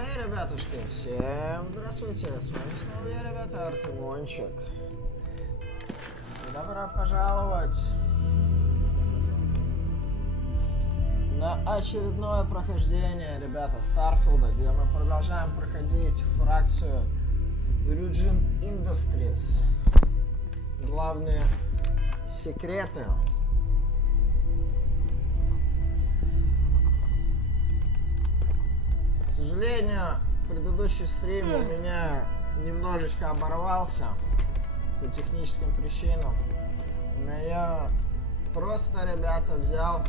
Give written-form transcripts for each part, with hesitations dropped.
Эй, ребятушки, всем здравствуйте, с вами снова я, ребята, Artemonchik. Добро пожаловать на очередное прохождение, ребята, Starfield, где мы продолжаем проходить фракцию Ryujin Industries. Главные секреты. К сожалению, предыдущий стрим у меня немножечко оборвался по техническим причинам. Но я просто, ребята, взял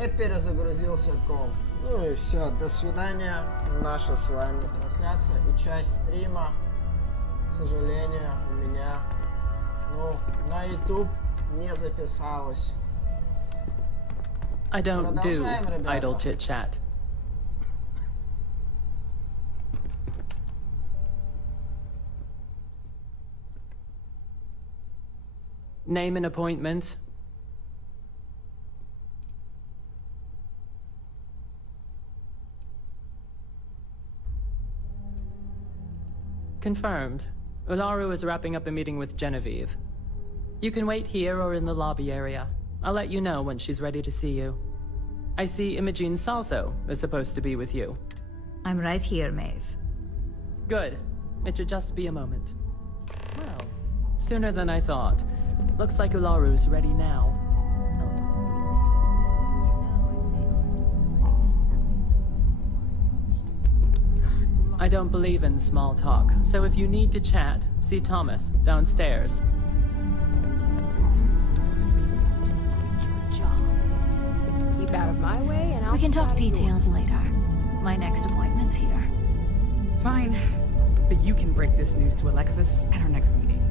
и перезагрузился комп. Ну и все, до свидания. Наша с вами трансляция и часть стрима, к сожалению, у меня на YouTube не записалась. I don't do Продолжаем, ребята. idle chit-chat. Name an appointment. Confirmed. Ularu is wrapping up a meeting with Genevieve. You can wait here or in the lobby area. I'll let you know when she's ready to see you. I see Imogene Salso is supposed to be with you. I'm right here, Maeve. Good. It should just be a moment. Well, sooner than I thought. Looks like Ularu's ready now. I don't believe in small talk, so if you need to chat, see Thomas downstairs. Keep out of my way and I'll We can keep out talk of yours. details later. My next appointment's here. Fine, but you can break this news to Alexis at our next meeting.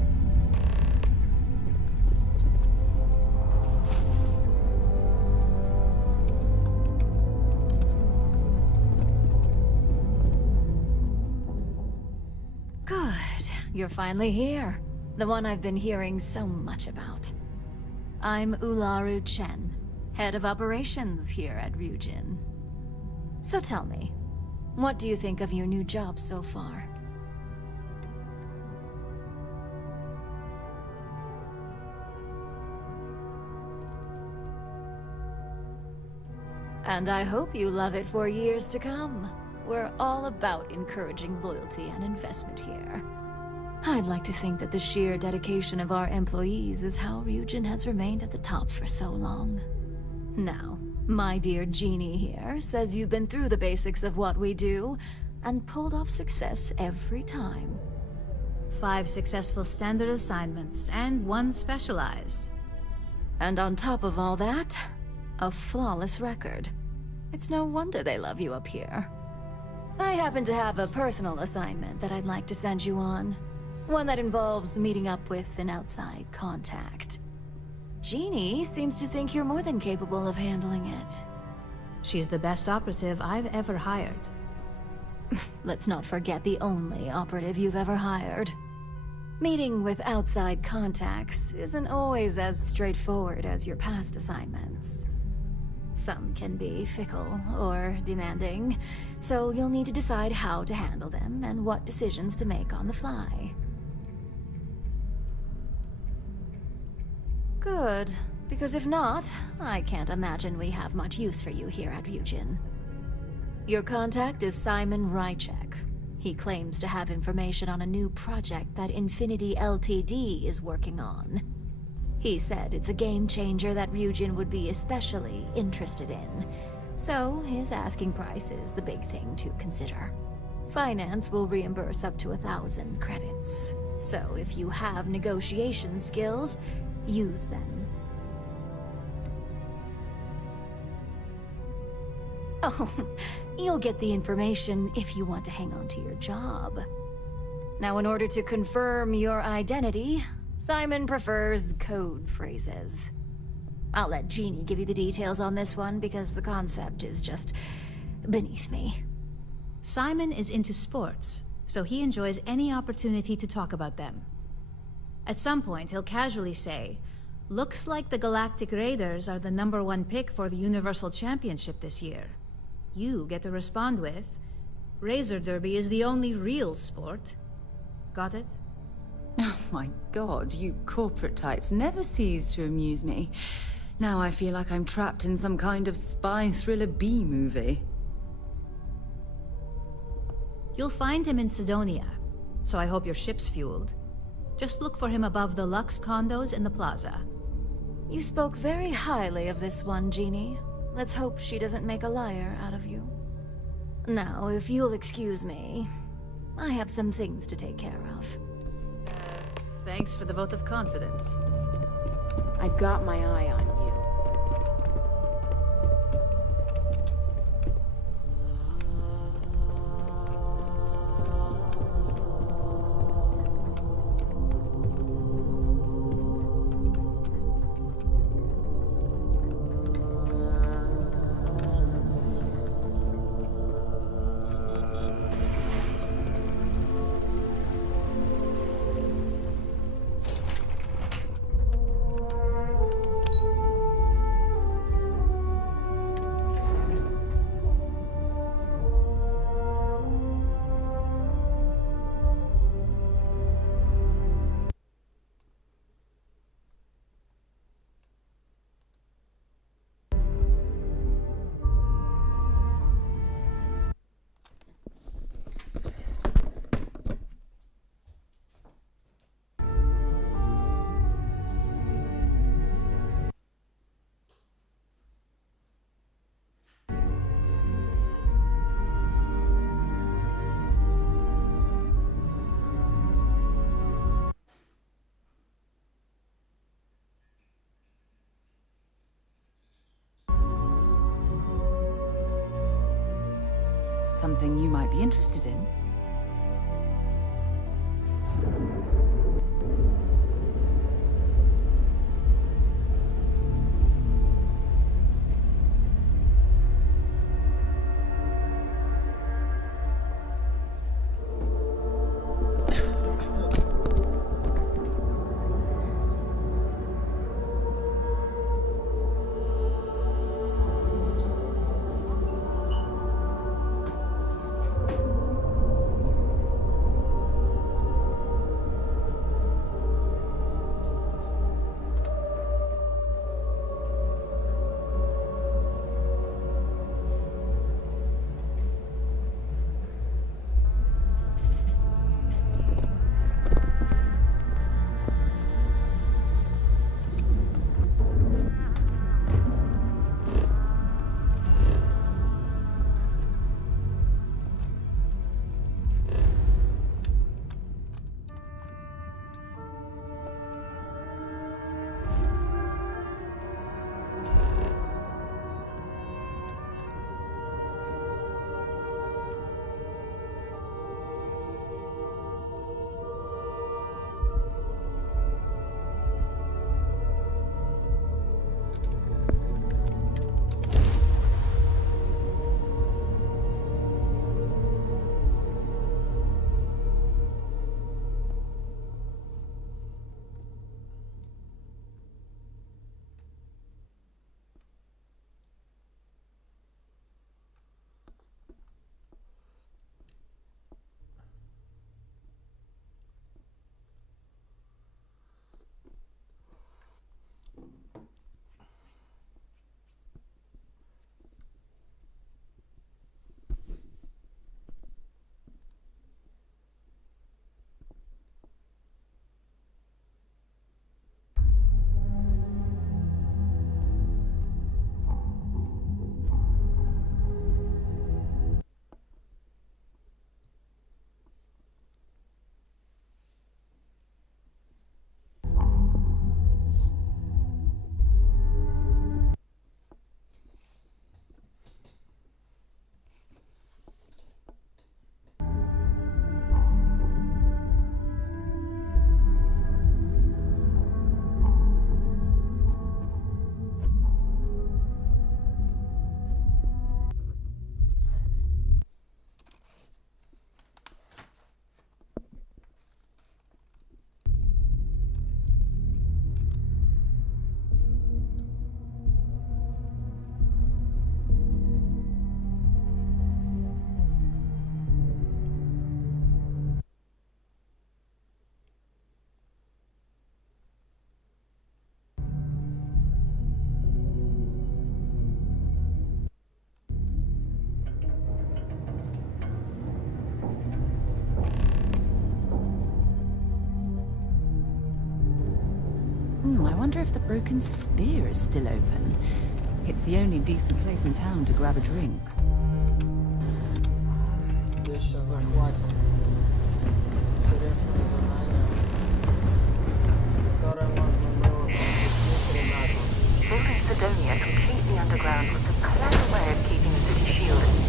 Good. You're finally here. The one I've been hearing so much about. I'm Ularu Chen, head of operations here at Ryujin. So tell me, what do you think of your new job so far? And I hope you love it for years to come. We're all about encouraging loyalty and investment here. I'd like to think that the sheer dedication of our employees is how Ryujin has remained at the top for so long. Now, my dear Jeannie here says you've been through the basics of what we do and pulled off success every time. 5 successful standard assignments and 1 specialized. And on top of all that, a flawless record. It's no wonder they love you up here. I happen to have a personal assignment that I'd like to send you on. One that involves meeting up with an outside contact. Jeannie seems to think you're more than capable of handling it. She's the best operative I've ever hired. Let's not forget the only operative you've ever hired. Meeting with outside contacts isn't always as straightforward as your past assignments. Some can be fickle or demanding, so you'll need to decide how to handle them and what decisions to make on the fly. Good, because if not, I can't imagine we have much use for you here at Ryujin. Your contact is Simon Rychek. He claims to have information on a new project that Infinity Ltd is working on. He said it's a game changer that Ryujin would be especially interested in, so his asking price is the big thing to consider. Finance will reimburse up to 1,000 credits, so if you have negotiation skills, use them. Oh, you'll get the information if you want to hang on to your job. Now, in order to confirm your identity, Simon prefers code phrases. I'll let Jeannie give you the details on this one because the concept is just beneath me. Simon is into sports, so he enjoys any opportunity to talk about them. At some point, he'll casually say, "Looks like the Galactic Raiders are the #1 pick for the Universal Championship this year." You get to respond with, Razor Derby is the only real sport. Got it? Oh my god, you corporate types never cease to amuse me. Now I feel like I'm trapped in some kind of spy thriller B-movie. You'll find him in Sidonia, so I hope your ship's fueled. Just look for him above the Lux condos in the plaza. You spoke very highly of this one, Jeannie. Let's hope she doesn't make a liar out of you. Now, if you'll excuse me, I have some things to take care of. Thanks for the vote of confidence. I've got my eye on you. Something you might be interested in. wonder if the Broken Spear is still open. It's the only decent place in town to grab a drink. Здесь сейчас захватим интересное задание, которое можно было посвятить ребятам. Building Sidonia completely underground was a clever way of keeping the city shielded.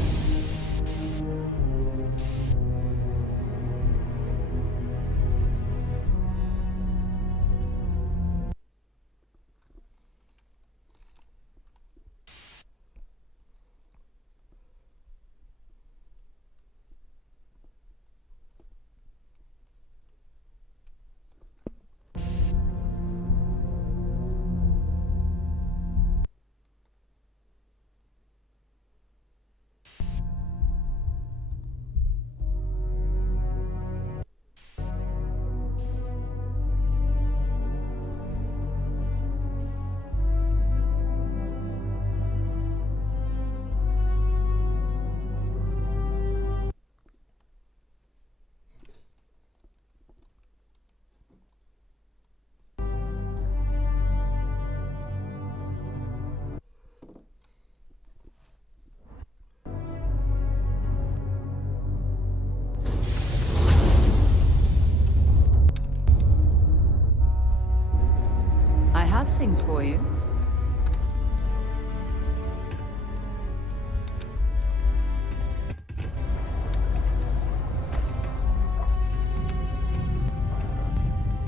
I have things for you.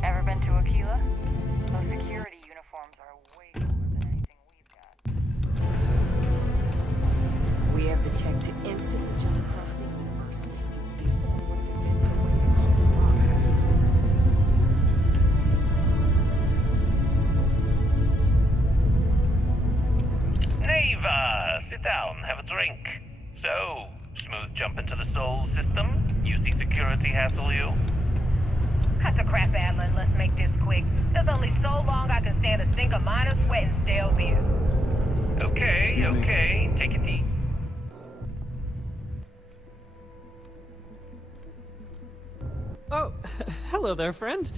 Ever been to Aquila? Those security uniforms are way cooler than anything we've got. We have the tech to instantly jump across the universe. You think someone would have invented a way to keep rocks out of things? Neva, sit down, have a drink. So, smooth jump into the Soul system? UC security hassle you? Cut the crap, Adlin. Let's make this quick. There's only so long I can stand a sink of minor sweat and stale beer. Okay, okay, take it easy. Oh, hello there, friend.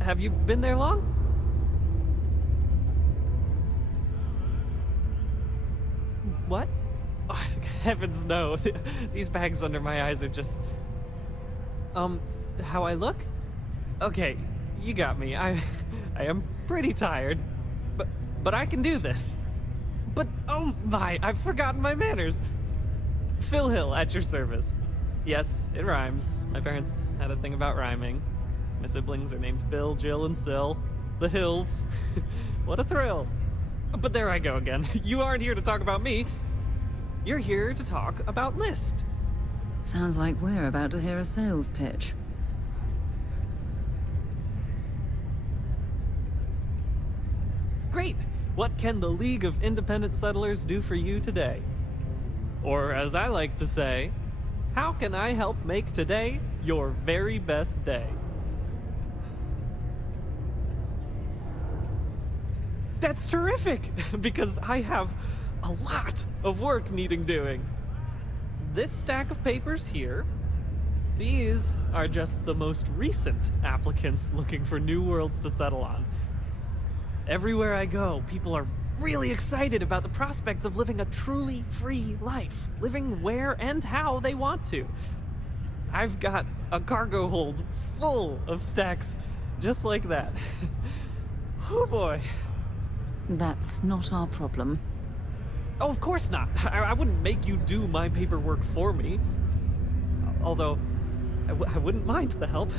Have you been there long? What? Oh, heavens no. These bags under my eyes are just... how I look? Okay, you got me. I am pretty tired. But I can do this. But, oh my, I've forgotten my manners. Phil Hill, at your service. Yes, it rhymes. My parents had a thing about rhyming. My siblings are named Bill, Jill, and Sil. The Hills. What a thrill. But there I go again. You aren't here to talk about me. You're here to talk about List. Sounds like we're about to hear a sales pitch. Great! What can the League of Independent Settlers do for you today? Or as I like to say, how can I help make today your very best day? That's terrific, because I have a lot of work needing doing. This stack of papers here, these are just the most recent applicants looking for new worlds to settle on. Everywhere I go, people are really excited about the prospects of living a truly free life, living where and how they want to. I've got a cargo hold full of stacks just like that. Oh boy. That's not our problem. Oh, of course not. I wouldn't make you do my paperwork for me. Although, I wouldn't mind the help.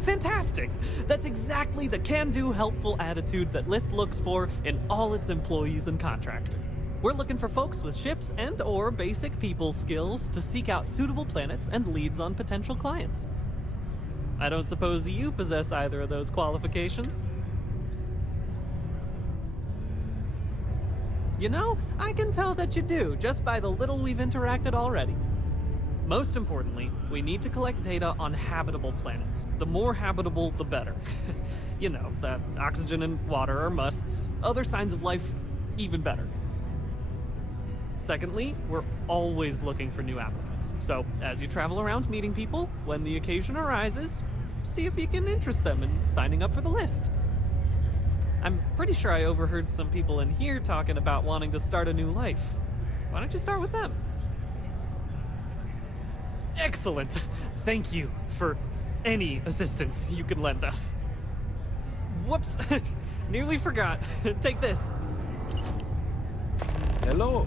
Fantastic! That's exactly the can-do, helpful attitude that List looks for in all its employees and contractors. We're looking for folks with ships and/or basic people skills to seek out suitable planets and leads on potential clients. I don't suppose you possess either of those qualifications? You know, I can tell that you do, just by the little we've interacted already. Most importantly, we need to collect data on habitable planets. The more habitable, the better. You know, that oxygen and water are musts. Other signs of life, even better. Secondly, we're always looking for new applicants. So, as you travel around meeting people, when the occasion arises, see if you can interest them in signing up for the list. I'm pretty sure I overheard some people in here talking about wanting to start a new life. Why don't you start with them? Excellent. Thank you for any assistance you can lend us. Whoops. Nearly forgot. Take this. Hello.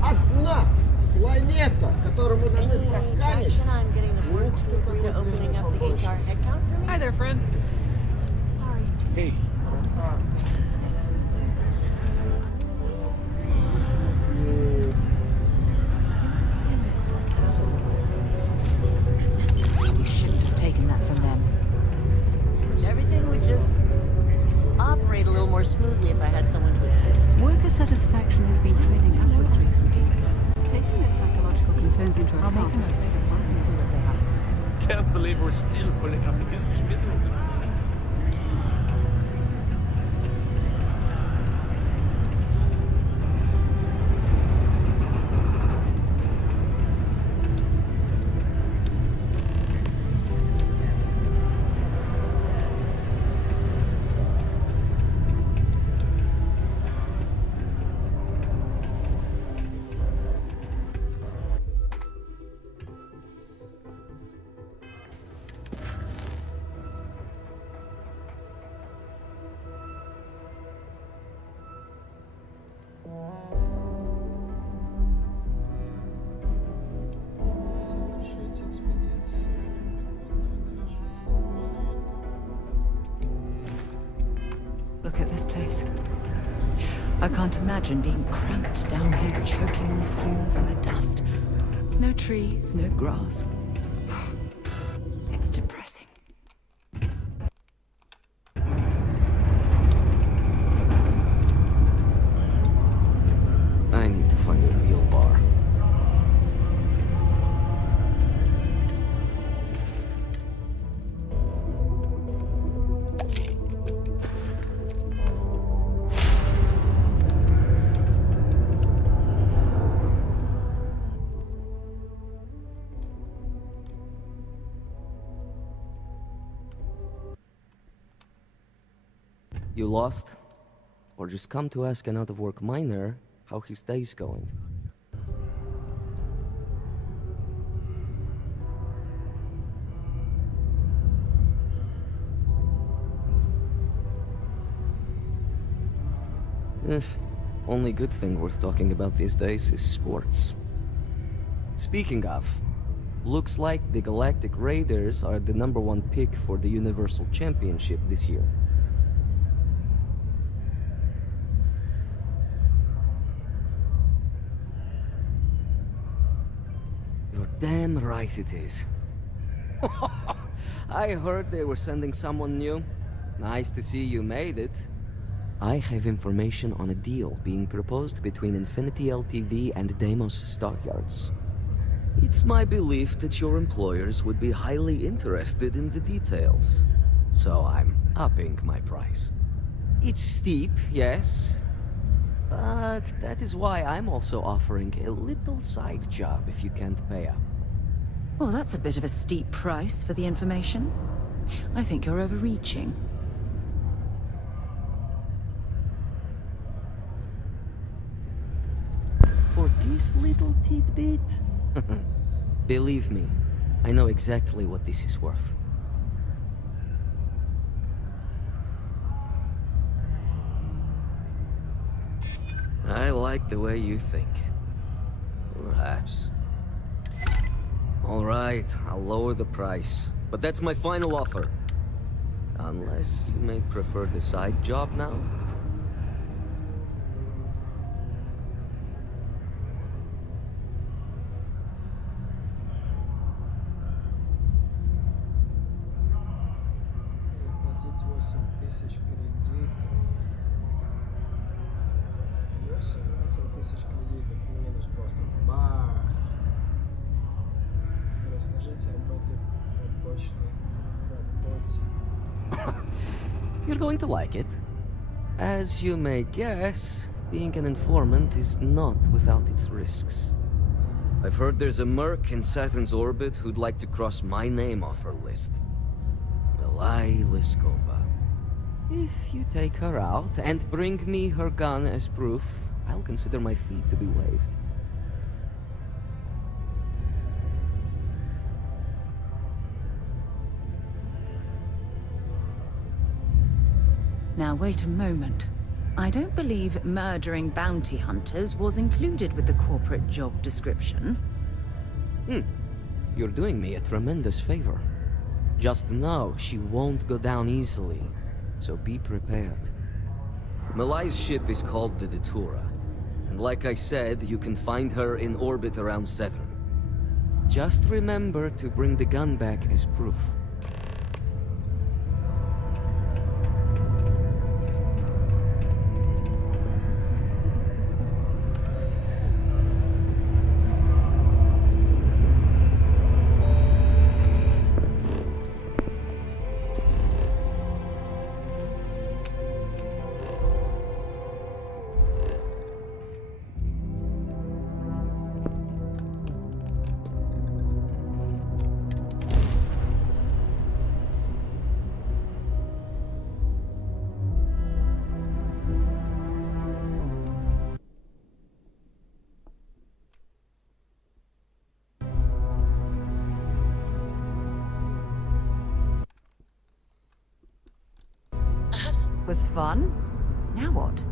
101 планета, которую мы должны просканить. Ух ты, какой длинный побольше. Hi there, friend. Hey. You shouldn't have taken that from them. Everything would just operate a little more smoothly if I had someone to assist. Worker satisfaction has been trending upwards recently. Taking their psychological concerns into account, See what they have to say. Can't believe we're still pulling up against the middle of the Совершить экспедицию. Look at this place. I can't imagine being cramped down here, choking on the fumes and the dust. No trees, no grass. It's depressing. I need to find a real bar. You lost? Or just come to ask an out-of-work miner how his day's going? Only good thing worth talking about these days is sports. Speaking of, looks like the Galactic Raiders are the #1 pick for the Universal Championship this year. You're damn right it is. I heard they were sending someone new. Nice to see you made it. I have information on a deal being proposed between Infinity Ltd and Deimos Stockyards. It's my belief that your employers would be highly interested in the details. So I'm upping my price. It's steep, yes. But that is why I'm also offering a little side job if you can't pay up. Well, that's a bit of a steep price for the information. I think you're overreaching. For this little tidbit? Believe me, I know exactly what this is worth. I like the way you think. Perhaps. All right, I'll lower the price. But that's my final offer. Unless you may prefer the side job now? Заплатить 8000 кредитов. 18 тысяч кредитов минус просто. Бах! Расскажите об этой побочной работе. You're going to like it. As you may guess, being an informant is not without its risks. I've heard there's a merc in Saturn's orbit who'd like to cross my name off her list. Milai Liskova. If you take her out and bring me her gun as proof, I'll consider my fee to be waived. Now wait a moment. I don't believe murdering bounty hunters was included with the corporate job description. You're doing me a tremendous favor. Just know she won't go down easily, so be prepared. Milai's ship is called the Datura, and like I said, you can find her in orbit around Saturn. Just remember to bring the gun back as proof. Was fun? Now what?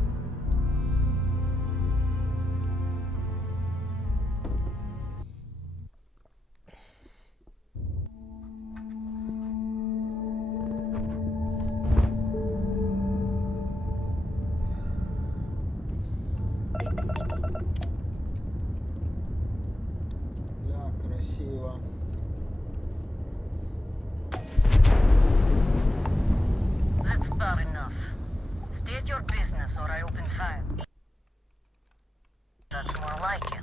Да, красиво. That's bad enough. State your business or I open fire. That's more like it.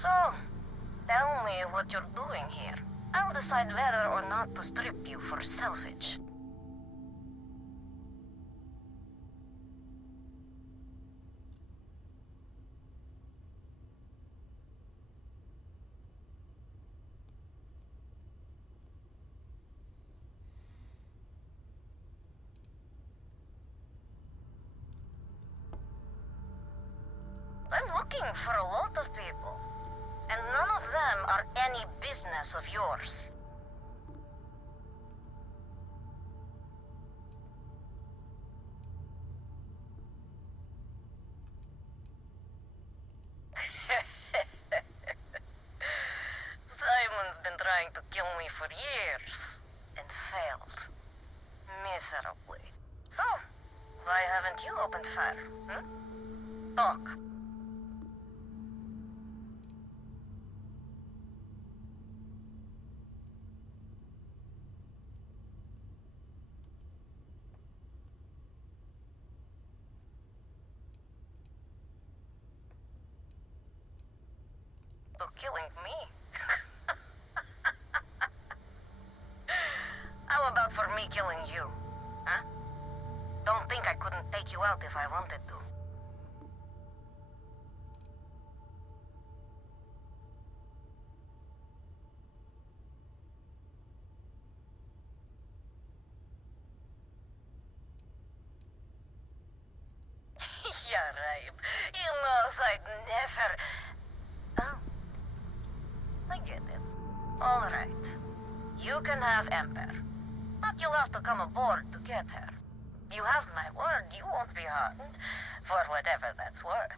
So, tell me what you're doing here. I'll decide whether or not to strip you for salvage. I'm looking for a lot of people, and none of them are any business of yours. Simon's been trying to kill me for years, and failed. Miserably. So, why haven't you opened fire, Talk. To killing me? How about for me killing you? Huh? Don't think I couldn't take you out if I wanted to. Yeah, right. You know I'd never... Oh. I get it. All right. You can have Ember. But you'll have to come aboard to get her. You have my word you won't be harmed, for whatever that's worth.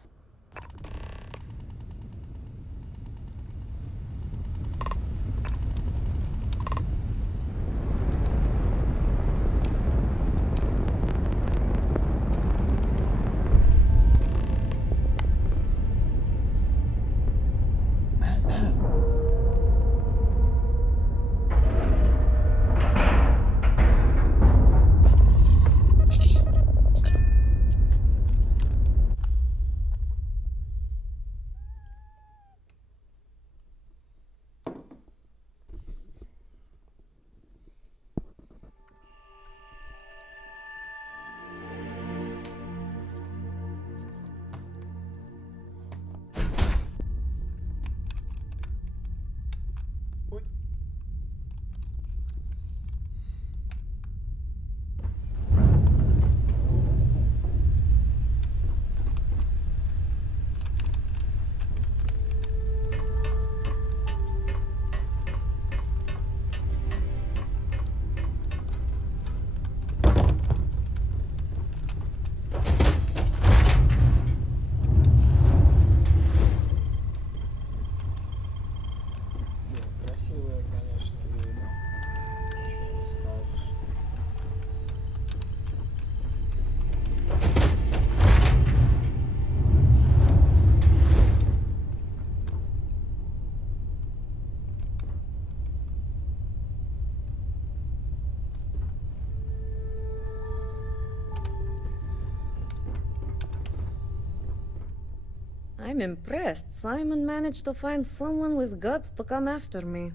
I'm impressed Simon managed to find someone with guts to come after me.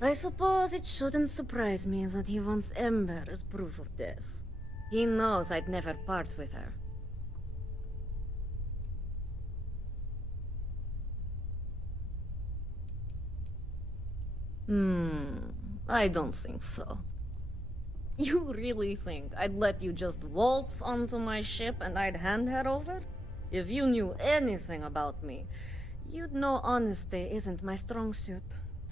I suppose it shouldn't surprise me that he wants Ember as proof of this. He knows I'd never part with her. I don't think so. You really think I'd let you just waltz onto my ship and I'd hand her over? If you knew anything about me, you'd know honesty isn't my strong suit.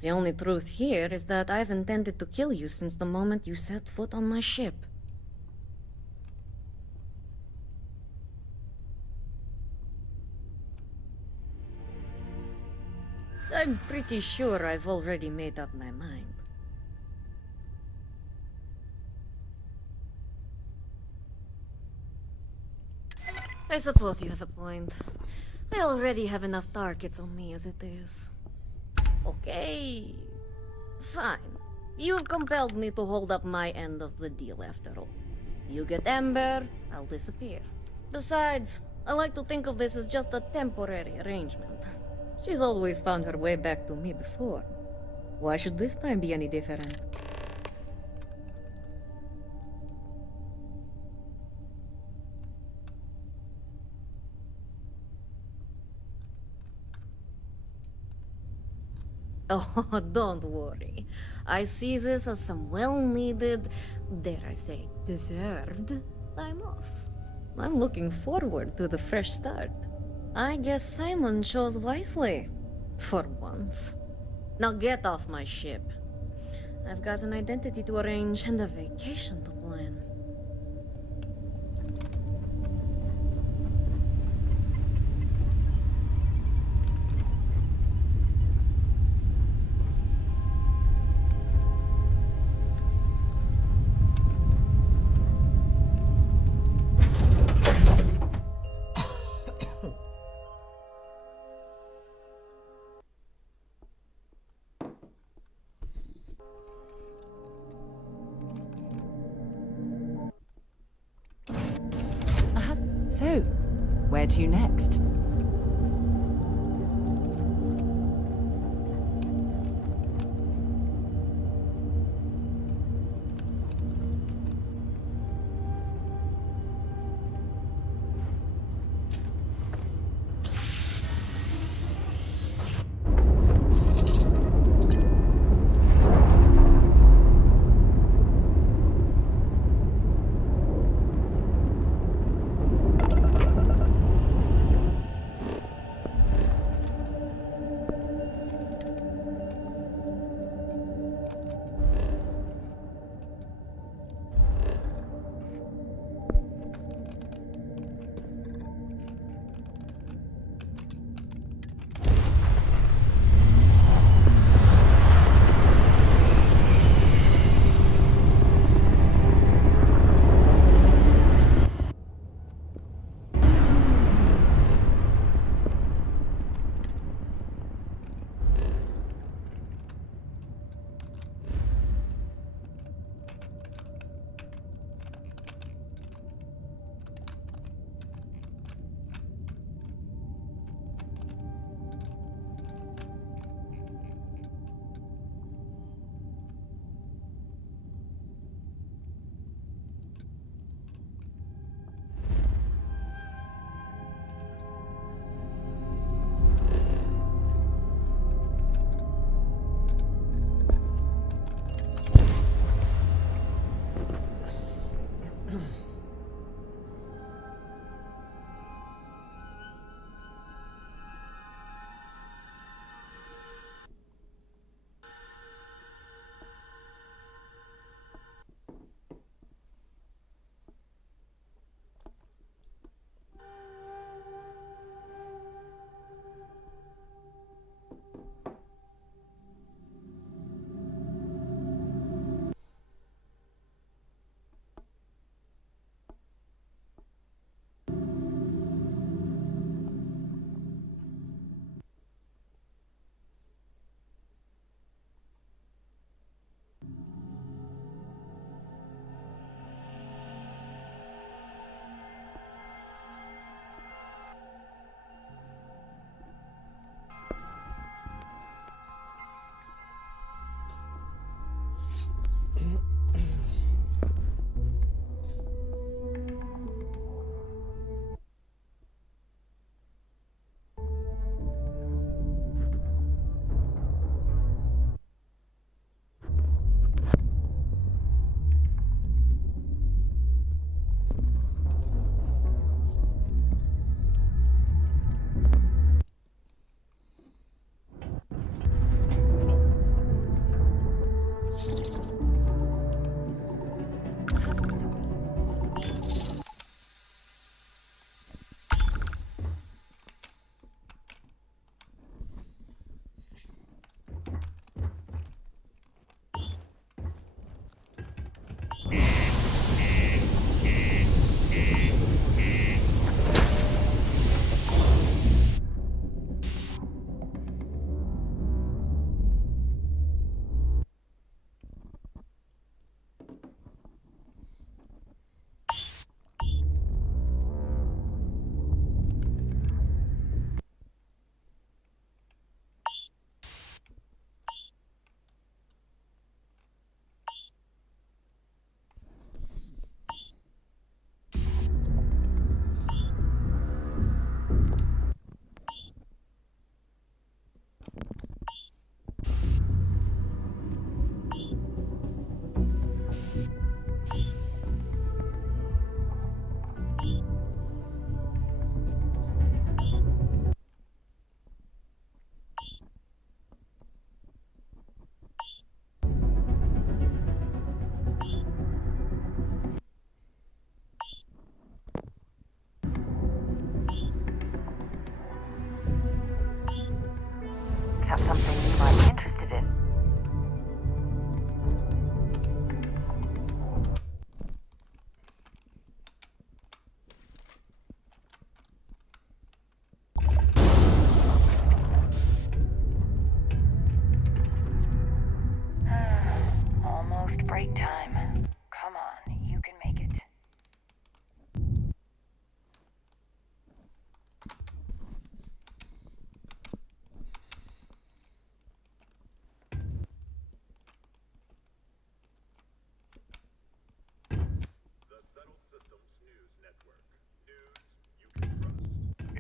The only truth here is that I've intended to kill you since the moment you set foot on my ship. I'm pretty sure I've already made up my mind. I suppose you have a point. I already have enough targets on me as it is. Okay. Fine. You've compelled me to hold up my end of the deal after all. You get Ember, I'll disappear. Besides, I like to think of this as just a temporary arrangement. She's always found her way back to me before. Why should this time be any different? Oh, don't worry. I see this as some well-needed, dare I say, deserved time off. I'm looking forward to the fresh start. I guess Simon chose wisely. For once. Now get off my ship. I've got an identity to arrange and a vacation to plan. So, where to next?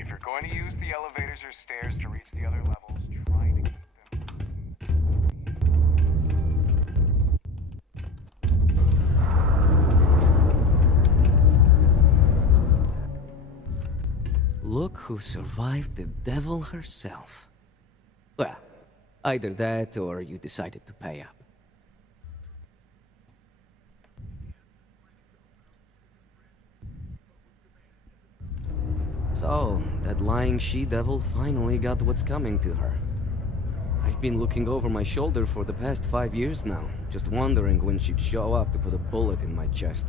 If you're going to use the elevators or stairs to reach the other levels, try to keep Look who survived the devil herself. Well, either that or you decided to pay up. So, that lying she-devil finally got what's coming to her. I've been looking over my shoulder for the past 5 years now, just wondering when she'd show up to put a bullet in my chest.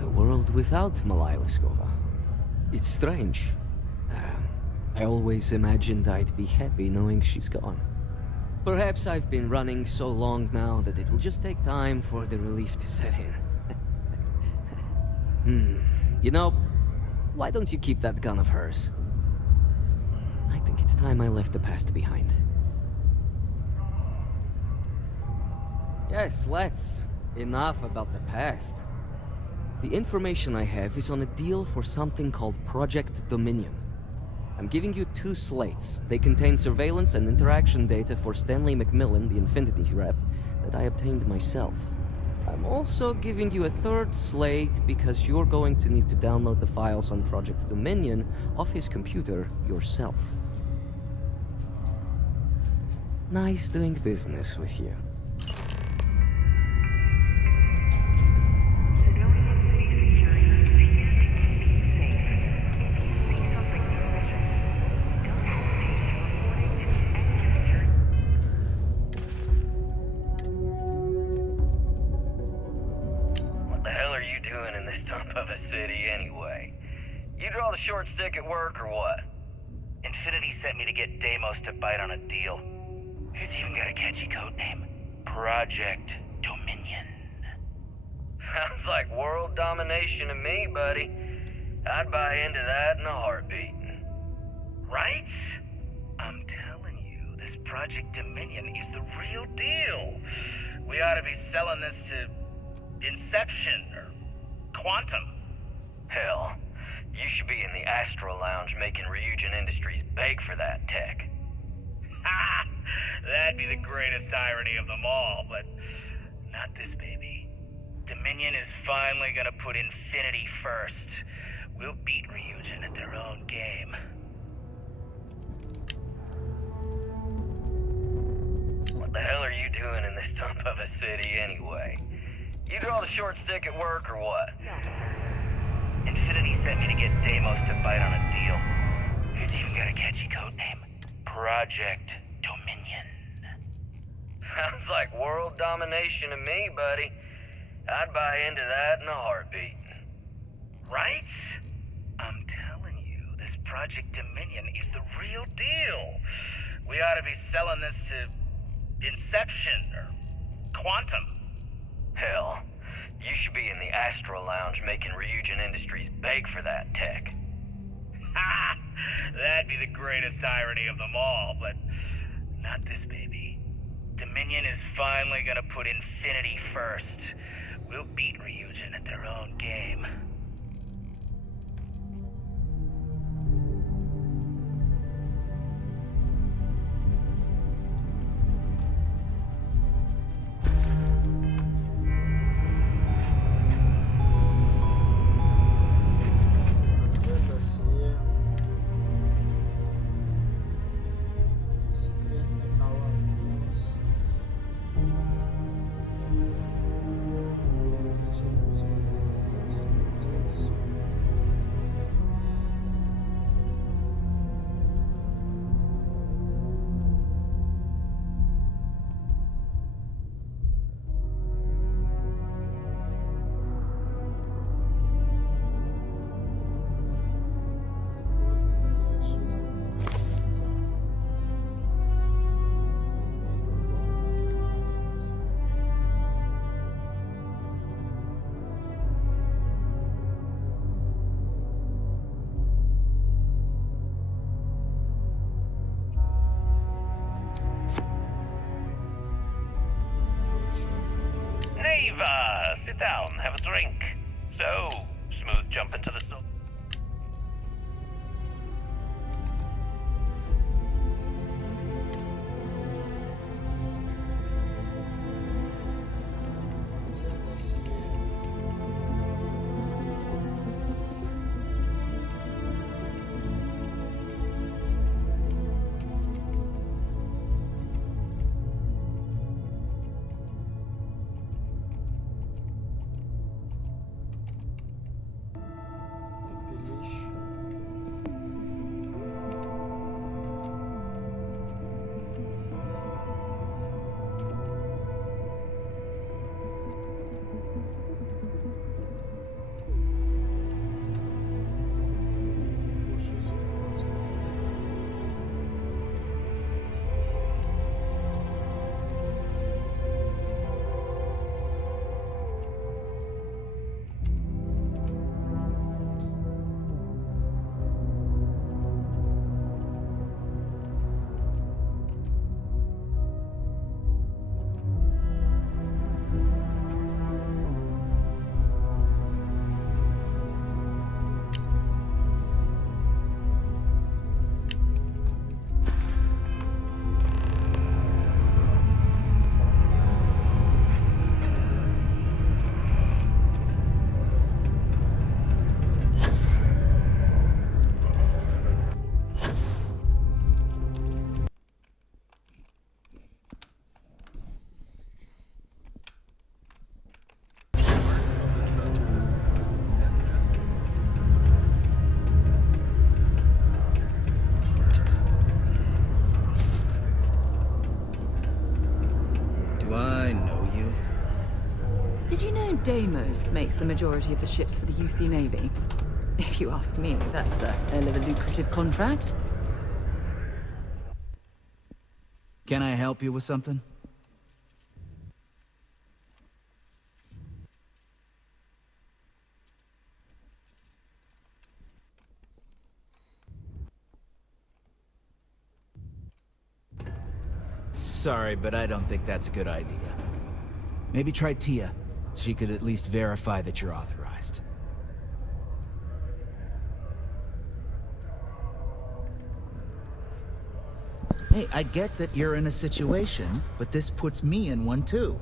A world without Malaya Liskova. It's strange. I always imagined I'd be happy knowing she's gone. Perhaps I've been running so long now that it will just take time for the relief to set in. You know, why don't you keep that gun of hers? I think it's time I left the past behind. Yes, let's. Enough about the past. The information I have is on a deal for something called Project Dominion. I'm giving you 2 slates. They contain surveillance and interaction data for Stanley McMillan, the Infinity rep, that I obtained myself. I'm also giving you a 3rd slate because you're going to need to download the files on Project Dominion off his computer yourself. Nice doing business with you. Short stick at work or what? Infinity sent me to get Deimos to bite on a deal. He's even got a catchy code name. Project Dominion. Sounds like world domination to me, buddy. I'd buy into that in a heartbeat. Right? I'm telling you, this Project Dominion is the real deal. We ought to be selling this to Inception or Quantum. Hell. You should be in the Astro Lounge making Ryujin Industries beg for that tech. Ha! That'd be the greatest irony of them all, but not this baby. Dominion is finally gonna put Infinity first. We'll beat Ryujin at their own game. What the hell are you doing in this dump of a city anyway? You draw the short stick at work or what? Infinity sent me to get Deimos to bite on a deal. He's even got a catchy code name. Project Dominion. Sounds like world domination to me, buddy. I'd buy into that in a heartbeat. Right? I'm telling you, this Project Dominion is the real deal. We ought to be selling this to Inception or Quantum. Hell. You should be in the Astro Lounge making Ryujin Industries beg for that tech. Ha! That'd be the greatest irony of them all, but not this baby. Dominion is finally gonna put Infinity first. We'll beat Ryujin at their own game. Expedition. Deimos makes the majority of the ships for the UC Navy. If you ask me, that's a hell of a lucrative contract. Can I help you with something? Sorry, but I don't think that's a good idea. Maybe try Tia. She could at least verify that you're authorized. Hey, I get that you're in a situation, but this puts me in one too.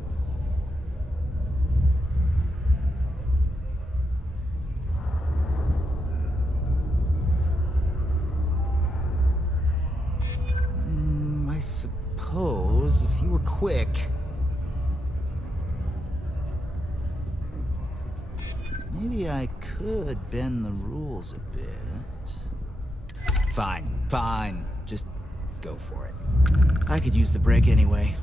I suppose if you were quick... maybe I could bend the rules a bit. Fine. Just go for it. I could use the break anyway.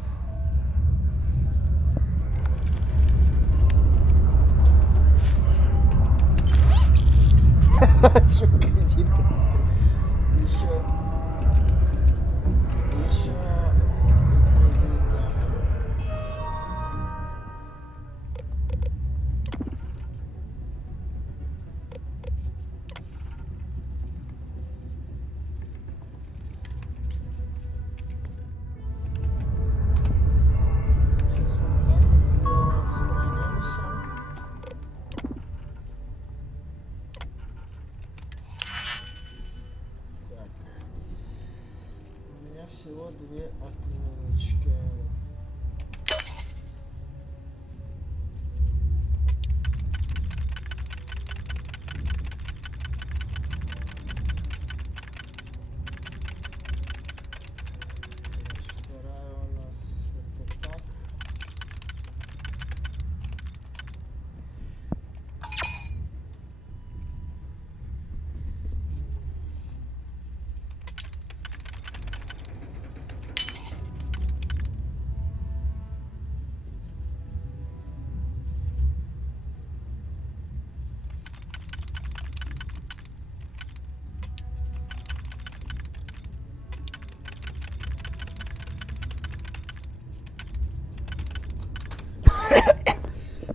Всего две отмычки. Вторая у нас это так.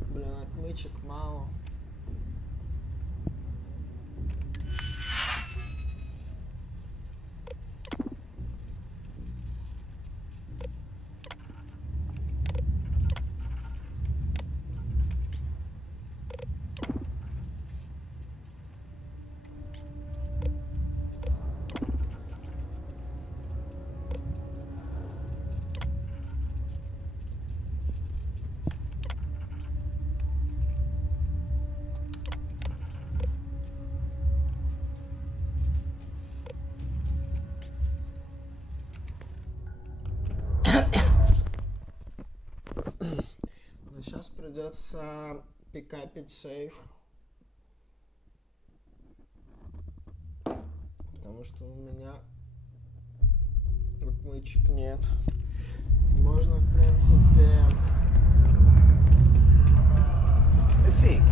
Блин, отмычек мало. Сейчас придется пикапить сейф, потому что у меня отмычек нет. Можно, в принципе... See,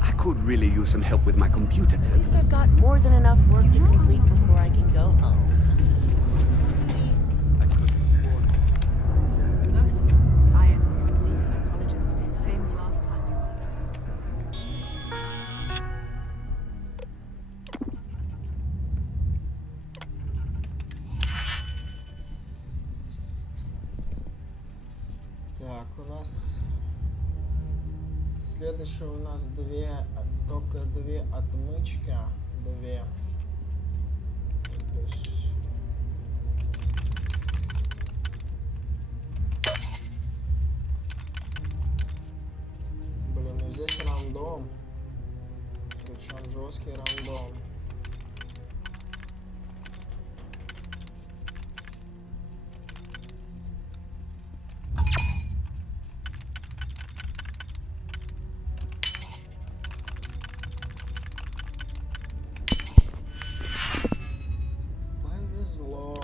I could really use some help with my computer. At least I've got more than enough work to complete before I can go home. No, sir. I am the police psychologist, same as last time you left. Так, у нас... Следующее у нас только две отмычки. Две. Блин, ну здесь рандом. Причем жесткий рандом. Повезло.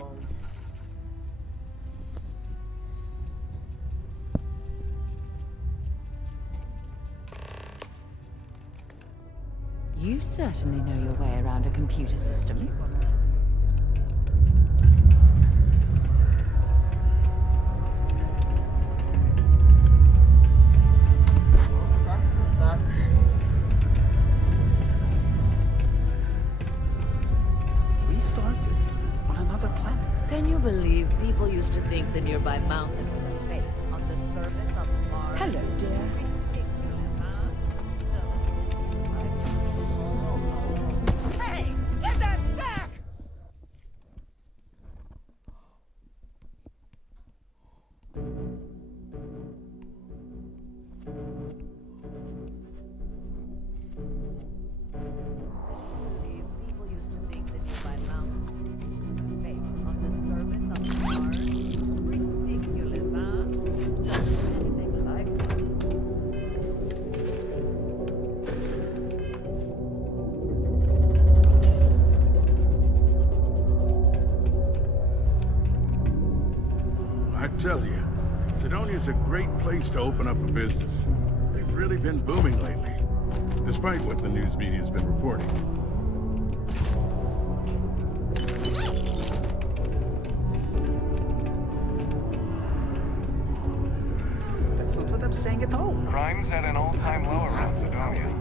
You certainly know your way around a computer system. Так. We started on another planet. Can you believe people used to think the nearby mountain was a face on the surface of Mars? Hello, dear. Hey, get that back! People used to think the nearby mountain was a face on the surface of Mars. Ridiculous, huh? Just anything like that. I tell you, Sidonia's a great place to open up a business. They've really been booming lately, despite what the news media's been reporting. That's not what I'm saying at all. Crime's at an all-time low around Sidonia.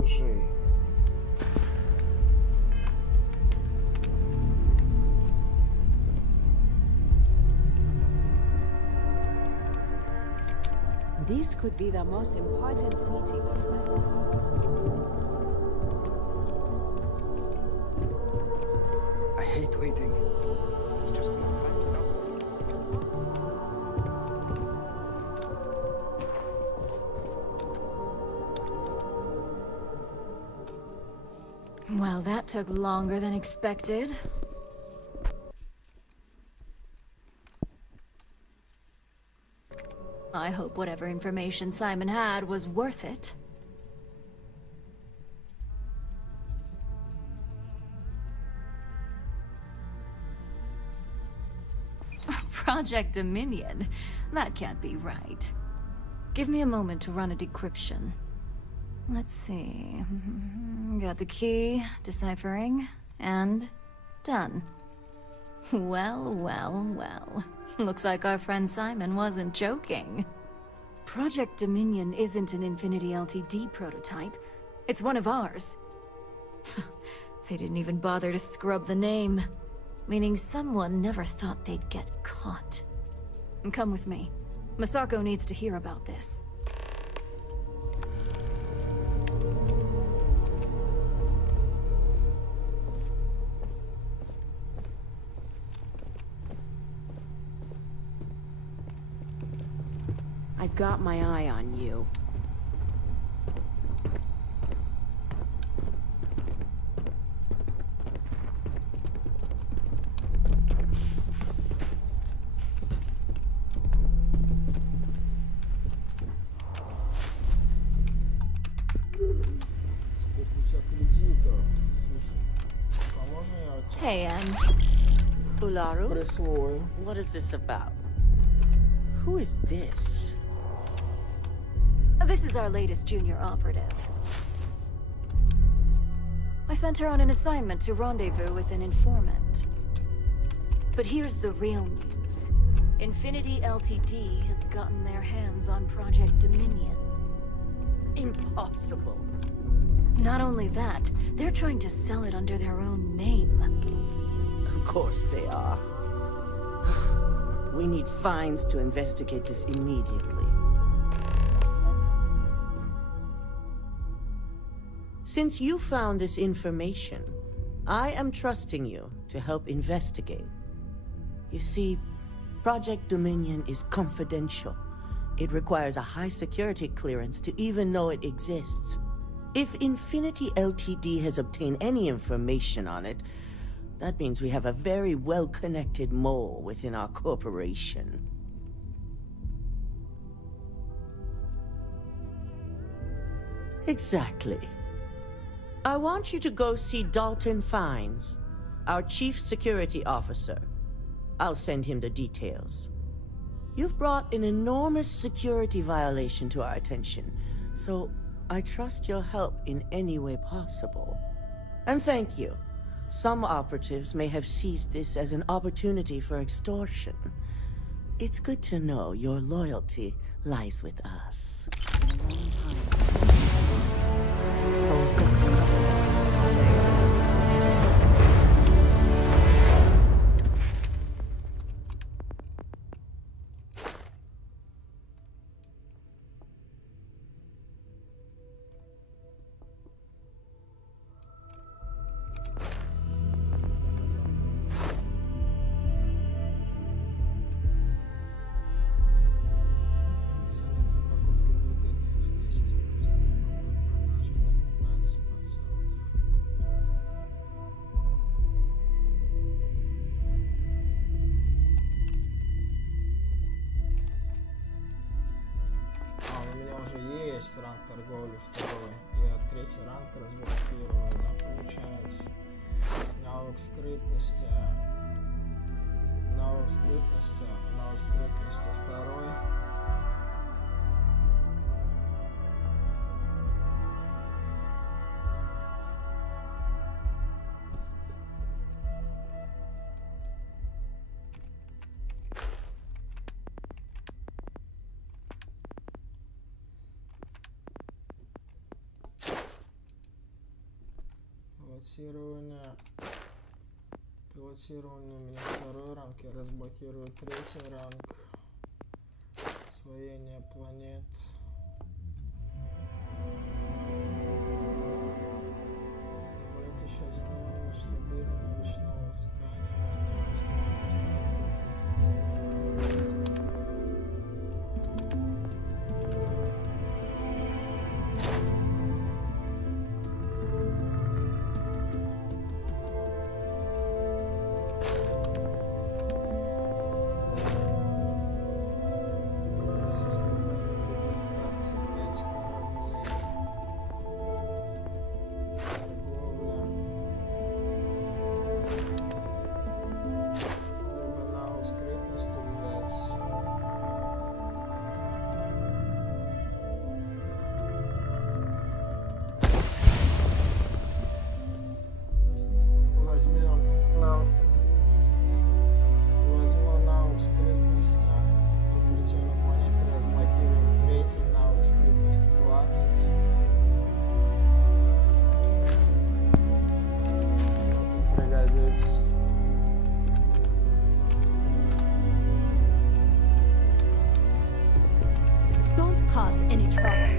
чужие. This could be the most important meeting of my life. I hate waiting. It's just more time to talk. Well, that took longer than expected. I hope whatever information Simon had was worth it. Project Dominion? That can't be right. Give me a moment to run a decryption. Let's see. Got the key, deciphering, and done. Well, well, well. Looks like our friend Simon wasn't joking. Project Dominion isn't an Infinity LTD prototype. It's one of ours. They didn't even bother to scrub the name. Meaning someone never thought they'd get caught. Come with me. Masako needs to hear about this. I've got my eye on you. Сколько у тебя кредитов? Слушай, а можно я у тебя Hey, Ularu? присвою? What is this about? Who is this? This is our latest junior operative. I sent her on an assignment to rendezvous with an informant. But here's the real news. Infinity LTD has gotten their hands on Project Dominion. Impossible. Not only that, they're trying to sell it under their own name. Of course they are. We need fines to investigate this immediately. Since you found this information, I am trusting you to help investigate. You see, Project Dominion is confidential. It requires a high security clearance to even know it exists. If Infinity LTD has obtained any information on it, that means we have a very well-connected mole within our corporation. Exactly. I want you to go see Dalton Fines, our chief security officer. I'll send him the details. You've brought an enormous security violation to our attention, so I trust your help in any way possible. And thank you. Some operatives may have seized this as an opportunity for extortion. It's good to know your loyalty lies with us. Soul system doesn't let me. Цены при покупке выгоднее на 10%, а при продаже на 15%. У меня уже есть ранг торговли второй. Я третий ранг разблокировал, да, получается. Навык скрытности. Навык скрытности второй. Пилотирование у меня второй ранг, я разблокирую третий ранг. Освоение планет. Добавить еще замену масштабирования ручного сканера. До 37 минут. Возьму навык скрытности. Прибытие на планете разблокируем третий навык скрытности 20. Это пригодится. Don't cause any trouble.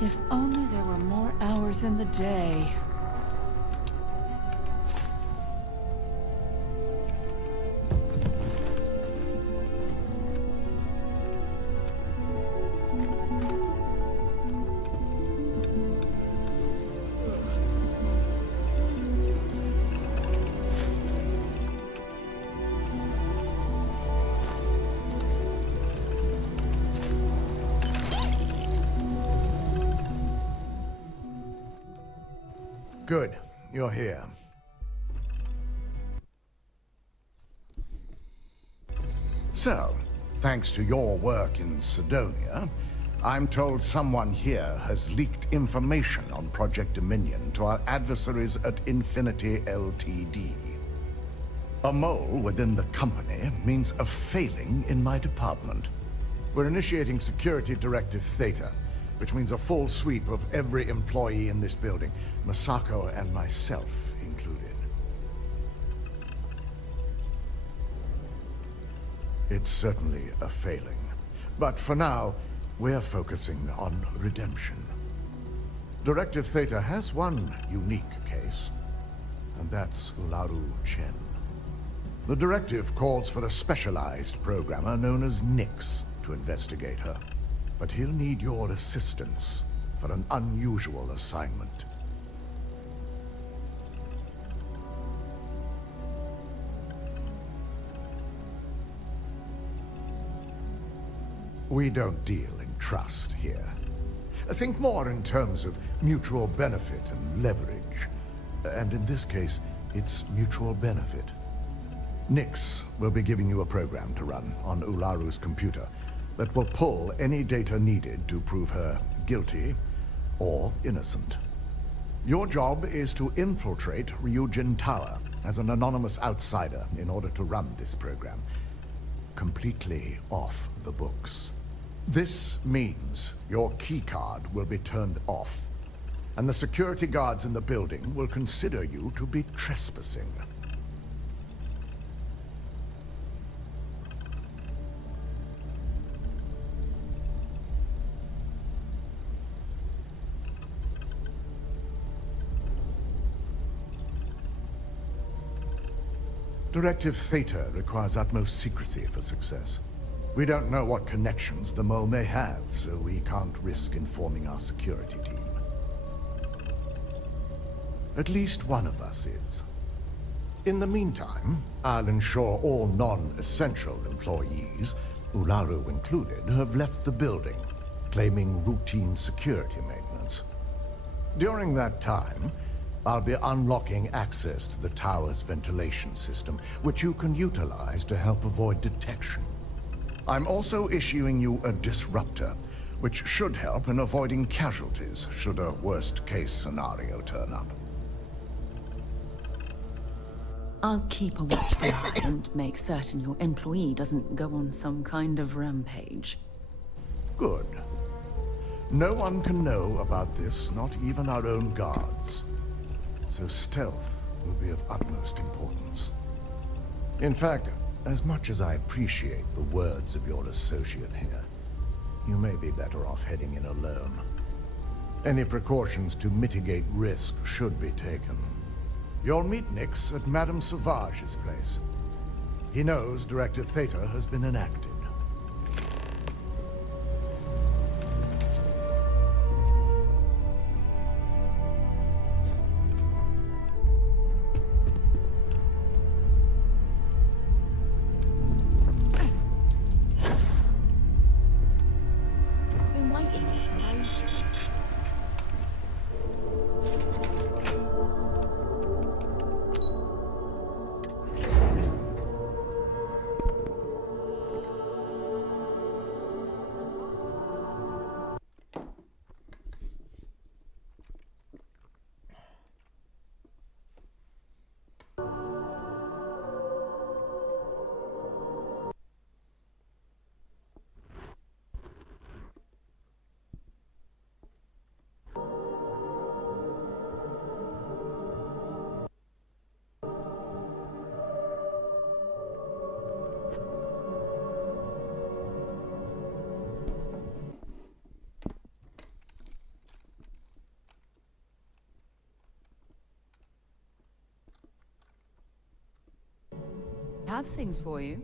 If only there were more hours in the day. Good. You're here. So, thanks to your work in Sidonia, I'm told someone here has leaked information on Project Dominion to our adversaries at Infinity Ltd. A mole within the company means a failing in my department. We're initiating Security Directive Theta, which means a full sweep of every employee in this building, Masako and myself included. It's certainly a failing, but for now, we're focusing on redemption. Directive Theta has one unique case, and that's Ularu Chen. The directive calls for a specialized programmer known as Nix to investigate her. But he'll need your assistance for an unusual assignment. We don't deal in trust here. Think more in terms of mutual benefit and leverage. And in this case, it's mutual benefit. Nix will be giving you a program to run on Ularu's computer that will pull any data needed to prove her guilty or innocent. Your job is to infiltrate Ryujin Tower as an anonymous outsider in order to run this program completely off the books. This means your keycard will be turned off, and the security guards in the building will consider you to be trespassing. Directive Theta requires utmost secrecy for success. We don't know what connections the mole may have, so we can't risk informing our security team. At least one of us is. In the meantime, I'll ensure all non-essential employees, Ularu included, have left the building, claiming routine security maintenance. During that time, I'll be unlocking access to the tower's ventilation system, which you can utilize to help avoid detection. I'm also issuing you a disruptor, which should help in avoiding casualties should a worst-case scenario turn up. I'll keep a watchful eye and make certain your employee doesn't go on some kind of rampage. Good. No one can know about this, not even our own guards. So stealth will be of utmost importance. In fact, as much as I appreciate the words of your associate here, you may be better off heading in alone. Any precautions to mitigate risk should be taken. You'll meet Nix at Madame Sauvage's place. He knows Directive Theta has been enacted. Have things for you.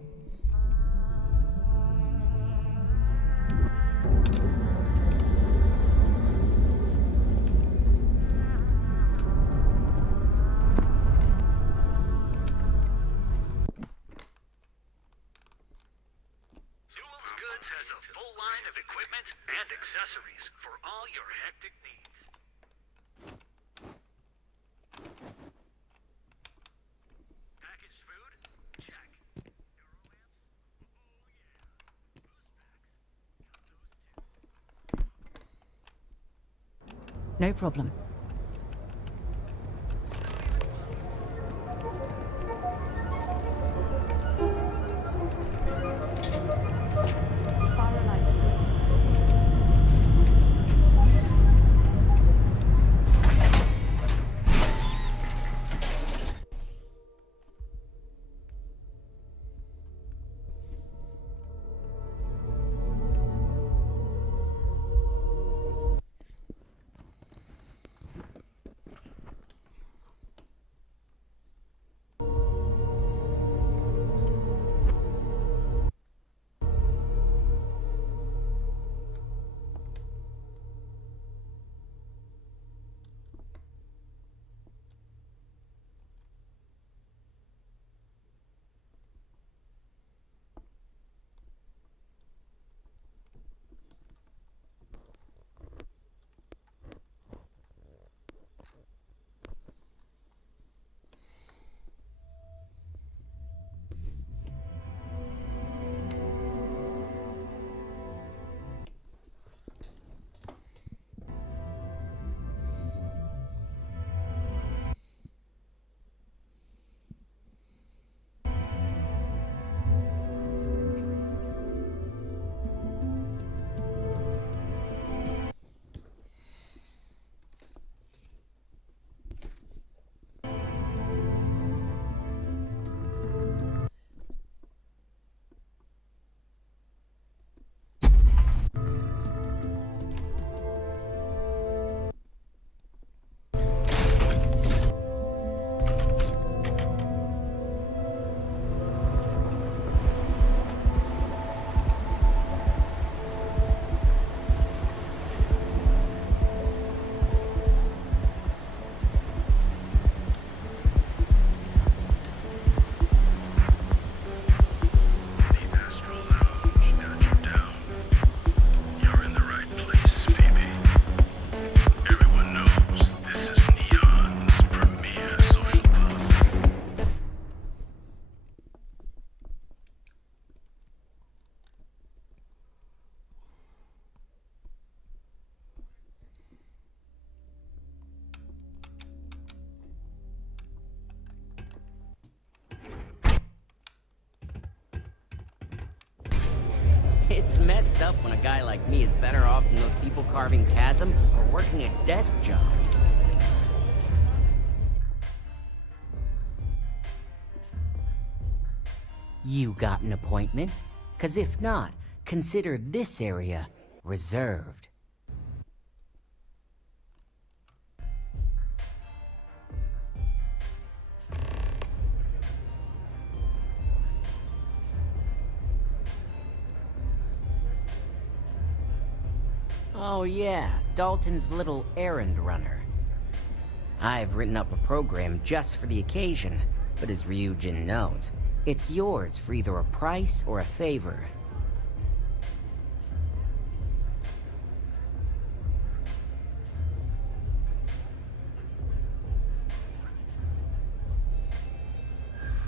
No problem. It's messed up when a guy like me is better off than those people carving chasm or working a desk job. You got an appointment? 'Cause if not, consider this area reserved. Oh yeah, Dalton's little errand runner. I've written up a program just for the occasion, but as Ryujin knows, it's yours for either a price or a favor.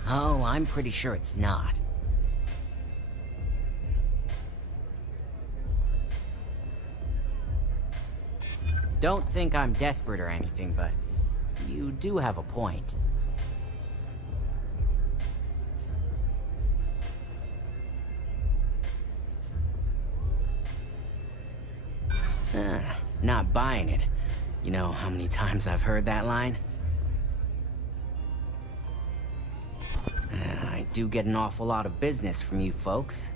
Oh, I'm pretty sure it's not. Don't think I'm desperate or anything, but you do have a point. Not buying it. You know how many times I've heard that line? I do get an awful lot of business from you folks.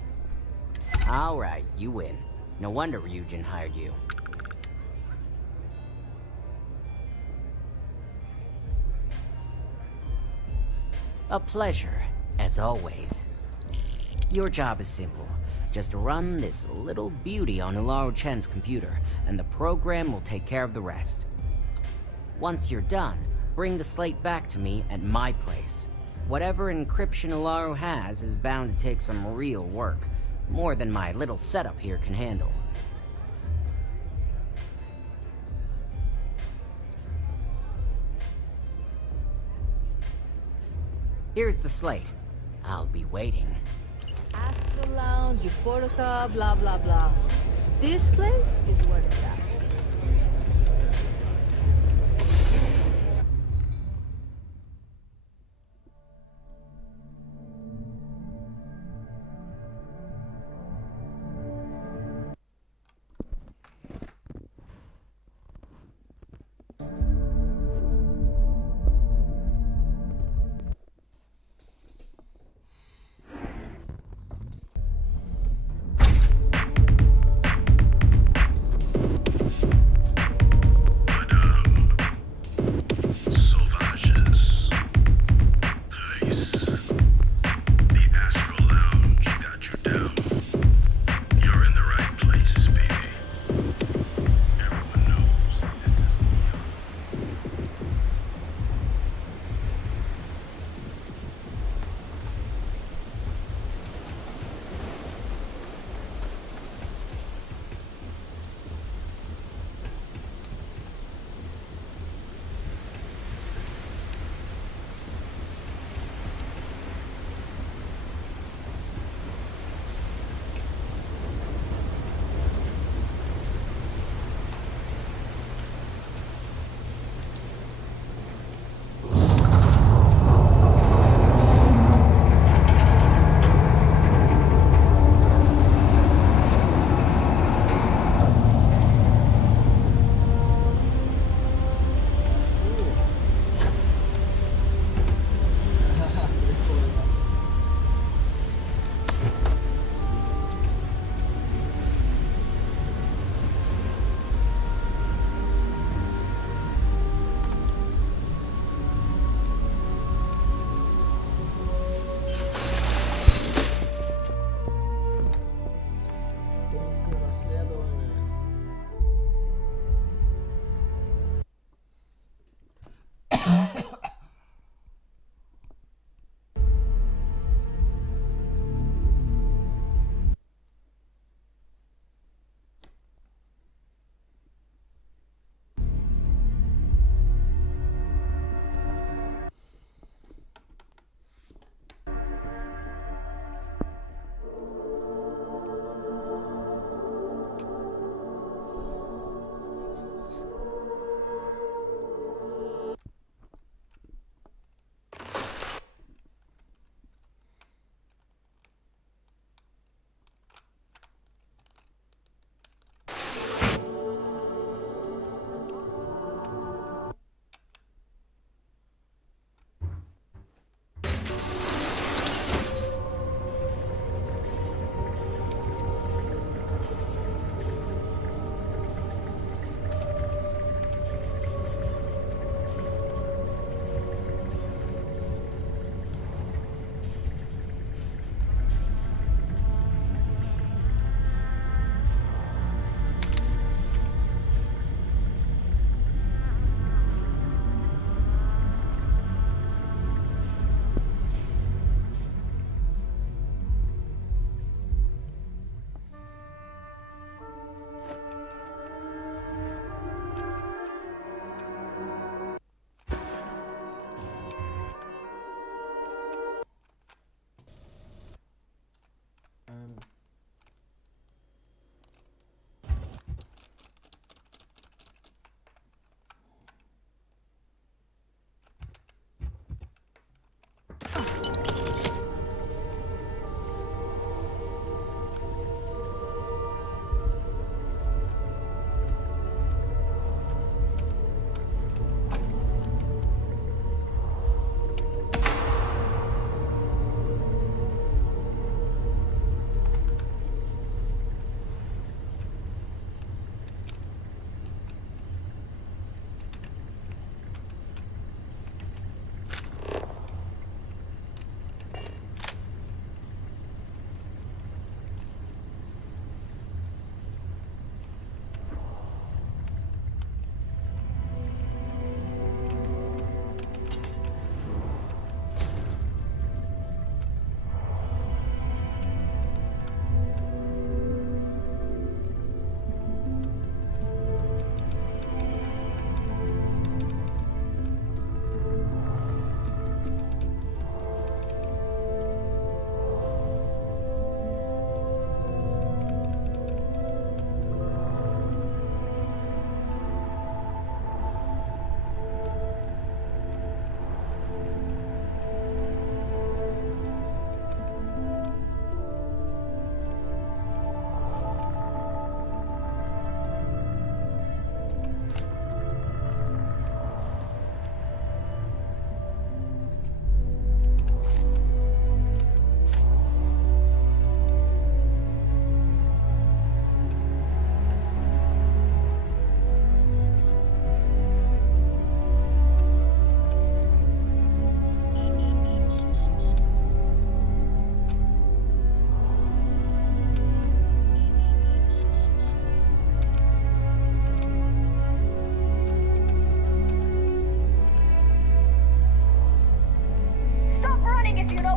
Alright, you win. No wonder Ryujin hired you. A pleasure, as always. Your job is simple. Just run this little beauty on Ularu Chen's computer, and the program will take care of the rest. Once you're done, bring the slate back to me at my place. Whatever encryption Ularu has is bound to take some real work, more than my little setup here can handle. Here's the slate. I'll be waiting. Astral Lounge, Euphorica, blah blah blah. This place is where it's at.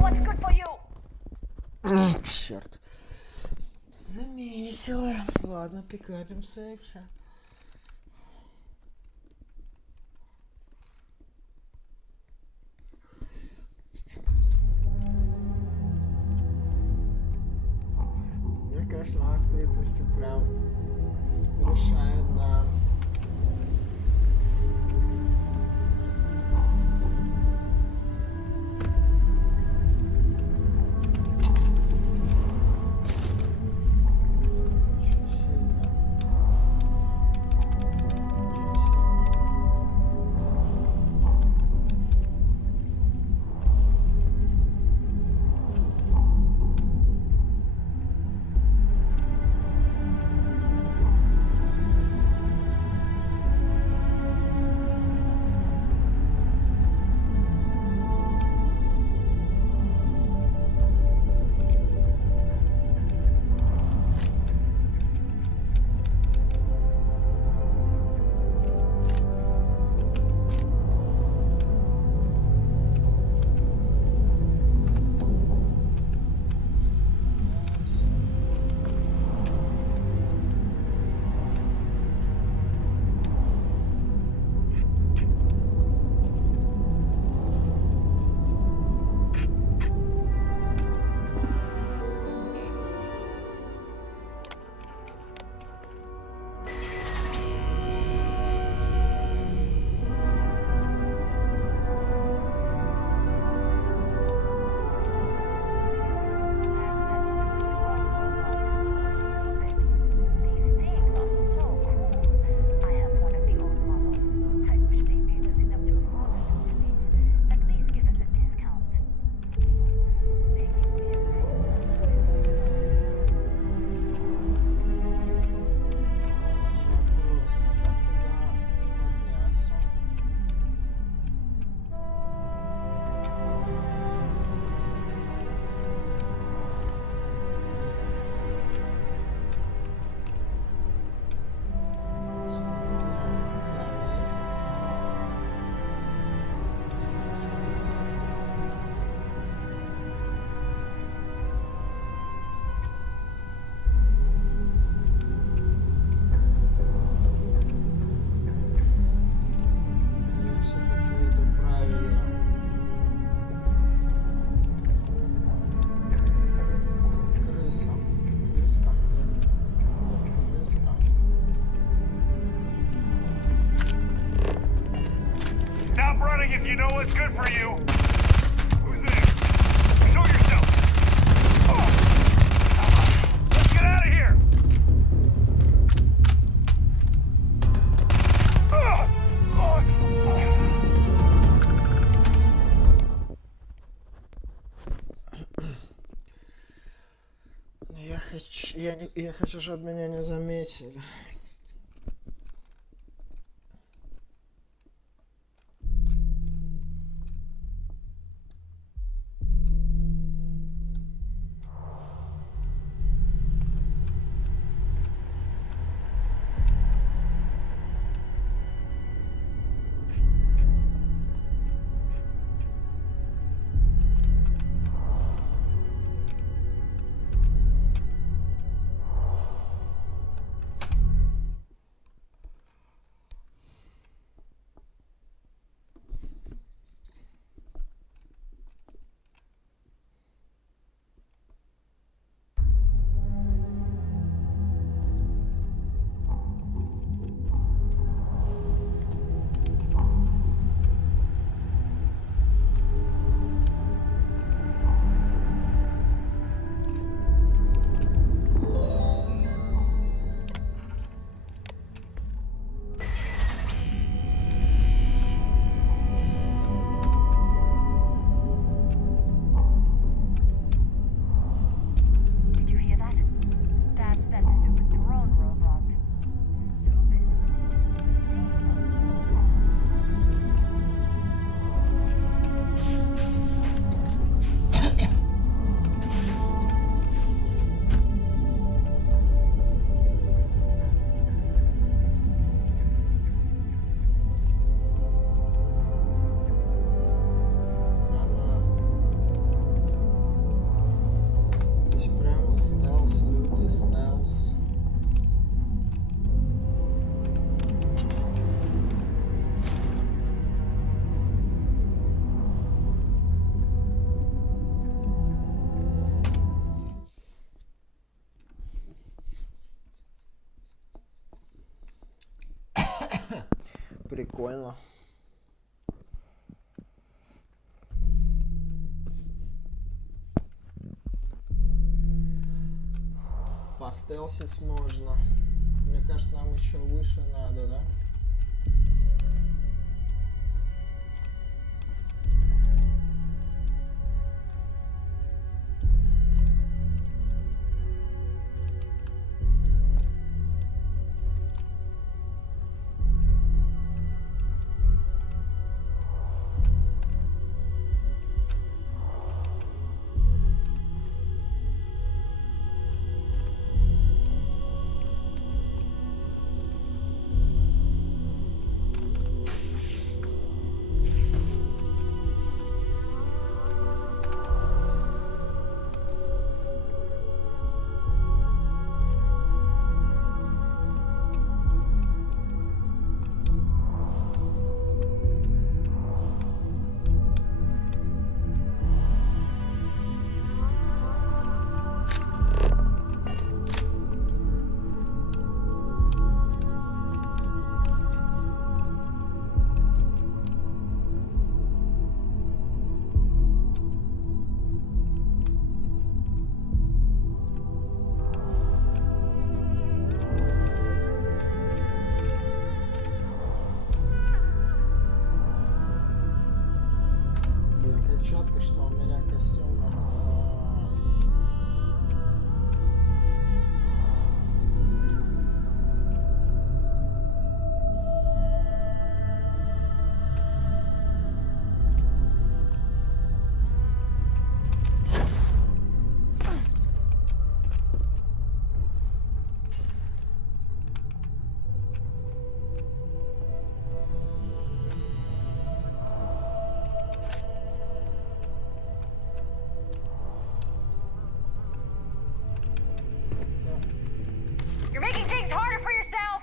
what's good for you. Черт. Заметила. Ладно, пикапимся их сейчас. Мне, конечно, открытости прям решает, да. Stop running if you know what's good for you. Who's there? Show yourself. Oh. Let's get out of here. Я хочу, чтобы меня не заметили. Или стелс. Прикольно. Постелсить можно. Мне кажется, нам еще выше надо, да? Четко, что у меня костюм You're making things harder for yourself!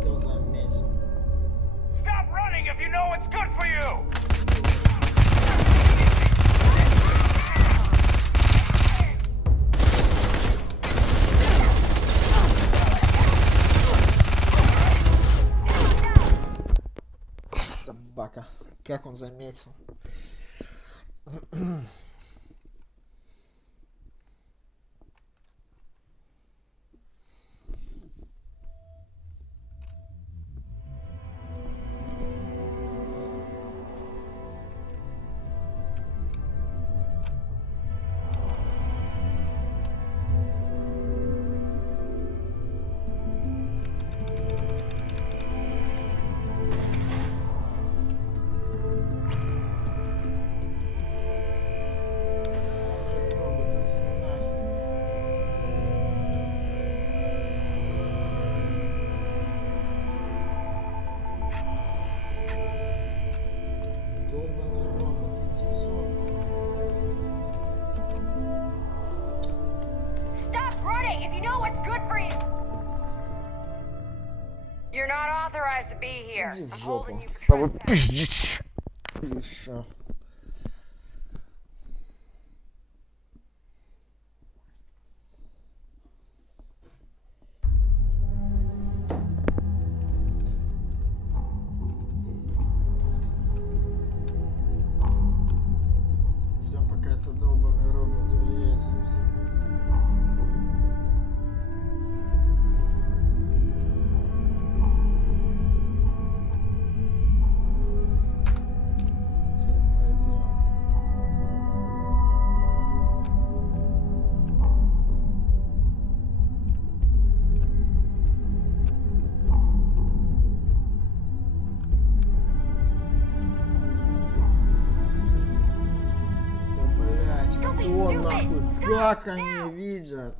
Кто заметил? Stop running if you know what's good for you! Собака. Как он заметил? Stop running if you know what's good for you! You're not authorized to be here. Иди в I'm holding жопу. you С for тобой trespassing. пиздить. И всё. Ждем, пока этот долбаный робот уедет. Как они видят?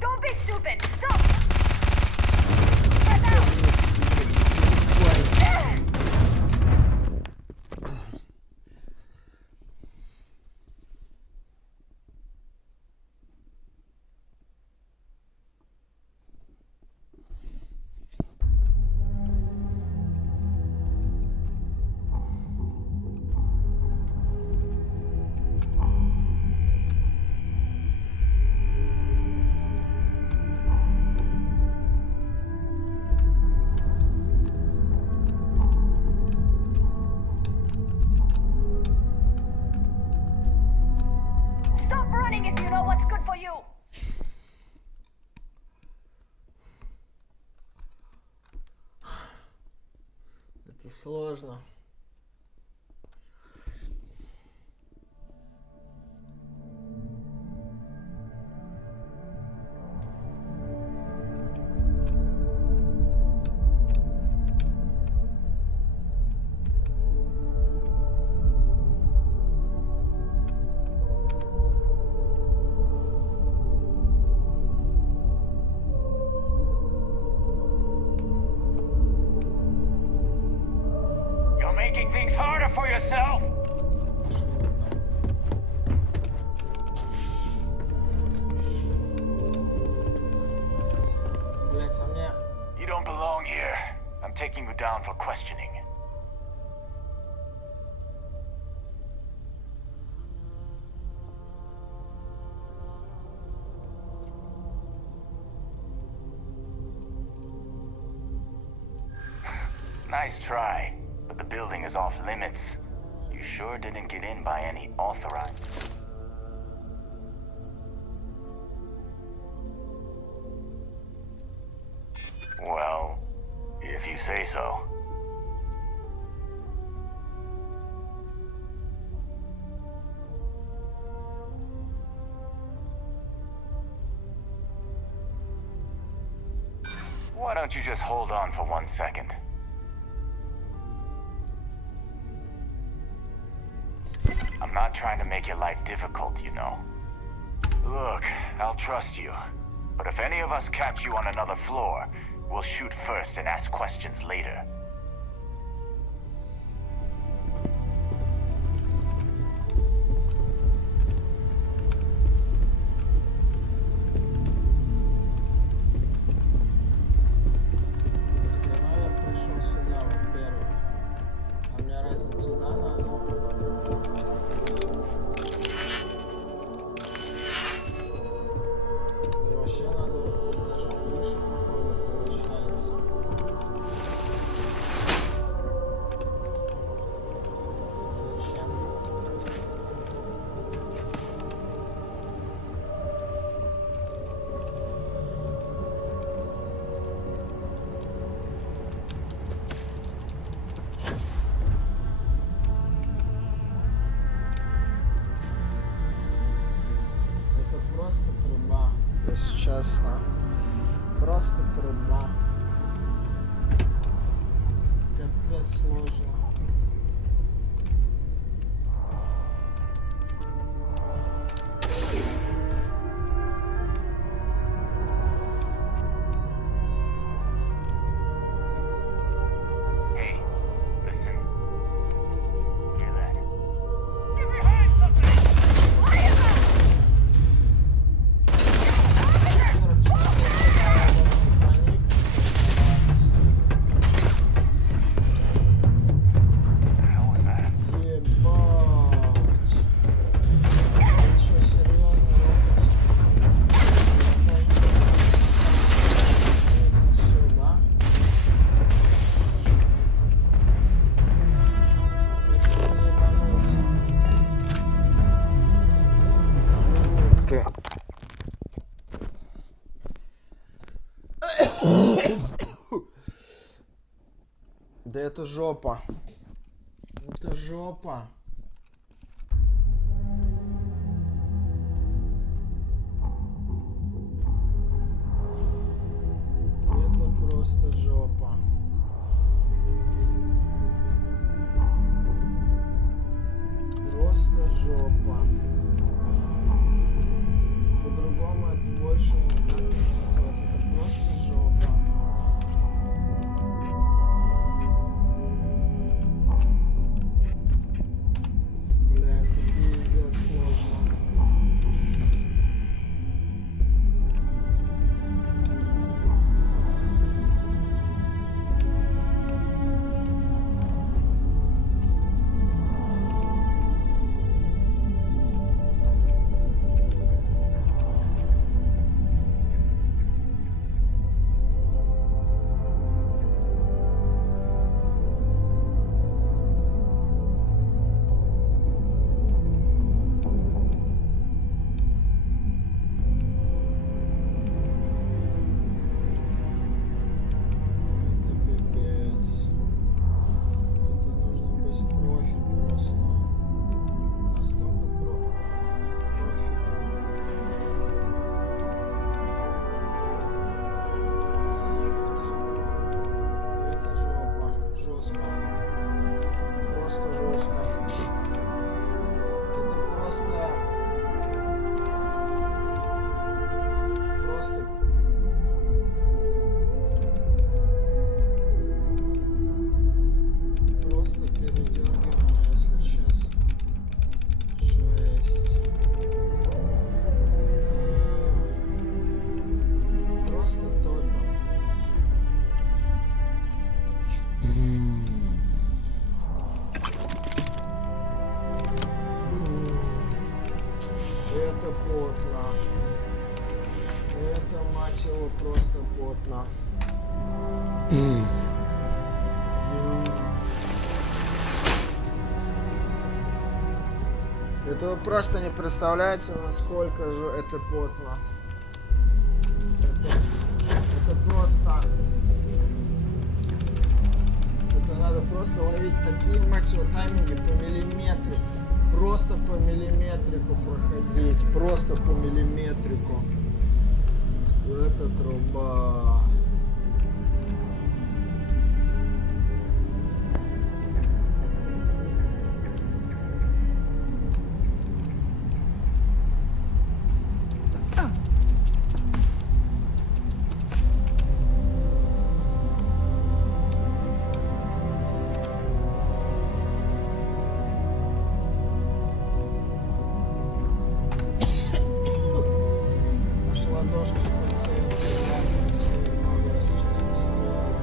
Don't be stupid! Stop! Get out! Stop running if you know what's good for you! Это сложно. You're making things harder for yourself! Блять, а мне... You don't belong here. I'm taking you down for questioning. Nice try, but the building is off limits. You sure didn't get in by any authorized... Well, if you say so. Why don't you just hold on for 1 second? I'm not trying to make your life difficult, you know. Look, I'll trust you. But if any of us catch you on another floor, we'll shoot first and ask questions later. Нахрена я пришел сюда, во-первых? А мне разве сюда надо? Мне вообще надо даже выше, походу, получается. Зачем? Это просто труба, если честно. Просто труба. Капец сложно. Hey, listen. Hear that? Give your hand something! What is that? Да это жопа. Это жопа. Это просто жопа. Просто жопа. По-другому это больше никак не называется. Это просто жопа. Бля, это пиздец сложно. Это потно. Это, мать его, просто потно. Это вы просто не представляете, насколько же это потно. Это просто... Это надо просто ловить такие, мать его, тайминги по миллиметру. Просто по миллиметрику проходить. Просто по миллиметрику. Это труба. Ладошка, что пациент, много, если честно, серьезно.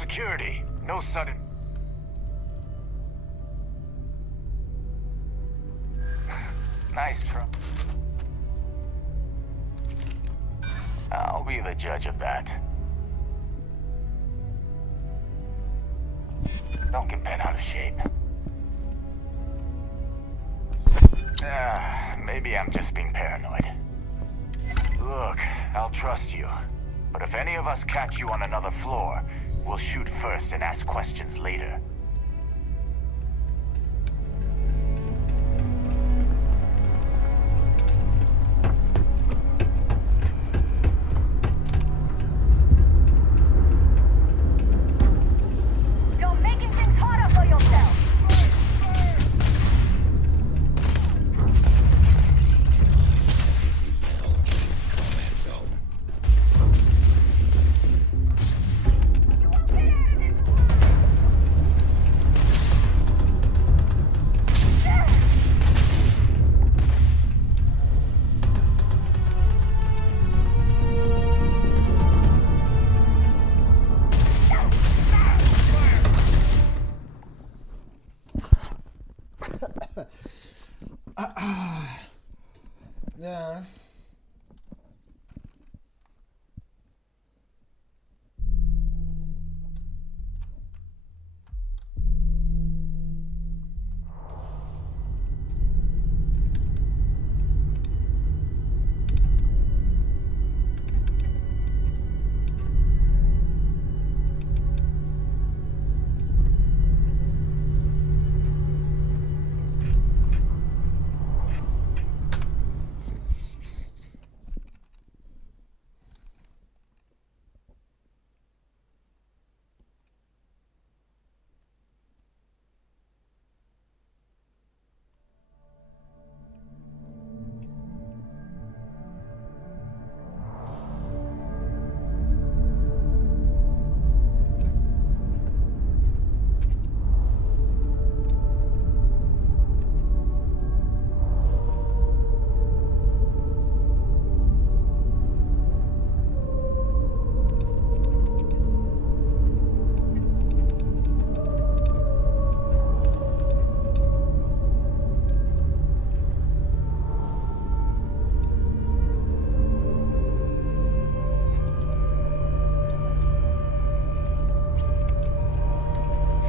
Security. No sudden. Nice try. I'll be the judge of that. Don't get bent out of shape. Maybe I'm just being paranoid. Look, I'll trust you. But if any of us catch you on another floor, we'll shoot first and ask questions later. You're making things harder for yourself. Да.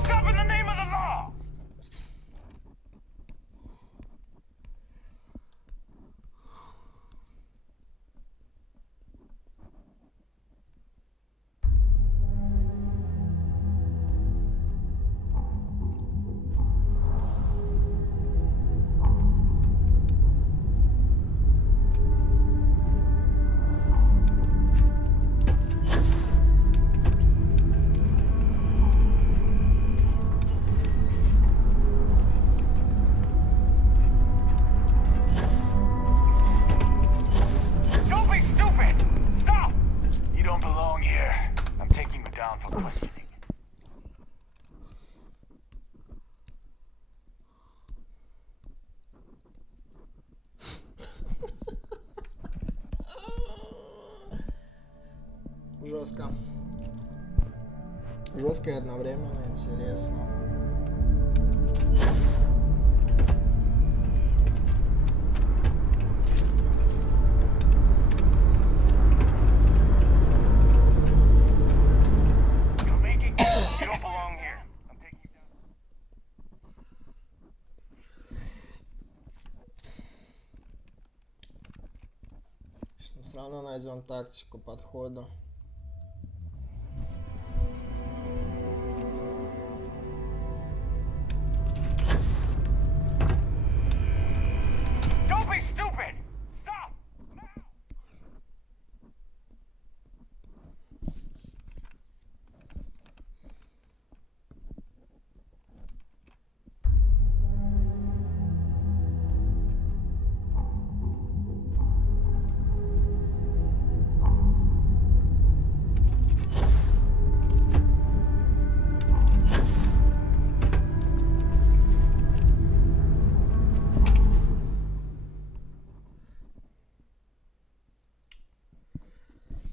Stop in the name of the law! Don't be stupid! Stop! You don't belong here. I'm taking you down for questioning. Жестко. Жестко и одновременно интересно. You're making... You don't belong here. I'm taking you down. Сейчас мы все равно найдем тактику подхода. Don't be stupid! Stop!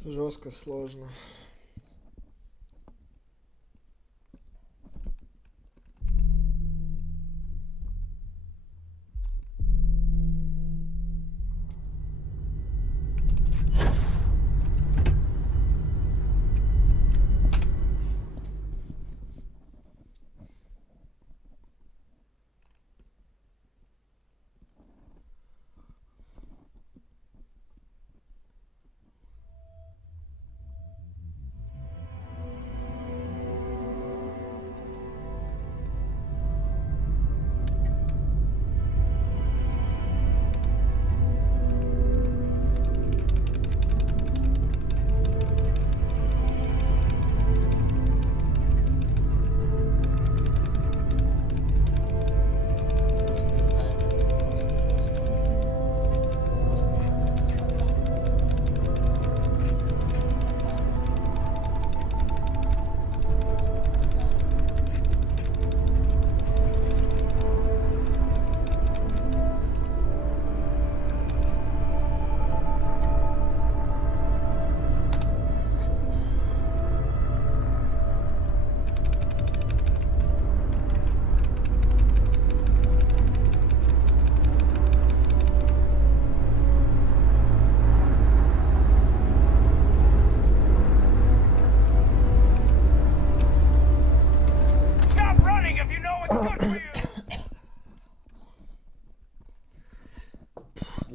Жестко, сложно.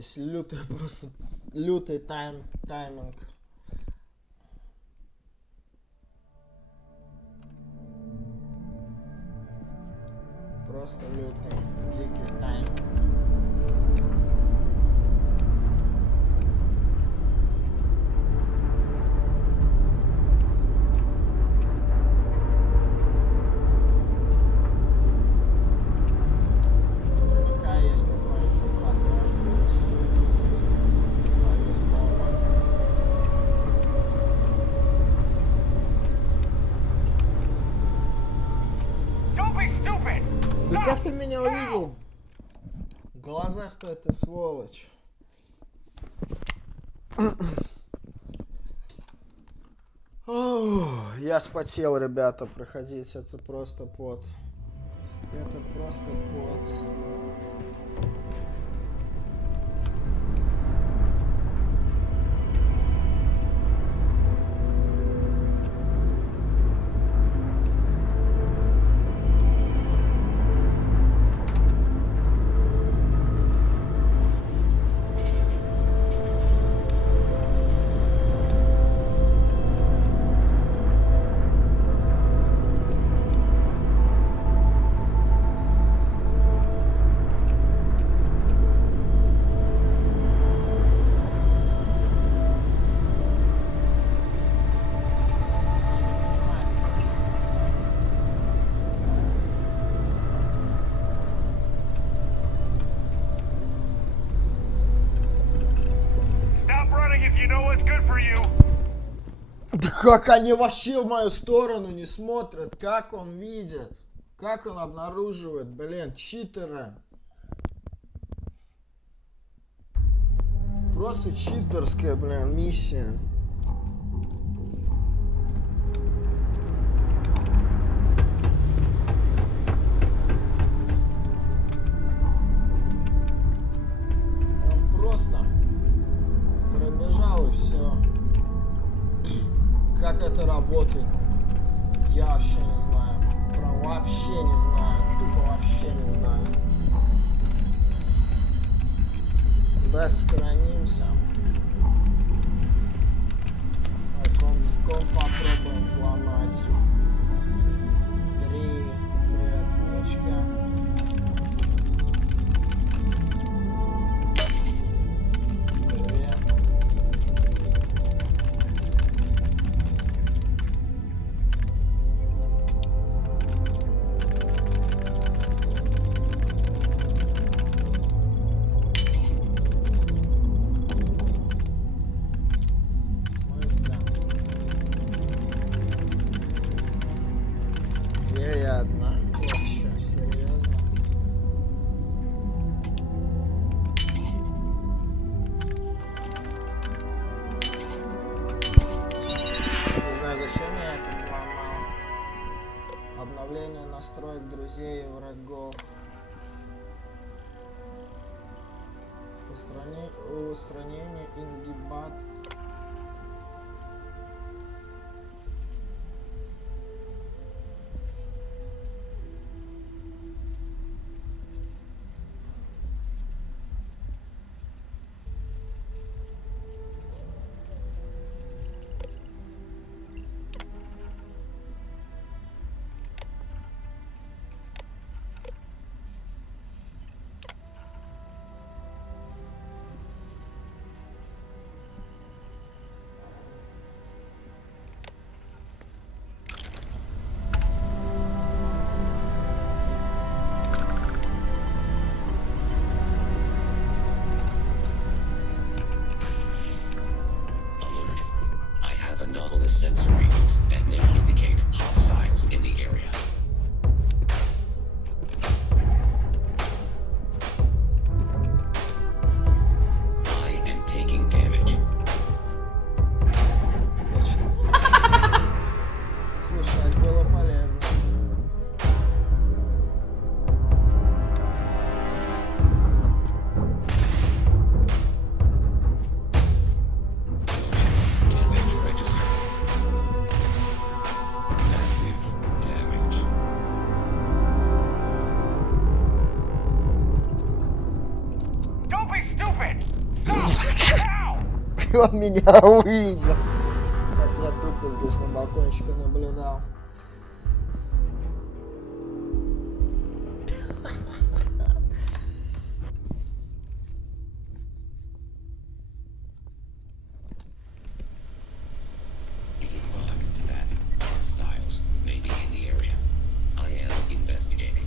есть лютый, просто лютый тайминг. Просто лютый, дикий тайминг. Да как ты меня увидел? Глаза стоят, ты сволочь. Я спотел, ребята, проходить. Это просто пот. Это просто пот. Да как они вообще в мою сторону не смотрят? Как он видит? Как он обнаруживает? Блин, читеры. Просто читерская, блин, миссия. Он просто пробежал и все. Как это работает, я вообще не знаю. Прям вообще не знаю. Тупо вообще не знаю. Давай сохранимся. Комп попробуем взломать. Три отмычки. Настроек друзей и врагов. Устранение ингибат. Anomalous sensor readings and may indicate hostiles in the area. I am taking damage. Слушай, это было полезно. Damage registered. Massive damage. он меня увидел. Как я тупо здесь на балкончике наблюдал. Be advised that hostiles may be in the area. I am investigating.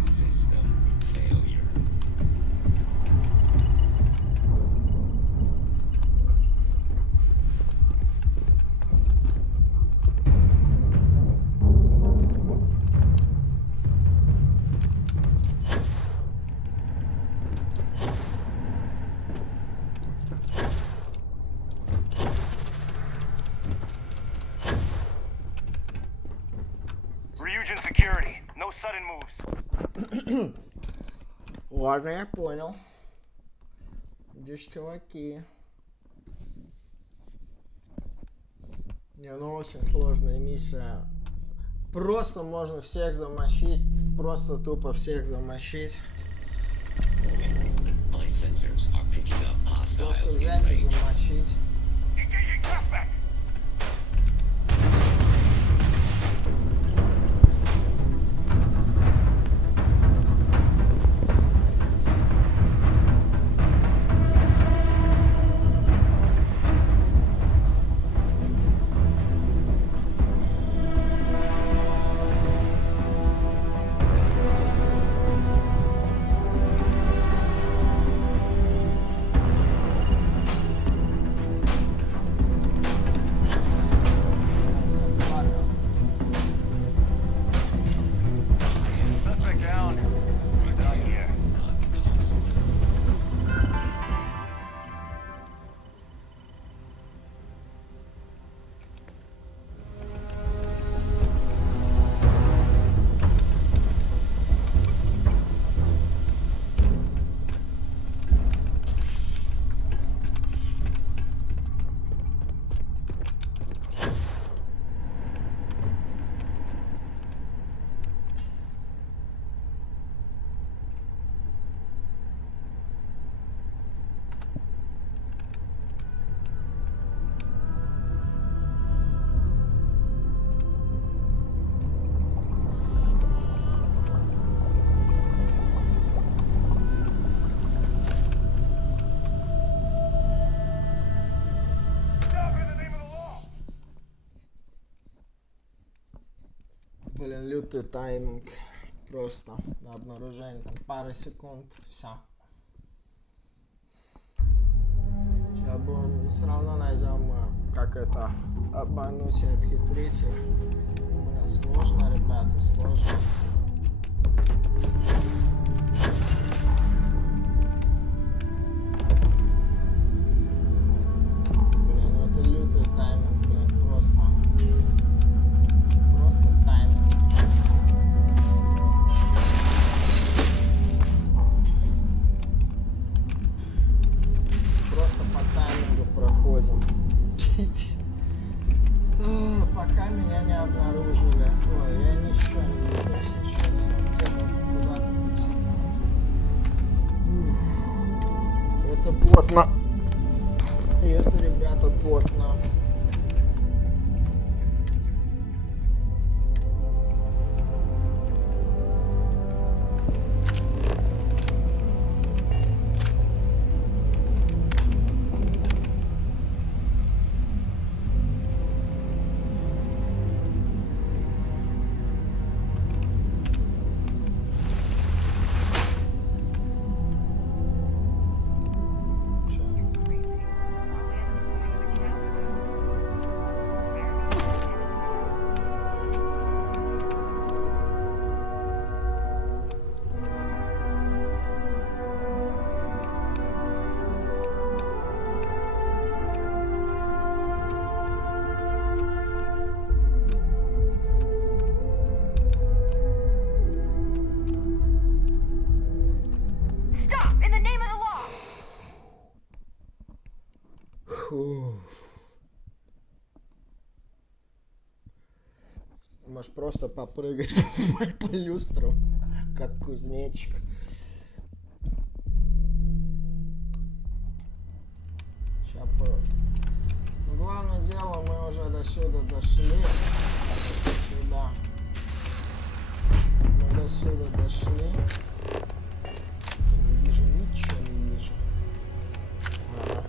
System failure. Ryujin security. No sudden moves. Ладно, я понял. Здесь чуваки. Не, ну очень сложная миссия. Просто можно всех замочить. Просто тупо всех замочить. My sensors are picking up Просто hostiles in взять и range. замочить. Suspect down. We're done here. Блин, лютый тайминг. Просто на обнаружение. Там пара секунд. Все. Сейчас будем все равно найдем, как это обмануть и обхитрить их. Блин, сложно, ребята, сложно. Блин, ну это лютый тайминг, блин, просто. Просто тайминг. Просто по таймингу проходим. Пока меня не обнаружили. Ой, я ничего не вижу, если честно. Где-то куда-то потекал. Это плотно. И это, ребята, плотно. Можешь просто попрыгать по люстрам, как кузнечик. Сейчас Ну, главное дело, мы уже до сюда дошли. Сюда. Мы до сюда дошли. Не вижу, ничего не вижу. Ага.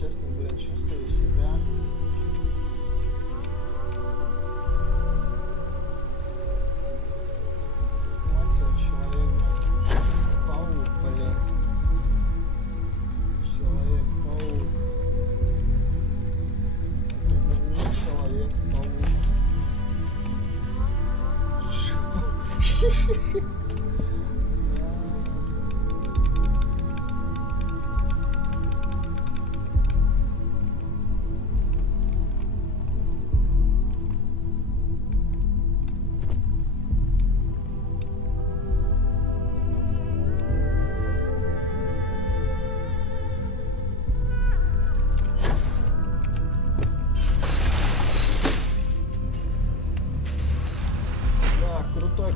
Честно, блин, чувствую себя. Мать его, человек-паук, блин. Человек-паук. Как бы не человек-паук.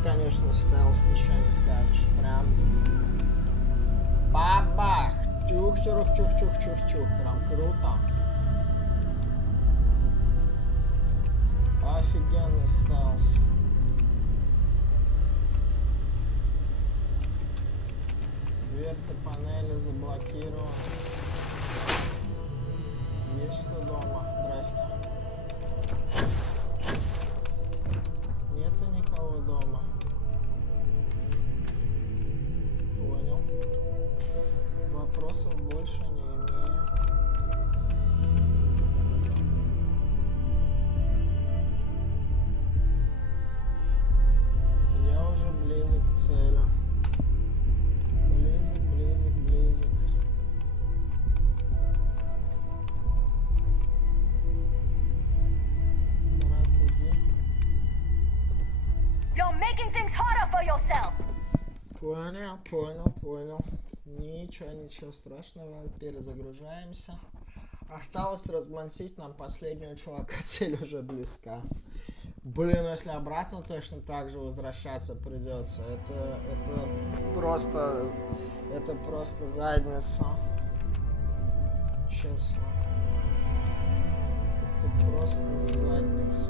Конечно, стелс, ничего не скажешь. Прям бабах! Чух-чух-чух-чух-чух-чух. Прям круто. Офигенный стелс. Дверцы панели заблокированы. Есть кто дома? Здрасте. Нету никого дома. Понял. Вопросов больше не имею. Я уже близок к цели. Близок, близок, близок. Брат, иди. You're making things harder for yourself. Понял, понял, понял. Ничего, ничего страшного. Перезагружаемся. Осталось размансить нам последнего чувака. Цель уже близка. Блин, если обратно точно так же возвращаться придется. Это просто задница. Честно. Это просто задница.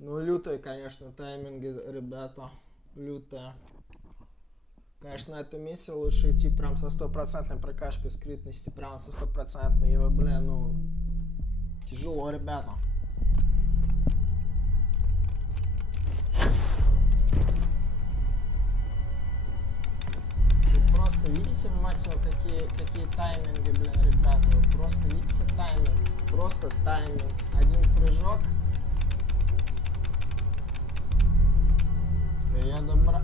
Ну, лютые, конечно, тайминги, ребята. Лютые. Конечно, на эту миссию лучше идти прям со 100% прокачкой скрытности. Прям со 100%. Его, блин, ну... Тяжело, ребята. Вы просто видите, мать его, какие тайминги, блин, ребята. Вы просто видите тайминг. Просто тайминг. Один прыжок. Я добра...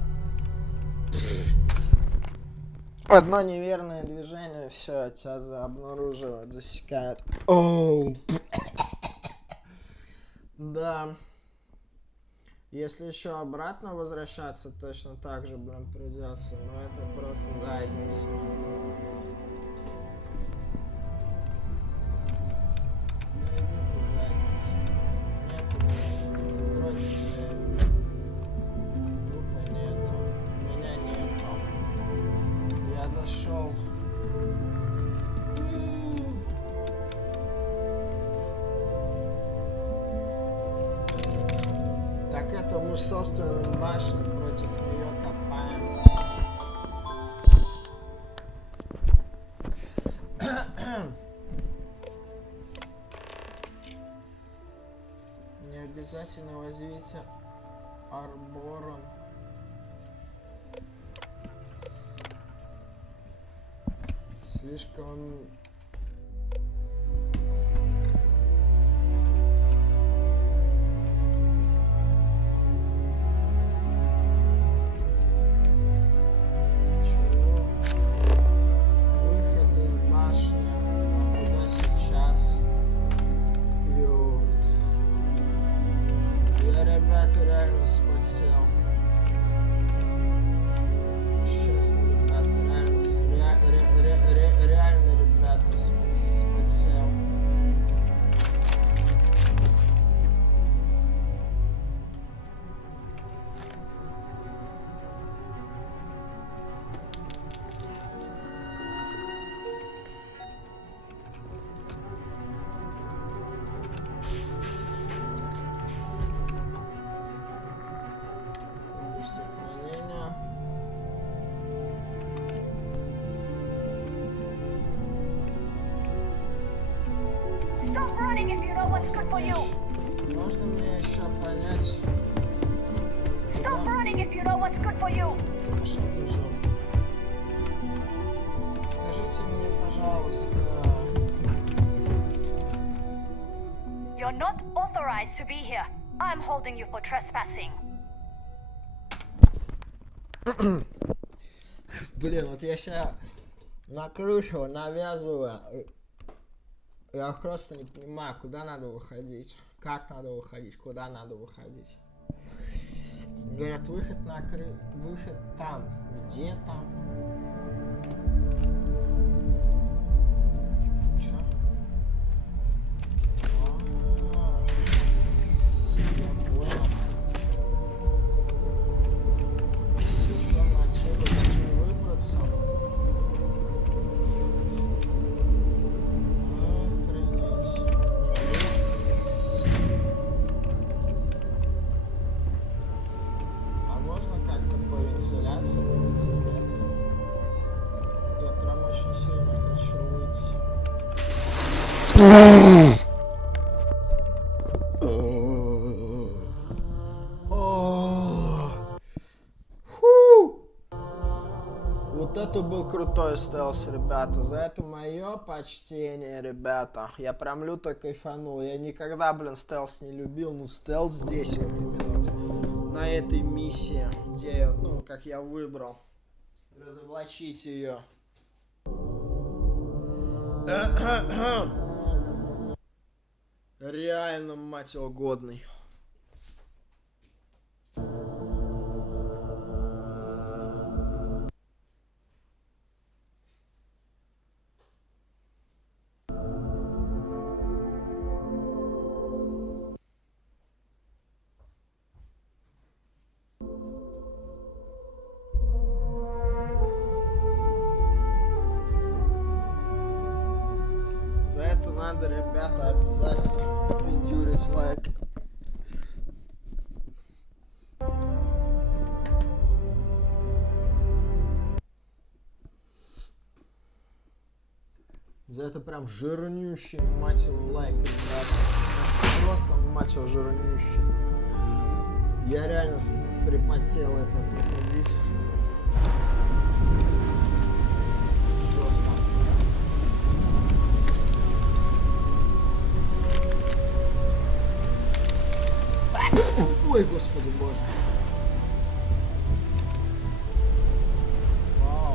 Одно неверное движение, все, тебя обнаруживают, засекают. Оу. Да. Если еще обратно возвращаться, точно так же, блин, придется. Но это просто задница. Да иди тут, задница. Нету места, закройте дверь. Я дошел. Так это мы собственным башням против нее копаем. Не обязательно возите арбором. Слишком... Выход из башни. А куда сейчас? Ёпт. Я, ребята, реально спотел. Честно, ребята, реально, ребята, спотел. Сохранение. Stop running if you know what's good for you. Можно мне еще понять? Stop running if you know what's good for you. Что ты жил? Скажите мне, пожалуйста. You're not authorized to be here. I'm holding you for trespassing. Блин, вот я сейчас накручиваю, навязываю. Я просто не понимаю, куда надо выходить, как надо выходить, куда надо выходить. Говорят, выход выход там. Где там? Чё? Я понял. Причем отсюда должны выбраться. А можно как-то по вентиляции выйти? Нет? Я прям очень сильно хочу выйти. Вот это был крутой стелс, ребята. За это мое почтение, ребята. Я прям люто кайфанул. Я никогда, блин, стелс не любил. Ну, стелс здесь вот именно. На этой миссии, где, ну, как я выбрал. Разоблачить ее. Реально, мать его, годный. За это надо, ребята, обязательно пиндюрить лайк. За это прям жирнющий, мать его, лайк, ребята. Просто, мать его, жирнющий. Я реально припотел это проходить. Жестко. Ой, господи боже. Вау.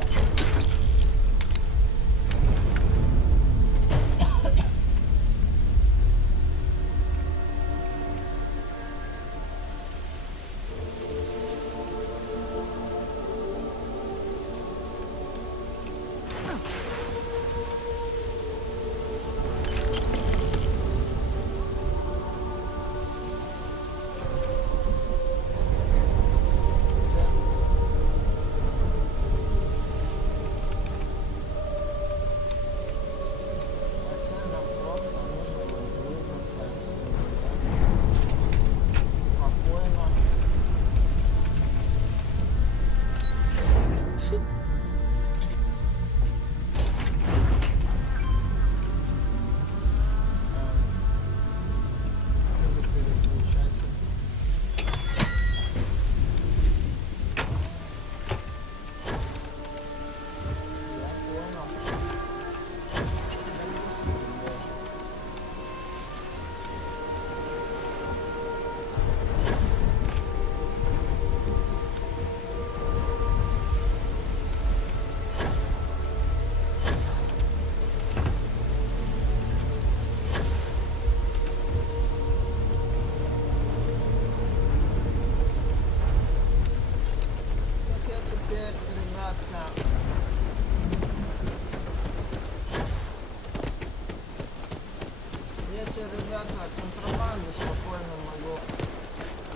кстати, ребята, контрабанду спокойно могу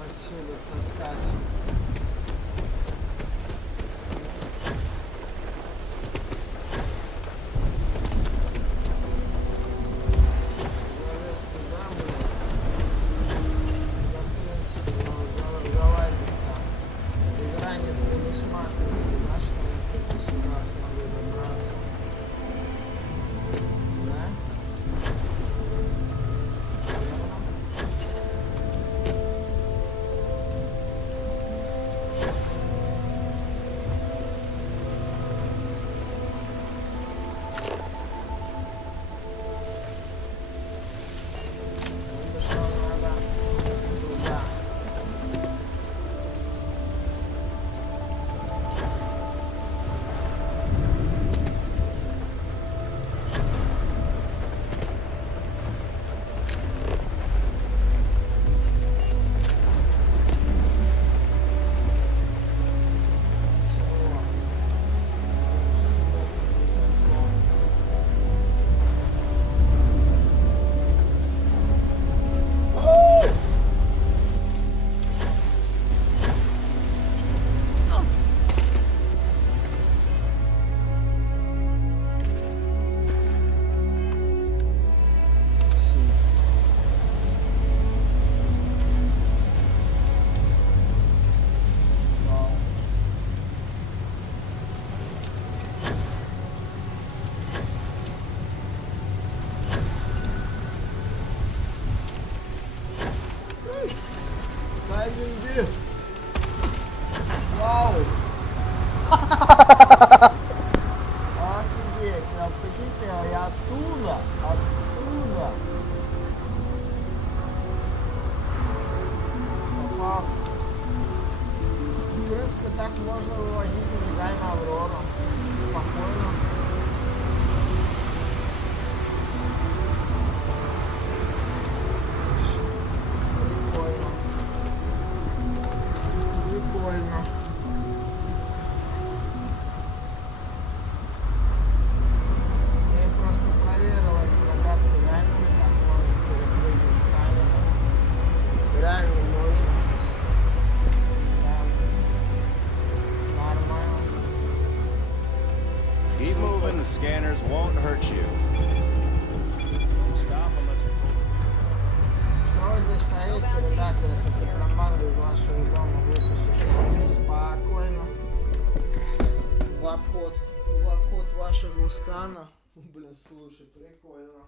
отсюда таскать. Залез туда, блин. Да, в принципе, залазить там. Игра не предусматривает, да, что я только сюда смогу забраться. Да? Тайминги. Вау. Офигеть, а прикиньте, я оттуда. Попал. В принципе, так можно вывозить нелегально Аврору. Спокойно. Прикольно. Я просто проверил эту догадку, реально ли так можно перепрыгнуть с камеры. Реально можно. Да. Нормально. Keep moving, the scanners won't hurt you. Stop unless you're told. Что вы здесь стоите, ребята, если контрабанду из вашего дома вытащить можно спокойно в обход вашего скана. Блин, слушай, прикольно.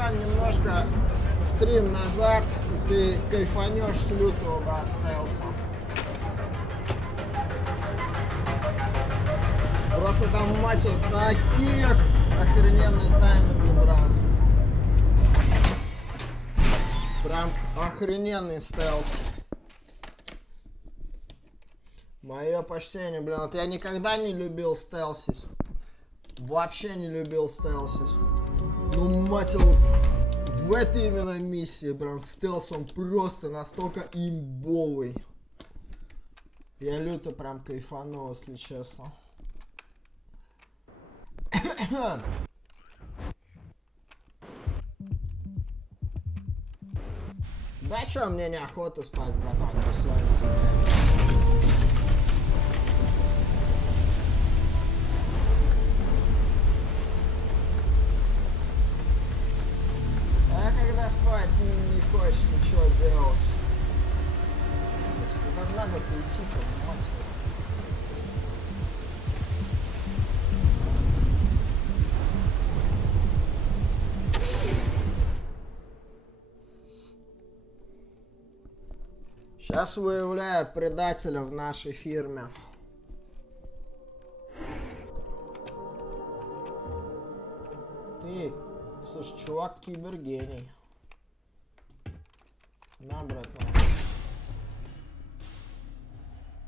братан, немножко стрим назад, и ты кайфанешь с лютого, брат, стелса. Просто там, мать его, такие охрененные тайминги, брат. Прям охрененный стелс. Мое почтение, блин, вот я никогда не любил стелсить. Вообще не любил стелсить. Ну, мать его, в этой именно миссии, прям стелс, он просто настолько имбовый. Я люто прям кайфанул, если честно. Да чё, мне неохота спать, братан, бессонница. А когда спать не хочется ничего делать. Куда надо прийти, понимаете? Сейчас выявляю предателя в нашей фирме. Ты, слушай, чувак кибергений. На, братан.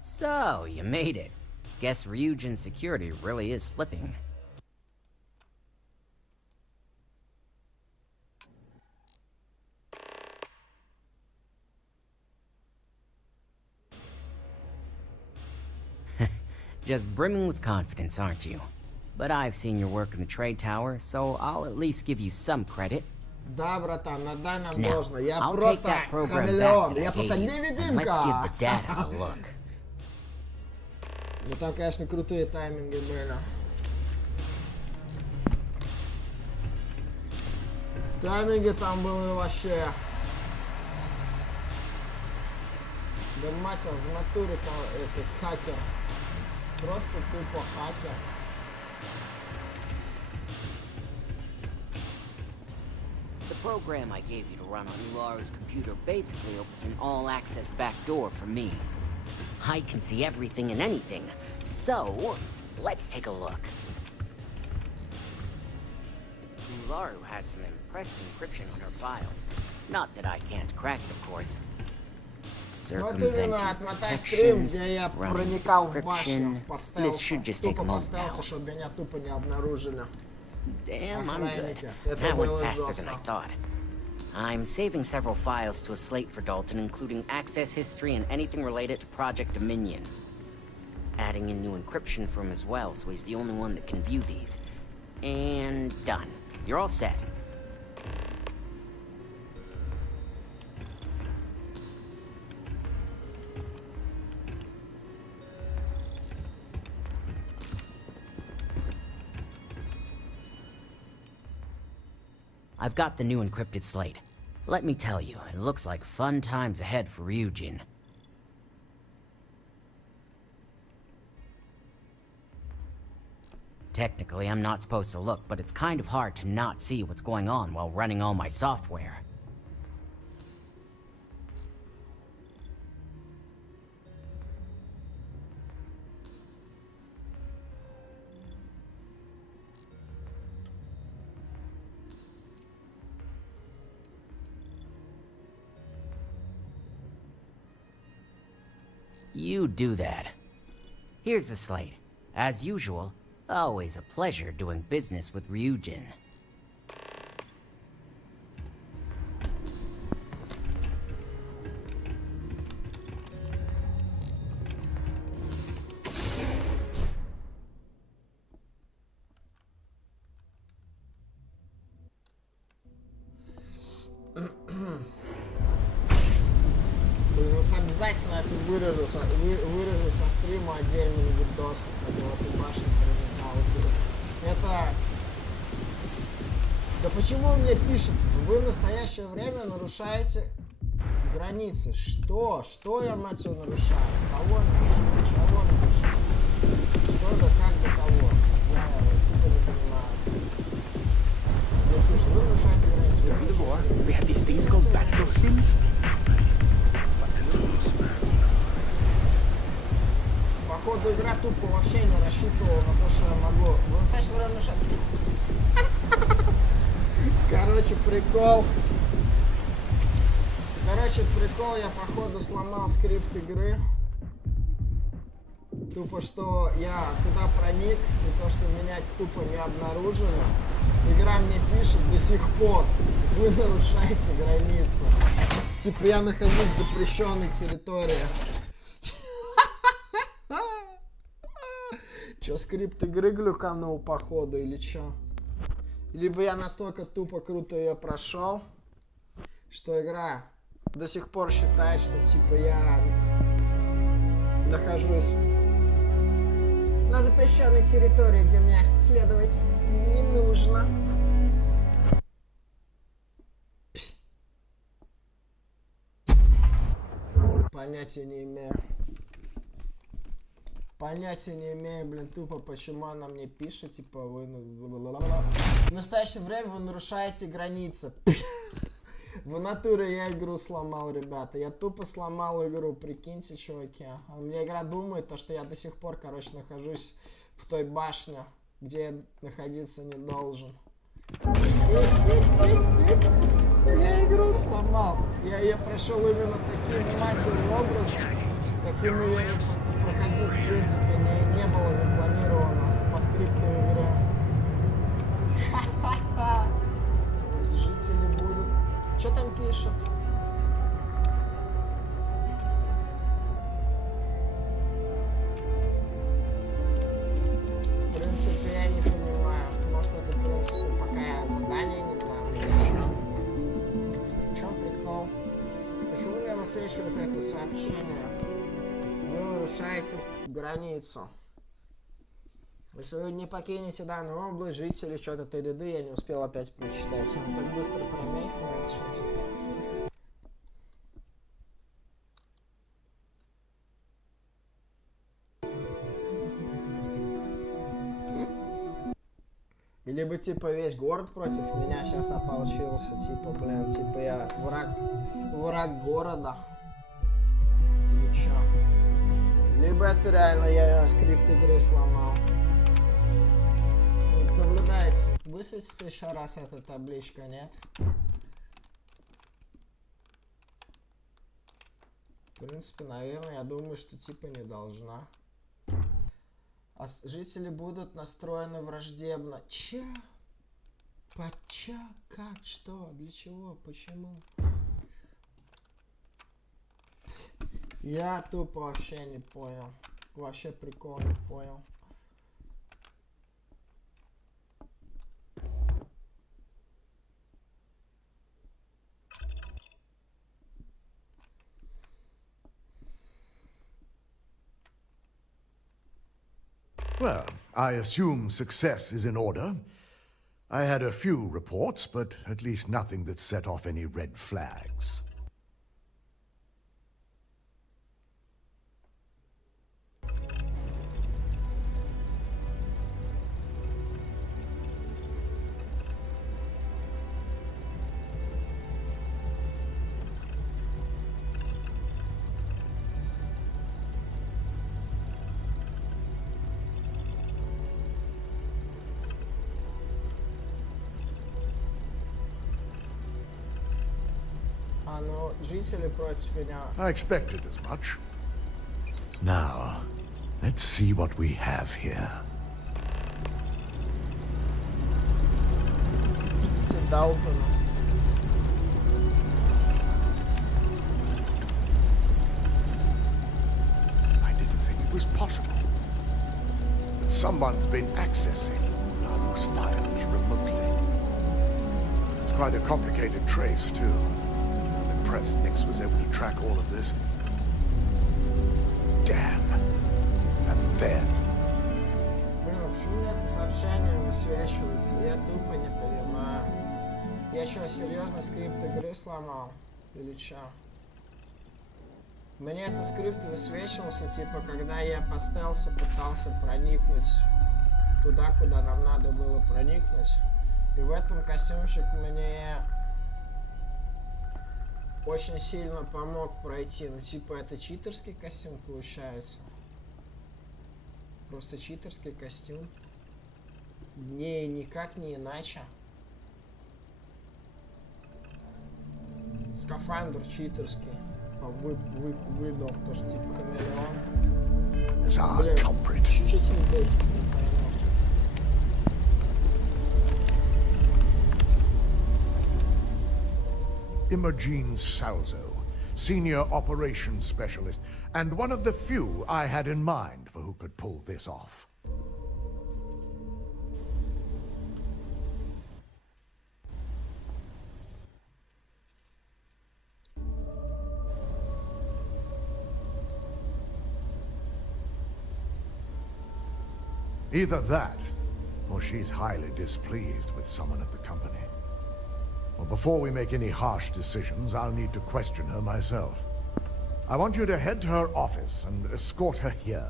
So, you made it. Guess Ryujin's security really is slipping. Just brimming with confidence, aren't you? But I've seen your work in the trade tower, so I'll at least give you some credit. Да, братан, надай нам Now, должно. Я I'll take просто that program хамелеон. back that Я I просто gave you, and let's give невидимка. the data a look. Ну там, конечно, крутые тайминги были. Тайминги там были вообще. Да мать, в натуре там это хакер. Просто тупо хакер. The program I gave you to run on Ularu's computer basically opens an all-access backdoor for me. I can see everything and anything, so let's take a look. Ularu has some impressive encryption on her files. Not that I can't crack it, of course. Вот именно отмотай стрим, где я проникал в башню по стелсу. Тупо по стелсу, чтобы меня тупо не обнаружили. Damn, I'm good. That went faster than I thought. I'm saving several files to a slate for Dalton, including access history and anything related to Project Dominion. Adding in new encryption for him as well, so he's the only one that can view these. And done. You're all set. I've got the new encrypted slate. Let me tell you, it looks like fun times ahead for Ryujin. Technically, I'm not supposed to look, but it's kind of hard to not see what's going on while running all my software. You do that. Here's the slate. As usual, always a pleasure doing business with Ryujin. Обязательно это вырежу со стрима отдельный видос, когда вот и башня проникал. Это... Да почему он мне пишет? Вы в настоящее время нарушаете границы. Что? Что я, мать его, нарушаю? Кого нарушаю? Чего нарушаю? Что да как до кого? Я это не понимаю. Мне пишет, вы нарушаете границы. We had these things called battle stims. Походу игра тупо вообще не рассчитывала на то, что я могу в настоящее время мешать. Короче, прикол. Я походу сломал скрипт игры. Тупо что я туда проник, и то, что меня тупо не обнаружили. Игра мне пишет до сих пор: вы нарушаете границы. Типа я нахожусь в запрещенной территории. Чё, скрипт игры глюканул походу или чё? Либо я настолько тупо круто ее прошел, что игра до сих пор считает, что типа я нахожусь на запрещенной территории, где мне следовать не нужно. Понятия не имею. Понятия не имею, блин, тупо, почему она мне пишет, типа, вы... В настоящее время вы нарушаете границы. В натуре я игру сломал, ребята. Я тупо сломал игру, прикиньте, чуваки. А мне игра думает, то, что я до сих пор, короче, нахожусь в той башне, где я находиться не должен. Я игру сломал. Я ее прошел именно таким, мать его, образом, каким я не проходить, в принципе, не было запланировано по скрипту игры. Жители будут... Что там пишет? В принципе, я не понимаю. Может, это, в принципе, пока я задание не знаю. В чем прикол? Почему я высвечиваю это сообщение? Вы нарушаете границу. Если вы не покинете данную область, жители, что-то ТДД, я не успел опять прочитать. Он так быстро промелькивает, что типа... Или бы типа весь город против меня сейчас ополчился, типа, блин, типа я враг города. Или чё? Либо это реально я скрипт игры сломал. Наблюдайте. Высветится еще раз эта табличка, нет? В принципе, наверное, я думаю, что типа не должна. А жители будут настроены враждебно. Че? Поча? Как? Что? Для чего? Почему? Я тупо вообще не понял. Вообще прикол не понял. Well, I assume success is in order. I had a few reports, but at least nothing that set off any red flags. Жители против меня. I expected as much. Now, let's see what we have here. Dalton. I didn't think it was possible. But someone's been accessing Ularu's files remotely. It's quite a complicated trace, too. Impressed Nix was able to track all of this. Damn. And then... Блин, почему мне это сообщение высвечивается? Я тупо не понимаю. Я что, серьезно скрипт игры сломал? Или что? Мне этот скрипт высвечивался, типа, когда я по стелсу пытался проникнуть туда, куда нам надо было проникнуть. И в этом костюмчик мне очень сильно помог пройти. Ну, типа, это читерский костюм получается. Просто читерский костюм. Не, никак не иначе. Скафандр читерский. Выдал то, что типа хамелеон. Блин, чуть-чуть не бесится, не пойму. Imogen Salzo, Senior Operations Specialist, and one of the few I had in mind for who could pull this off. Either that, or she's highly displeased with someone at the company. Well, before we make any harsh decisions, I'll need to question her myself. I want you to head to her office and escort her here.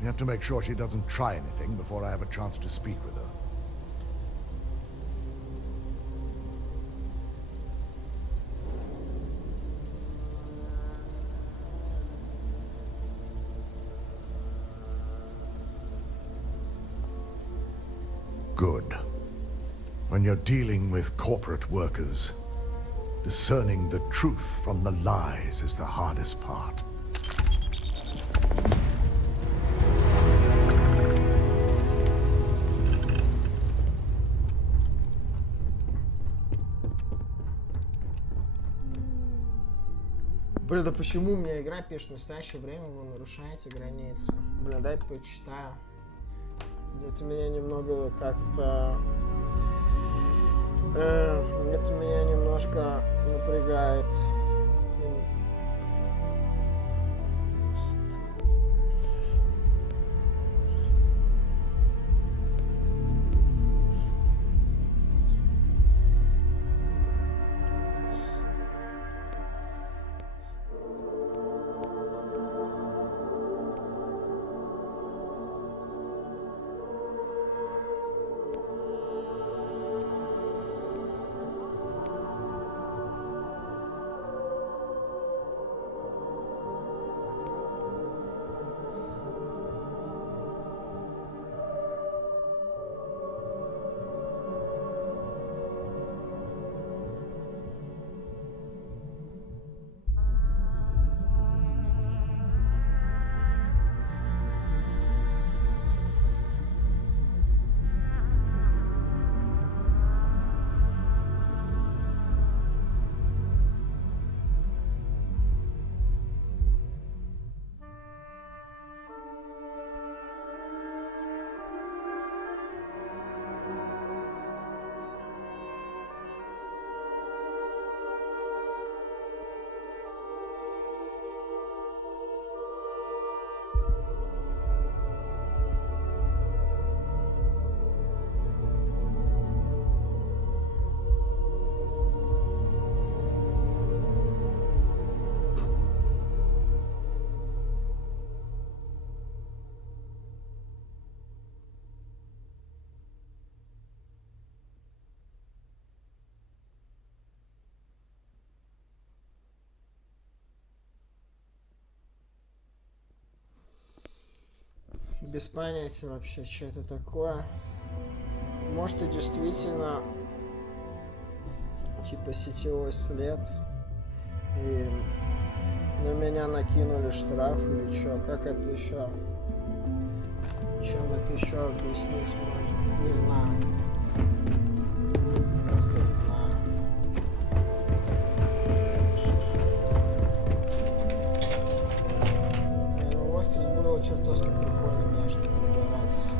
We have to make sure she doesn't try anything before I have a chance to speak with her. Good. When you're dealing with corporate workers, discerning the truth from the lies is the hardest part. Блин, да почему у меня игра пишет в настоящее время, вы нарушаете границы? Блин, дай почитаю. Это меня немного как-то... это меня немножко напрягает. Без понятия вообще, что это такое. Может, и действительно типа сетевой след. И на меня накинули штраф или что? Как это еще? Чем это еще объяснить можно? Не знаю. Просто не знаю. В офис было чертовски прикольно, конечно, пробираться.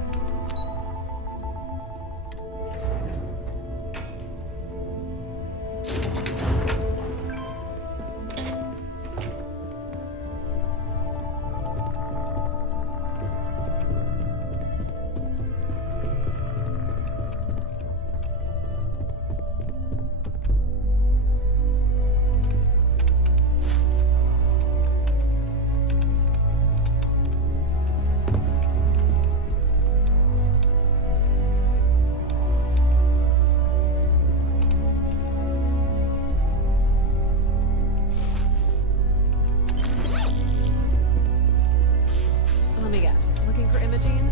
looking for Imogene?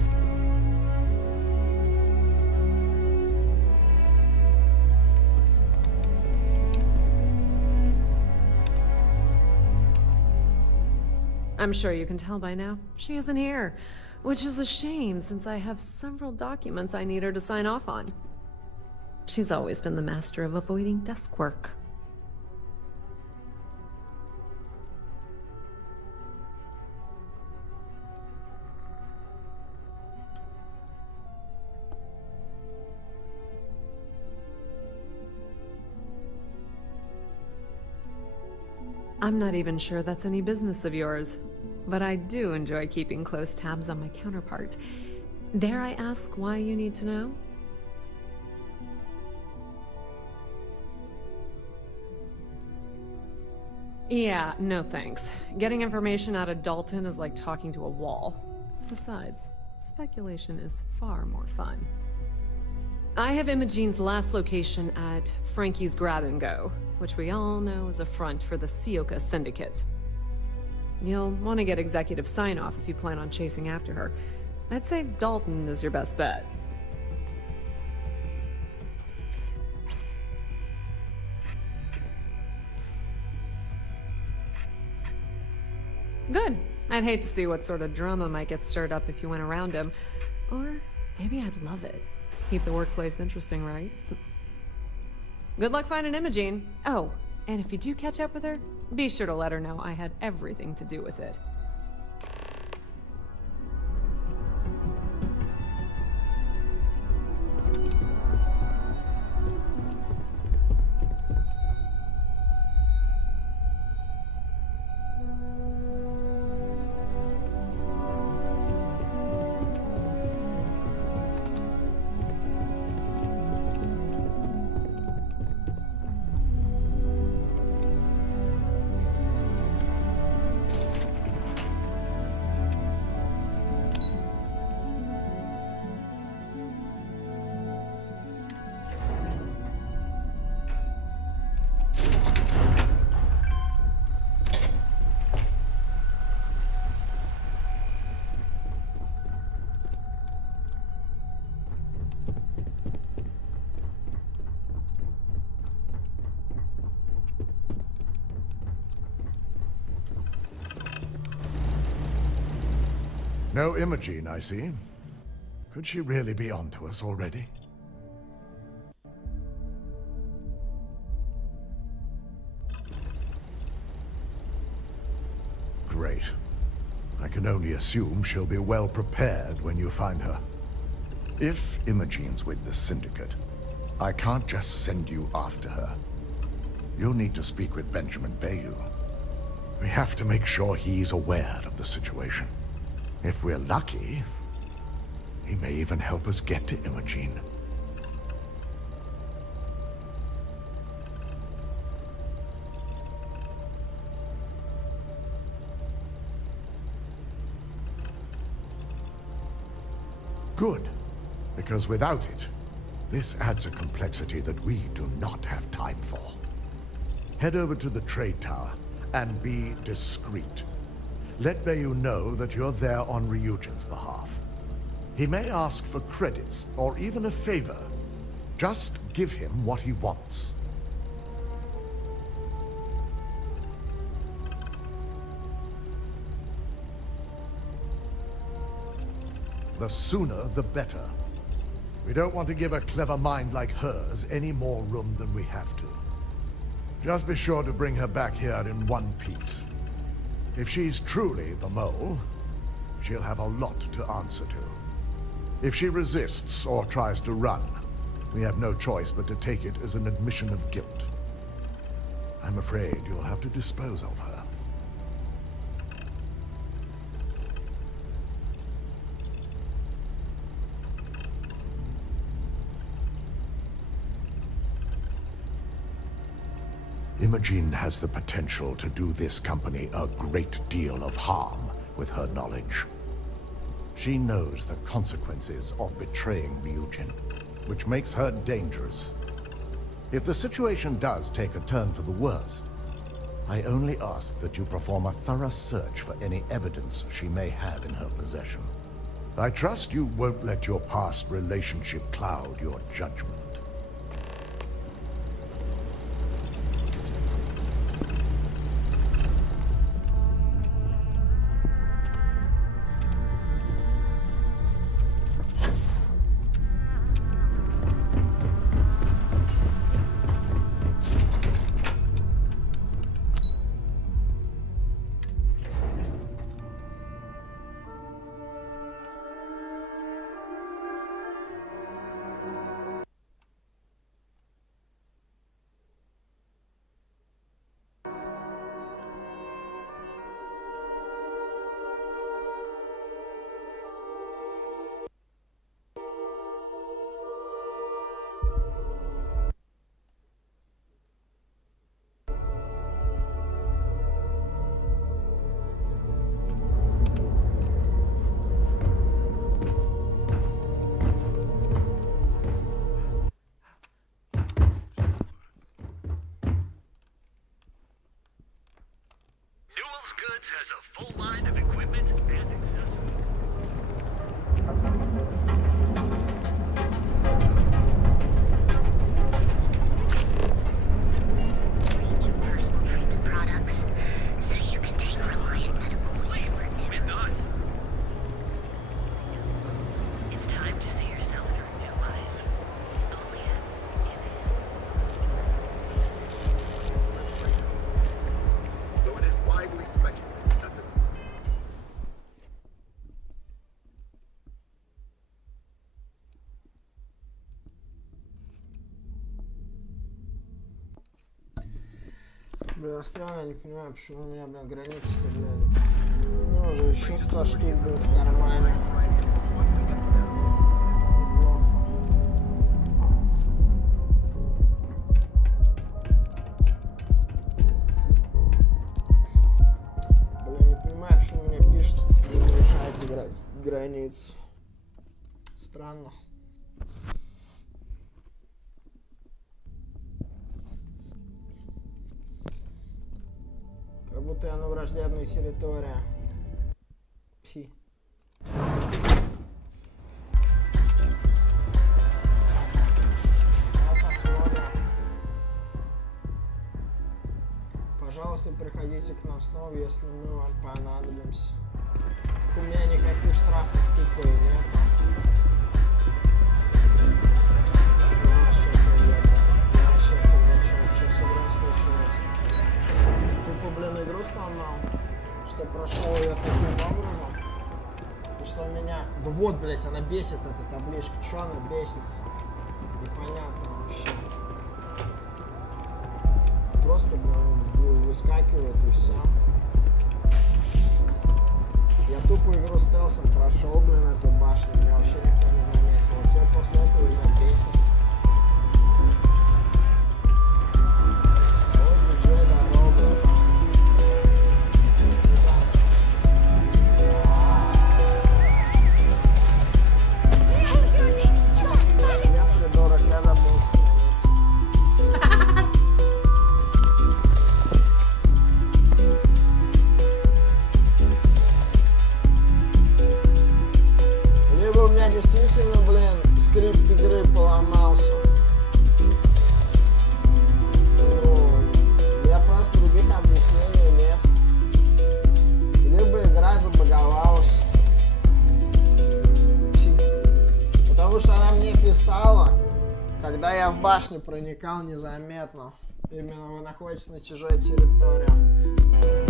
I'm sure you can tell by now. She isn't here, which is a shame since I have several documents I need her to sign off on. She's always been the master of avoiding desk work. I'm not even sure that's any business of yours, but I do enjoy keeping close tabs on my counterpart. Dare I ask why you need to know? Yeah, no thanks. Getting information out of Dalton is like talking to a wall. Besides, speculation is far more fun. I have Imogene's last location at Frankie's Grab and Go, which we all know is a front for the Sioka Syndicate. You'll want to get executive sign-off if you plan on chasing after her. I'd say Dalton is your best bet. Good. I'd hate to see what sort of drama might get stirred up if you went around him. Or maybe I'd love it. Keep the workplace interesting, right? Good luck finding Imogene. Oh, and if you do catch up with her, be sure to let her know I had everything to do with it. No Imogene, I see. Could she really be onto us already? Great. I can only assume she'll be well prepared when you find her. If Imogene's with the Syndicate, I can't just send you after her. You'll need to speak with Benjamin Bayou. We have to make sure he's aware of the situation. If we're lucky, he may even help us get to Imogene. Good, because without it, this adds a complexity that we do not have time for. Head over to the trade tower and be discreet. Let Bayou know that you're there on Ryujin's behalf. He may ask for credits or even a favor. Just give him what he wants. The sooner, the better. We don't want to give a clever mind like hers any more room than we have to. Just be sure to bring her back here in one piece. If she's truly the mole, she'll have a lot to answer to. If she resists or tries to run, we have no choice but to take it as an admission of guilt. I'm afraid you'll have to dispose of her. Imogene has the potential to do this company a great deal of harm with her knowledge. She knows the consequences of betraying Ryujin, which makes her dangerous. If the situation does take a turn for the worst, I only ask that you perform a thorough search for any evidence she may have in her possession. I trust you won't let your past relationship cloud your judgment. Has a full line of equipment and accessories. Personal treatment products, so you can take Reliant Medical wherever With us. It's time to see yourself through a new life. Oh yeah, Though it is widely speculated that the Блин, странно, я не понимаю, почему у меня, блин, границы-то, блин. У меня уже еще 100 штук будет в кармане. Блин, не понимаю, почему мне пишут, не нарушается границы. Странно. Как будто я на враждебной территории. Фи. Посмотрим. Пожалуйста, приходите к нам снова, если мы вам понадобимся. Так у меня никаких штрафов тупо и нет. Я вообще что с игрой случилось? Тупо, блин, игру сломал, что прошел ее таким образом, и что меня... Да вот, блядь, она бесит, эта табличка. Чё она бесится? Непонятно вообще. Просто, блин, выскакивает и все. Я тупо игру стелсом прошел, блин, эту башню, меня вообще никто не заметил. Вот все после этого меня бесит. Ой, диджей, дорога. Я придурок, я забыл сохраниться. Либо у меня действительно, блин, скрипт игры поломался. Ну, я просто других объяснений нет. Либо игра забаговалась. Потому что она мне писала, когда я в башню проникал незаметно. Именно вы находитесь на чужой территории.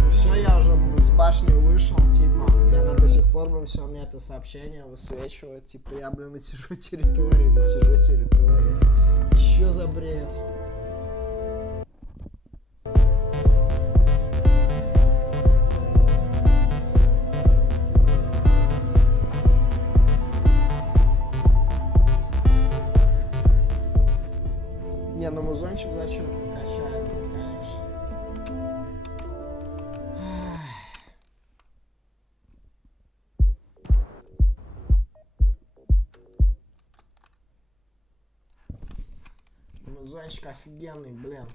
И все, я уже с башни вышел, типа, и она до сих пор, блин, все мне это сообщение высвечивает. Типа, я, блин, на чужой территории, на чужой территории. Что за бред? Не, ну музончик зачем качает, конечно. Музончик офигенный, блин.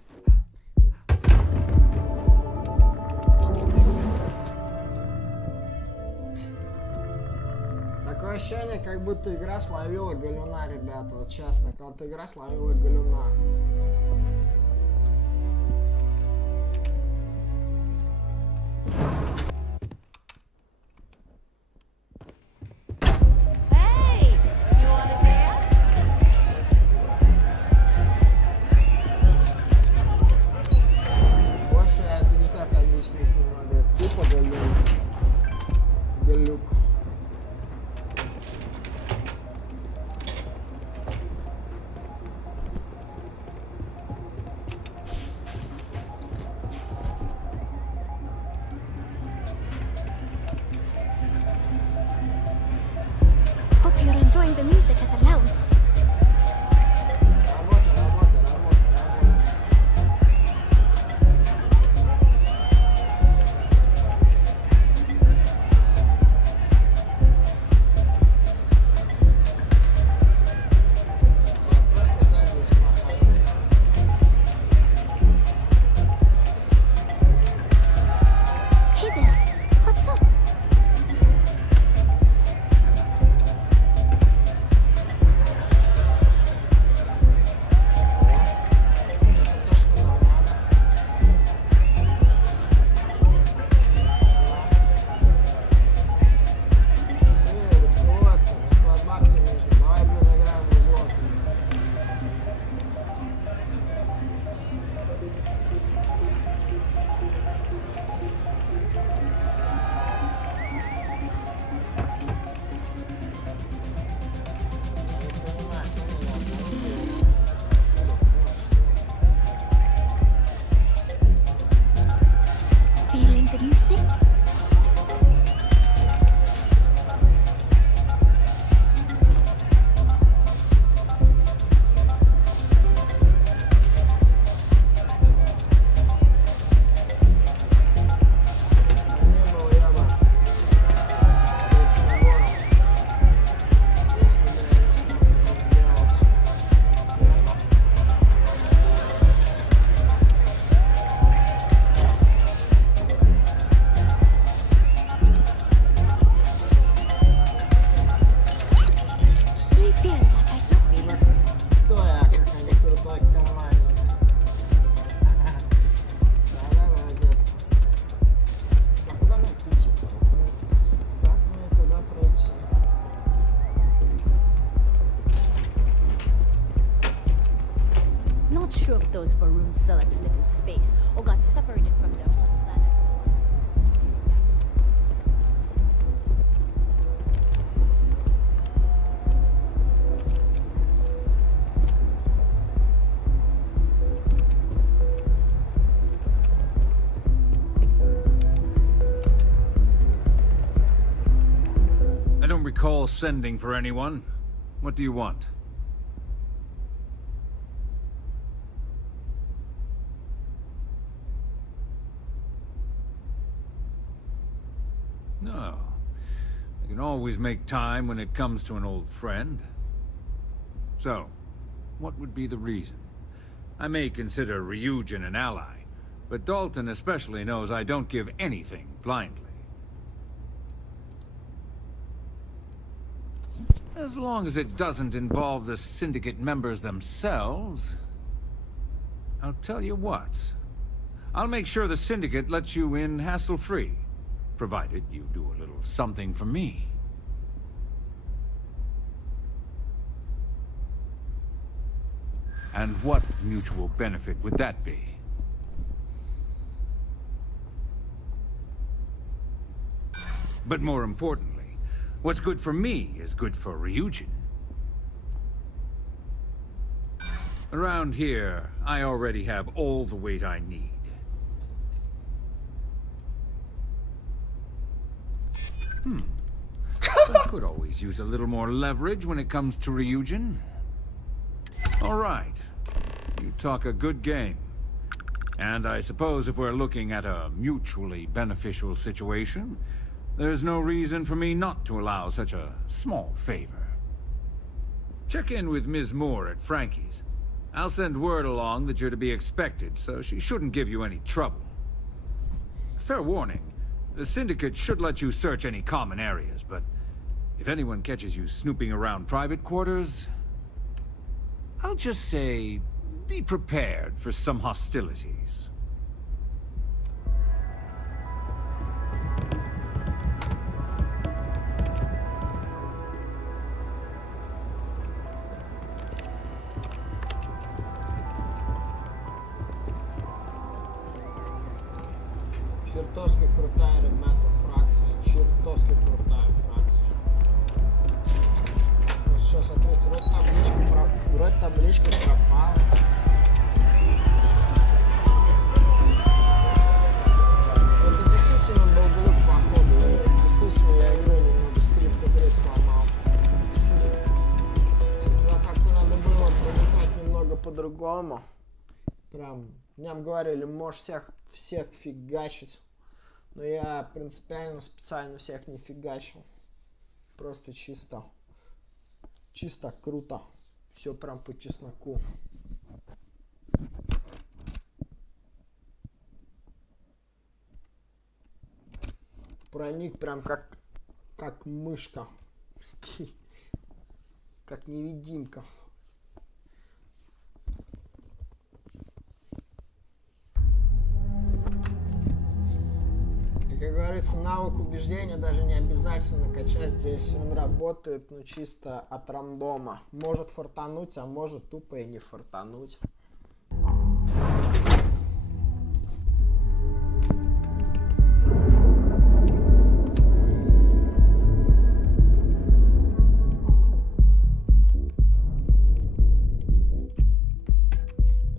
Такое ощущение, как будто игра словила галюна, ребята. Вот честно, как будто игра словила галюна. Hey! You wanna dance? Больше я это никак объяснить не могу. Тупо галюк. Галюк. Hope you're enjoying the music at the lounge. Hey there, what's up? Feeling the music? Really feel like I know you. Кто я, как они крутой карманник. Да-да-да, детка. А куда мне идти-то? Как мне туда пройти? Not sure if those Varun Sellects live in space or got separated from their home planet. I don't recall sending for anyone. What do you want? No. I can always make time when it comes to an old friend. So, what would be the reason? I may consider Ryujin an ally, but Dalton especially knows I don't give anything blindly. As long as it doesn't involve the Syndicate members themselves. I'll tell you what. I'll make sure the Syndicate lets you in hassle-free, provided you do a little something for me. And what mutual benefit would that be? But more importantly, what's good for me is good for Ryujin. Around here, I already have all the weight I need. I could always use a little more leverage when it comes to Ryujin. All right. You talk a good game. And I suppose if we're looking at a mutually beneficial situation, there's no reason for me not to allow such a small favor. Check in with Ms. Moore at Frankie's. I'll send word along that you're to be expected, so she shouldn't give you any trouble. Fair warning, the Syndicate should let you search any common areas, but If anyone catches you snooping around private quarters, I'll just say, be prepared for some hostilities. Чертовски крутая, ребята, фракция. Чертовски крутая фракция. Ну что, смотрите, вроде табличка пропала. Это действительно был глуп, походу. Действительно, я игру немного скрипт игры сломал. Всегда как-то надо было проникать немного по-другому. Прям, мне говорили, можешь всех фигачить. Но я принципиально специально всех не фигачил. Просто чисто круто. Все прям по чесноку. Проник прям как мышка. Как невидимка. Как говорится, навык убеждения даже не обязательно качать. Здесь он работает, ну, чисто от рандома. Может фартануть, а может тупо и не фартануть.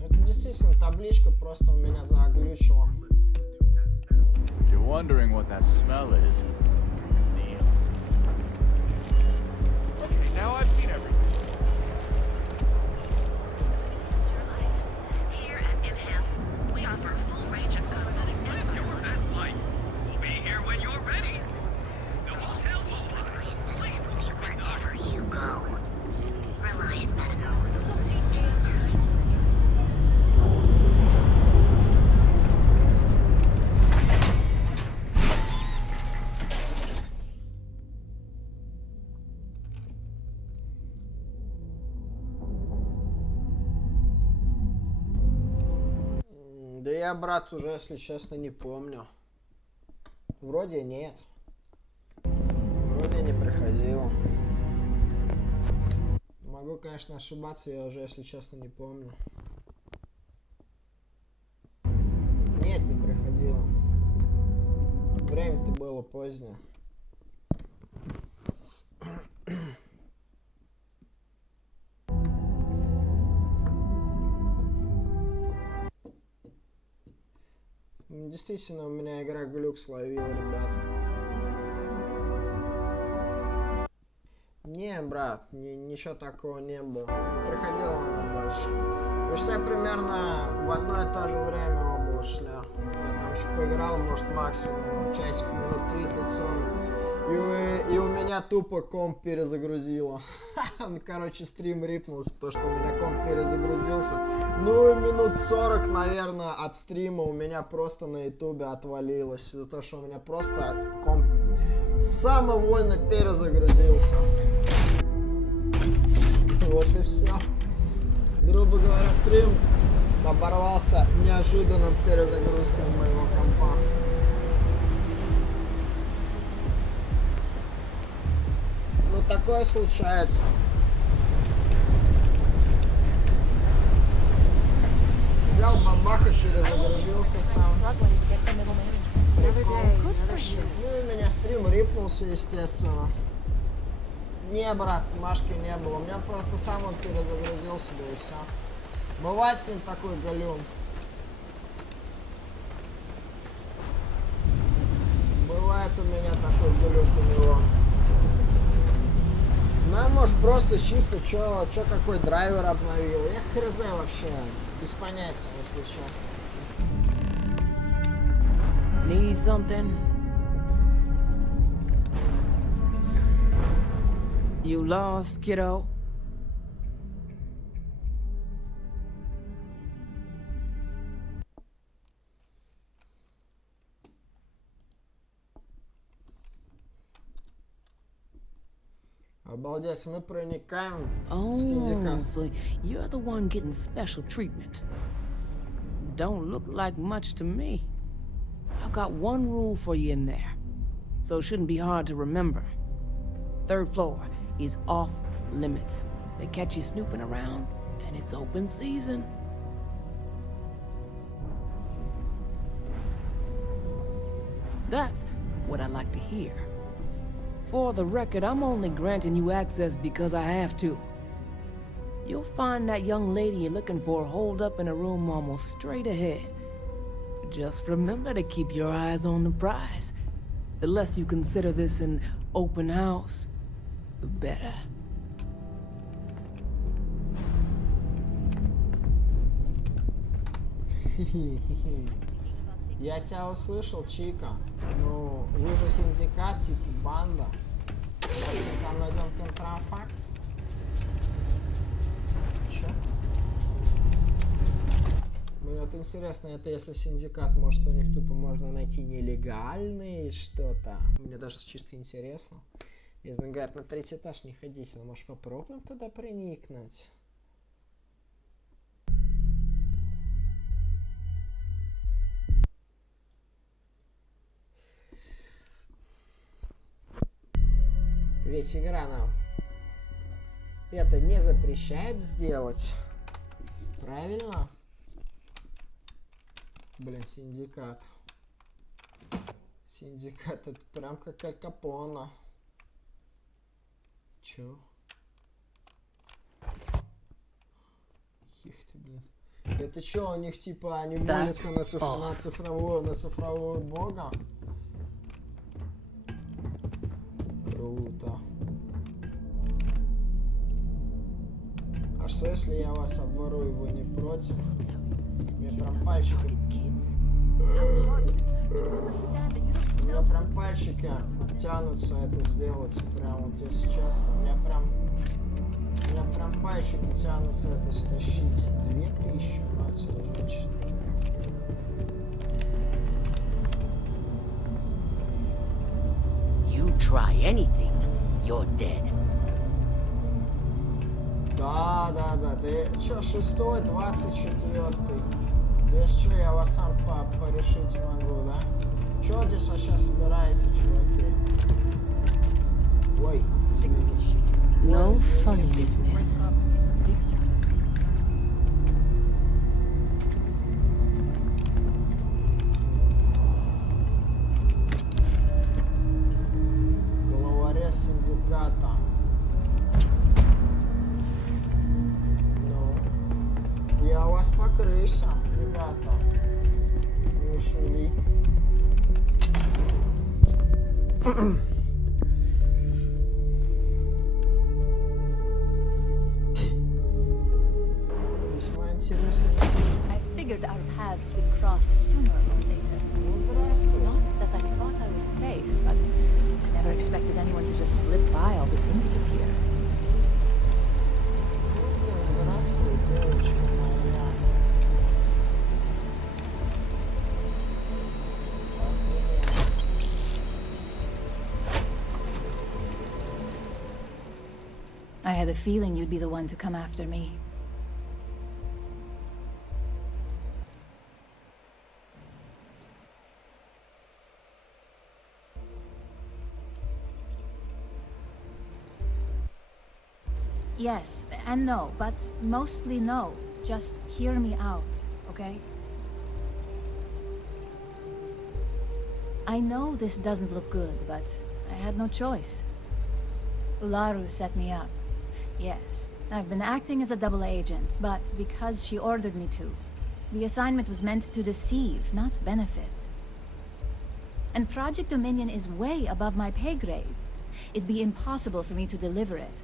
Это действительно табличка, просто у меня заглючила. Wondering what that smell is. It's Neil. Okay, now I've seen everything. Here at Enhance, we offer a full range of cosmetic and your best life. We'll be here when you're ready. The hotel will offer please. Wherever you go, Reliant Medical. Да я, брат, уже, если честно, не помню. Вроде нет. Вроде не приходил. Могу, конечно, ошибаться, я уже, если честно, не помню. Нет, не приходило. Время-то было позднее. Действительно, у меня игра глюк словила, ребят. Не, брат, ничего такого не было. Не приходило она больше. Потому что я примерно в одно и то же время оба ушли. Я там еще поиграл, может, максимум часик, минут 30-40. И у меня тупо комп перезагрузило. Короче, стрим рипнулся, потому что у меня комп перезагрузился. Ну и минут 40, наверное, от стрима у меня просто на ютубе отвалилось. За то, что у меня просто комп самовольно перезагрузился. Вот и все. Грубо говоря, стрим оборвался неожиданным перезагрузкой моего компа. Ну, такое случается. Взял бабах и перезагрузился сам. Прикол. Ну и у меня стрим рипнулся, естественно. Не, брат, Машки не было. У меня просто сам он перезагрузился, да и все. Бывает с ним такой галюн. Бывает у меня такой галюк у него. Ну, может, просто чисто чё какой драйвер обновил. Я хз вообще. Без понятия, если честно. Need something? You lost, kiddo? Обалдеть, мы проникаем в Oh, синдикат. so you're the one getting special treatment. Don't look like much to me. I've got one rule for you in there, so it shouldn't be hard to remember. 3rd floor is off limits. They catch you snooping around, and it's open season. That's what I like to hear. For the record, I'm only granting you access because I have to. You'll find that young lady you're looking for holed up in a room almost straight ahead. Just remember to keep your eyes on the prize. The less you consider this an open house, the better. Я тебя услышал, Чика. Ну, вы же синдикат, типа банда. Может, мы там найдем контрафакт? Чё? Мне вот интересно, это если синдикат, может, у них тупо можно найти нелегальные что-то. Мне даже чисто интересно. Если говорят, на 3-й этаж не ходите, но может попробуем туда проникнуть? Ведь игра нам это не запрещает сделать. Правильно? Блин, синдикат. Синдикат это прям как Аль Капоне. Чё? Их ты, блин. Это чё, у них типа они молятся на цифрового бога? Круто. А что если я вас обворую, вы не против? Мне прям пальчики... У меня прям пальчики тянутся это сделать. Прям вот если честно. У меня прям пальчики тянутся это стащить. 2000, мать его, женщина. You try anything, you're dead. Да. Ты чё, 6-й, 24-й? Да если что, я вас сам порешить могу, да? Чё здесь вообще собираете, чуваки? Ой, извините. No funny business. Головорез синдиката. Ну, я у вас по крыше, ребята. Не ушли. Весьма интересно. I figured our paths would cross sooner or later. Ну, здравствуй. Not that I thought I was safe, but I never expected anyone to just slip by all the syndicate here. Здравствуй, девочка моя. I had a feeling you'd be the one to come after me. Yes and no, but mostly no. Just hear me out, okay? I know this doesn't look good, but I had no choice. Ularu set me up. Yes, I've been acting as a double agent, but because she ordered me to. The assignment was meant to deceive, not benefit. And Project Dominion is way above my pay grade. It'd be impossible for me to deliver it.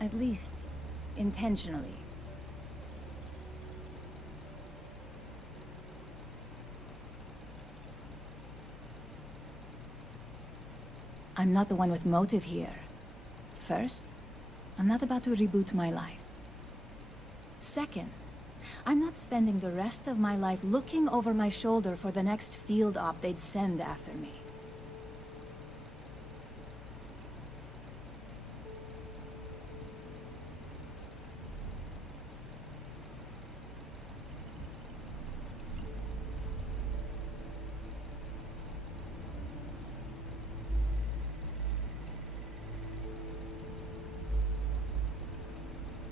At least, intentionally. I'm not the one with motive here. First, I'm not about to reboot my life. Second, I'm not spending the rest of my life looking over my shoulder for the next field op they'd send after me.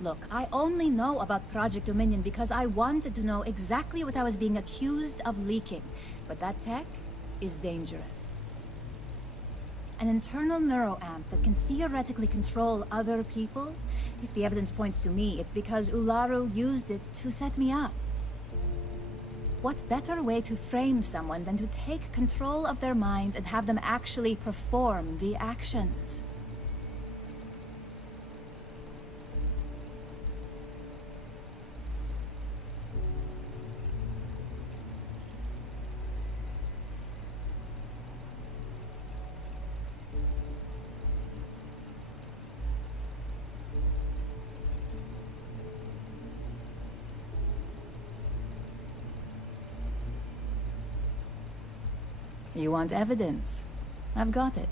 Look, I only know about Project Dominion because I wanted to know exactly what I was being accused of leaking. But that tech is dangerous. An internal neuroamp that can theoretically control other people? If the evidence points to me, it's because Ularu used it to set me up. What better way to frame someone than to take control of their mind and have them actually perform the actions? You want evidence? I've got it.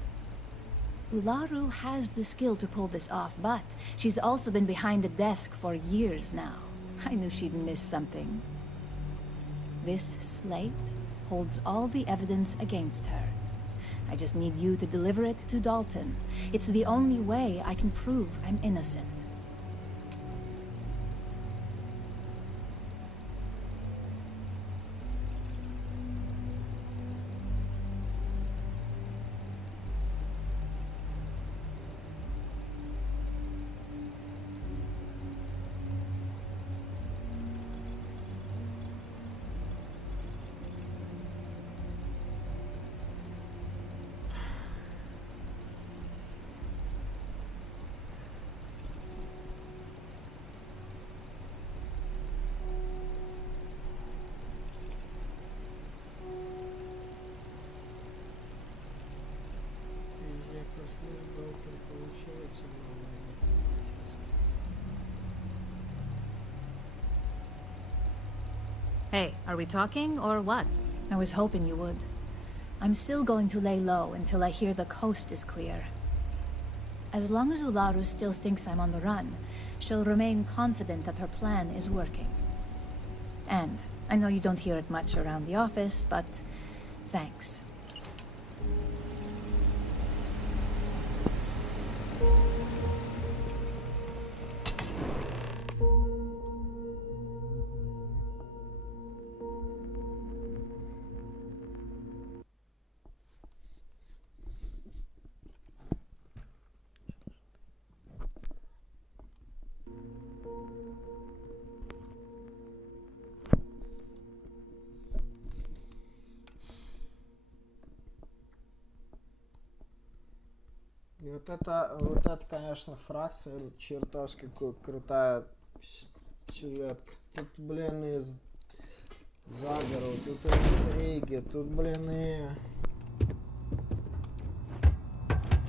Ularu has the skill to pull this off, but she's also been behind the desk for years now. I knew she'd miss something. This slate holds all the evidence against her. I just need you to deliver it to Dalton. It's the only way I can prove I'm innocent. Hey, are we talking or what? I was hoping you would. I'm still going to lay low until I hear the coast is clear. As long as Ularu still thinks I'm on the run, she'll remain confident that her plan is working. And I know you don't hear it much around the office, but thanks. И вот это, конечно, фракция чертовски крутая сюжетка. Тут, блин, и заговор, тут интриги, тут, блин, и...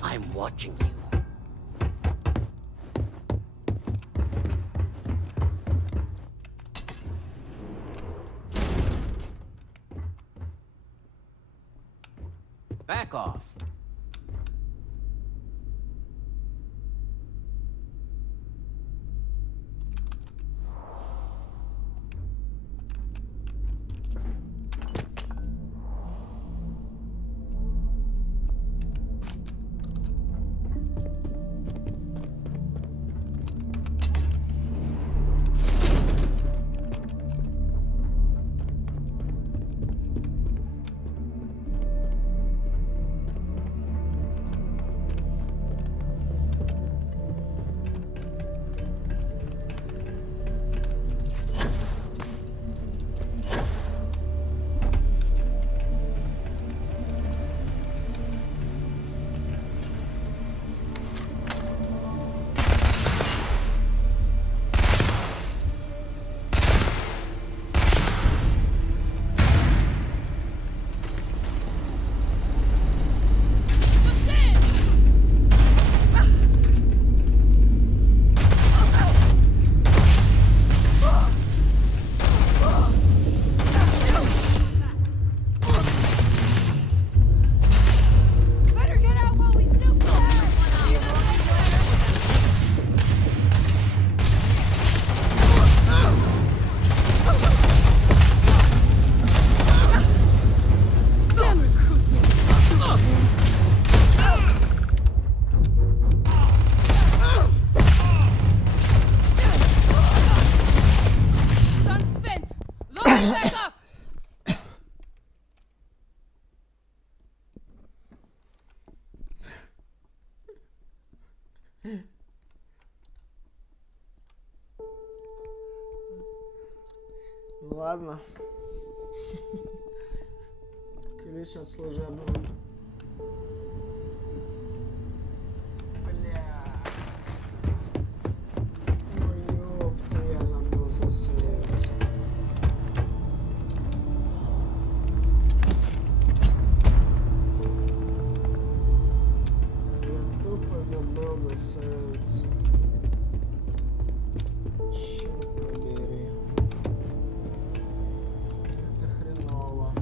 I'm watching you. Back off. Ладно. Ключ от служебного. Бля. Ну ёпта, я забыл засейвиться. Я тупо забыл засейвиться. Черт побери. Это хреново.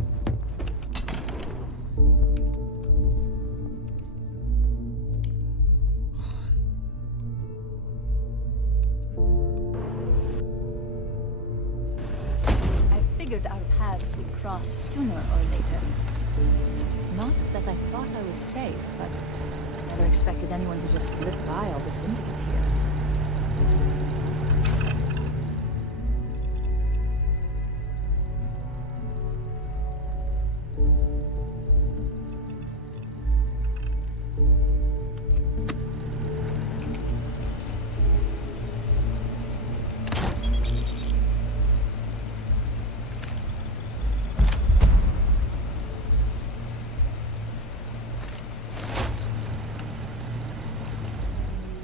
I figured our paths would cross sooner or later. Not that I thought I was safe, but I never expected anyone to just slip by all the syndicate here.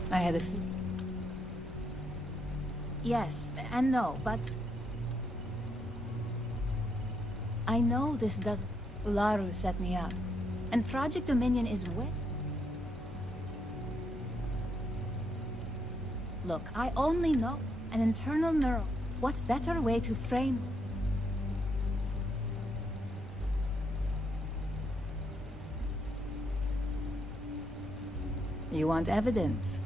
I had a yes and no, but I know this doesn't. Ularu set me up, and Project Dominion is way. Look, I only know an internal neural. What better way to frame? You want evidence?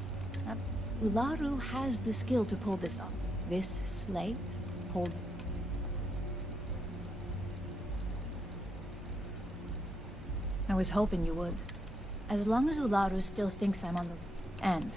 Ularu has the skill to pull this off. This slate holds... I was hoping you would. As long as Ularu still thinks I'm on the... And...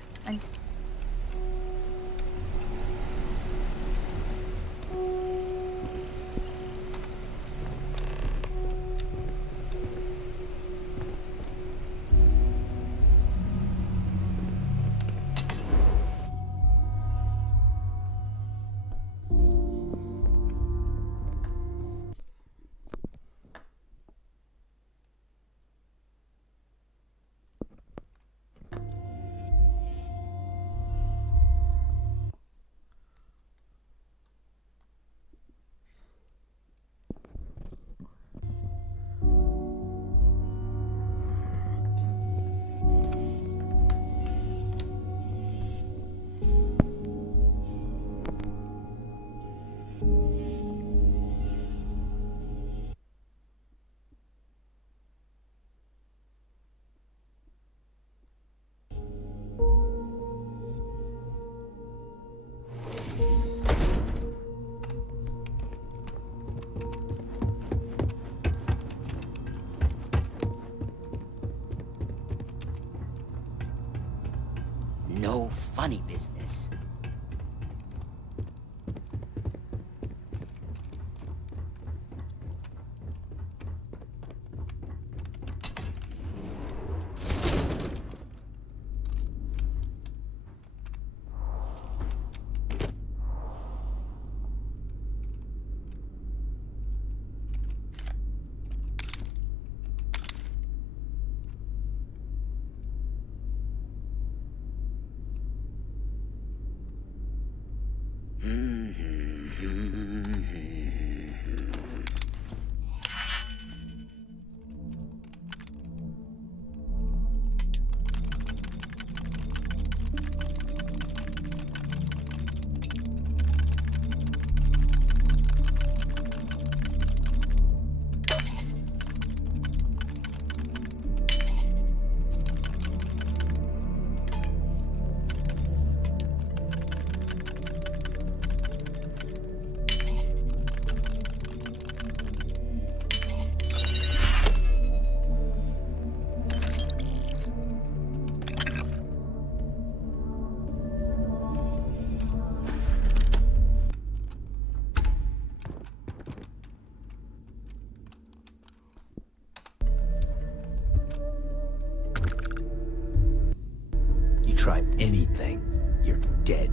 No funny business. try anything, you're dead.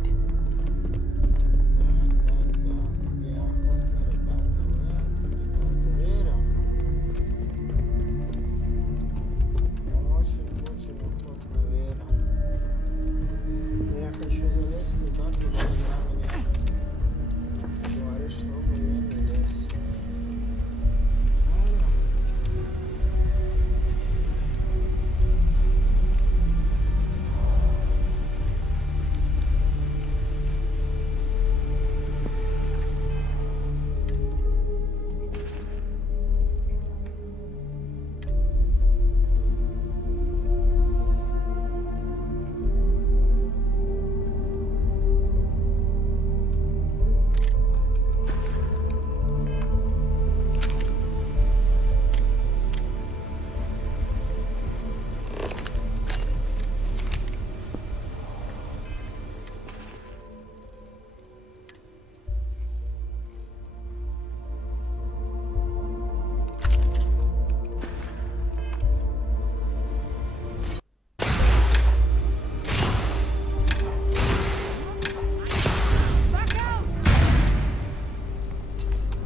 Я хочу залезть туда, куда игра меня говорит, чтобы я не лез. Правильно?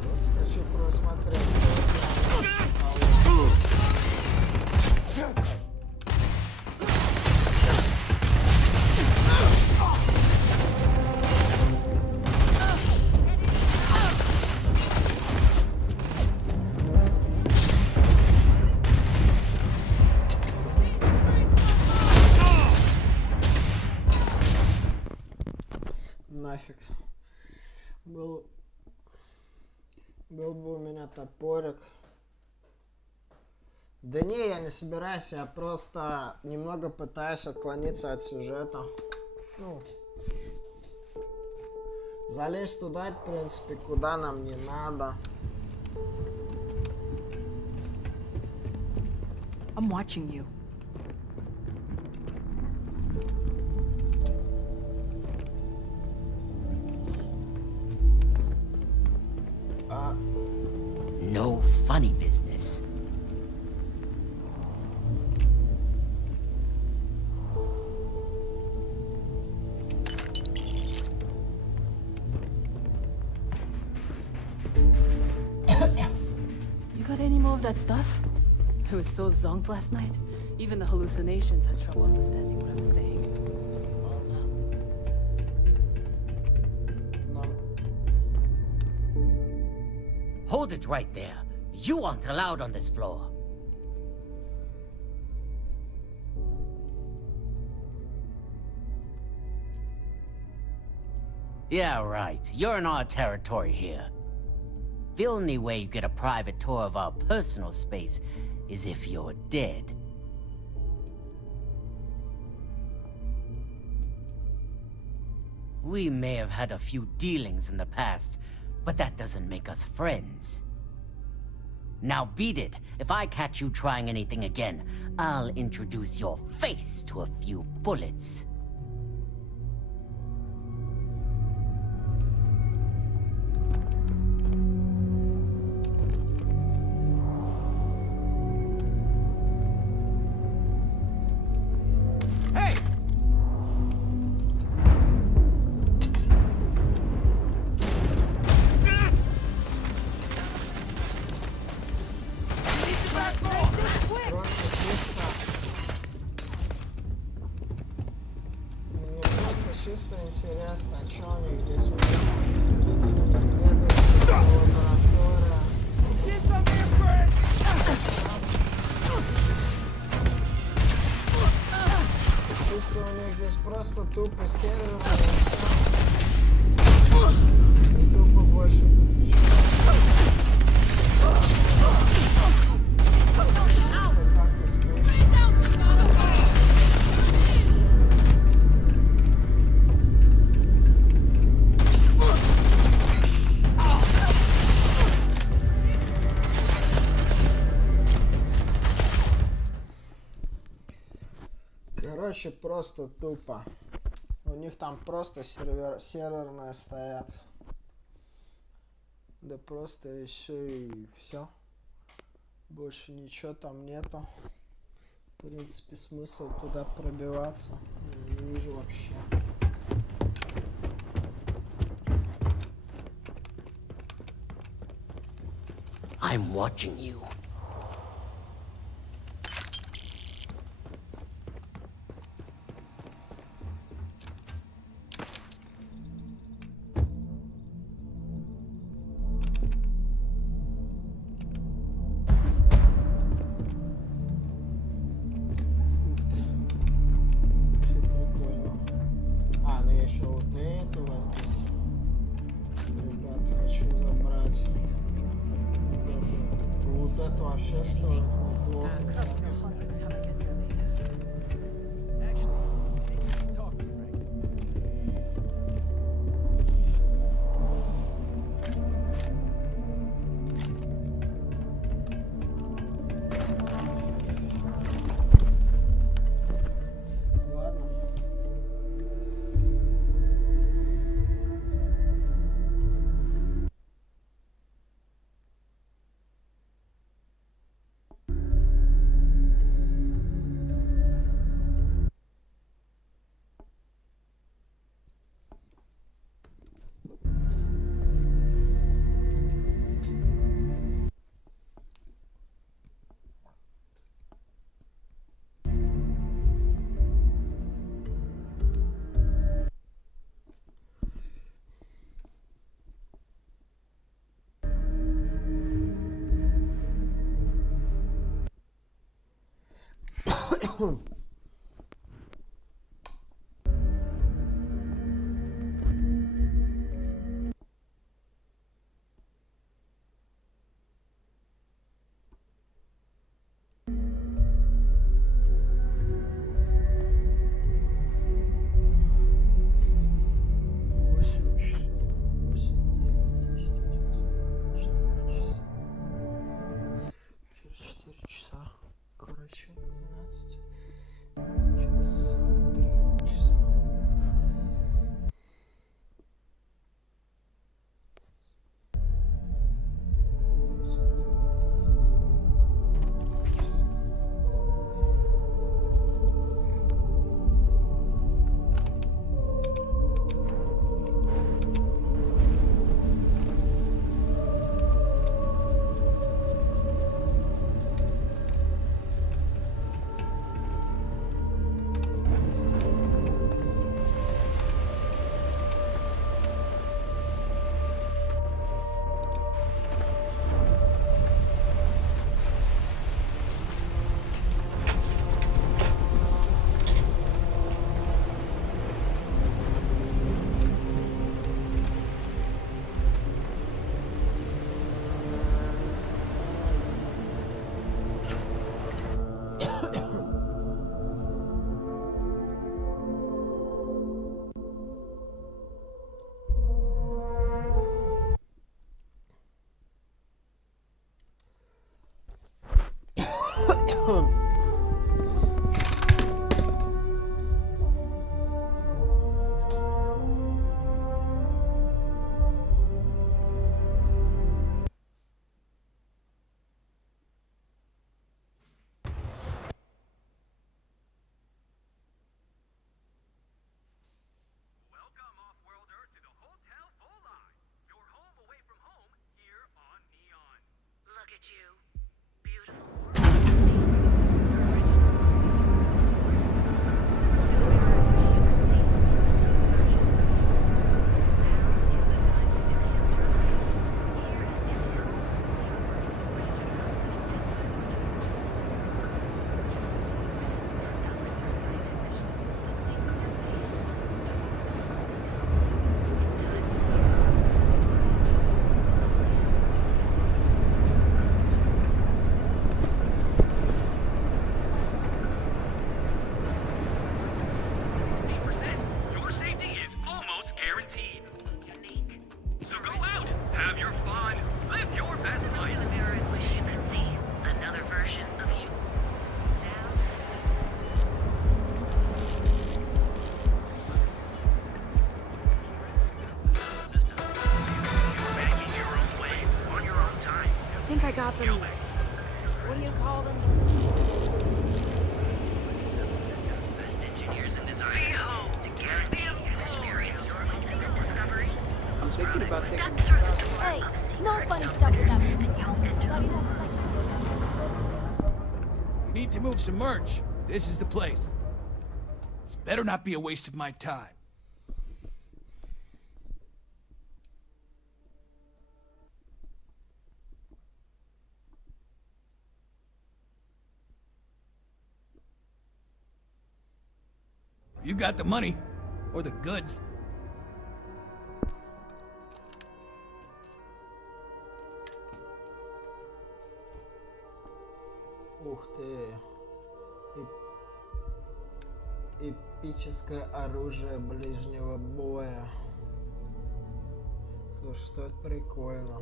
Просто хочу просмотреть. Нафиг. Был бы у меня топорик. Да не, я не собираюсь, я просто немного пытаюсь отклониться от сюжета. Ну, залезть туда, в принципе, куда нам не надо. I'm watching you. No funny business. You got any more of that stuff? I was so zonked last night. Even the hallucinations had trouble understanding what I was saying. Hold it right there. You aren't allowed on this floor. Yeah, right. You're in our territory here. The only way you get a private tour of our personal space is if you're dead. We may have had a few dealings in the past, but that doesn't make us friends. Now beat it. If I catch you trying anything again, I'll introduce your face to a few bullets. Чисто интересно, что у них здесь исследовательская лаборатория. Чисто у них здесь просто тупо сервер и тупо больше тут ничего. Короче, просто тупо. У них там просто серверные стоят. Да просто еще и все. Больше ничего там нету. В принципе, смысл туда пробиваться вижу вообще. I'm watching you. Кстати, прикольно. А, ну я еще вот этого здесь. Ребят, хочу забрать. Вот это вообще стоит неплохо. Ладно. Короче, 12. Через 3 часа. I got them. What do you call them? Best engineers and designers. need to move some merch, this is the place. This better not be a waste of my time. You got the money, or the goods. Ух ты. Эпическое оружие ближнего боя. Слушай, что это прикольно.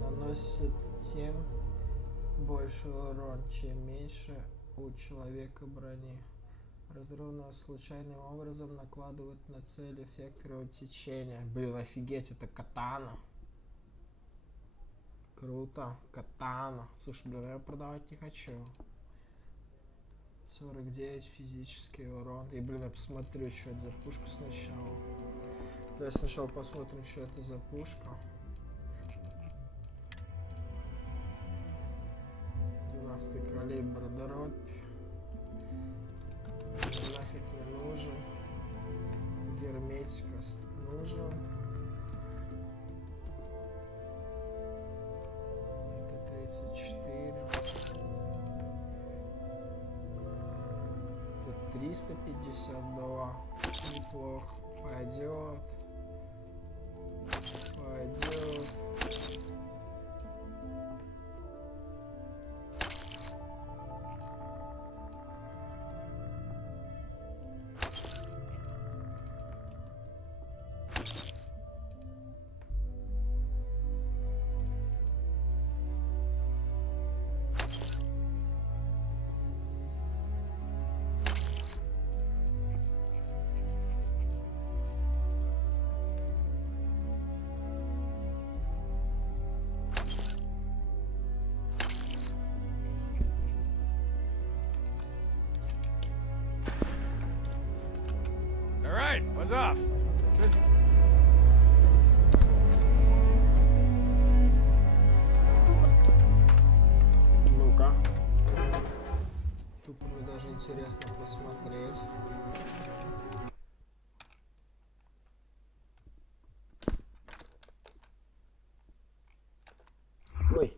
Наносит тем больше урон, чем меньше у человека брони. Разрывно случайным образом накладывают на цель эффект кровотечения. Блин, офигеть, это катана. Круто, катана. Слушай, блин, я продавать не хочу. 49 физический урон. И, блин, я посмотрю, что это за пушка сначала. Давай сначала посмотрим, что это за пушка. 12-й калибр, дробь. Нафиг не нужен. Герметика нужен. Это 34. Это 352. Неплохо. Пойдет. Пойдет. Buzz off. Ну-ка. Тут мне даже интересно посмотреть. Ой.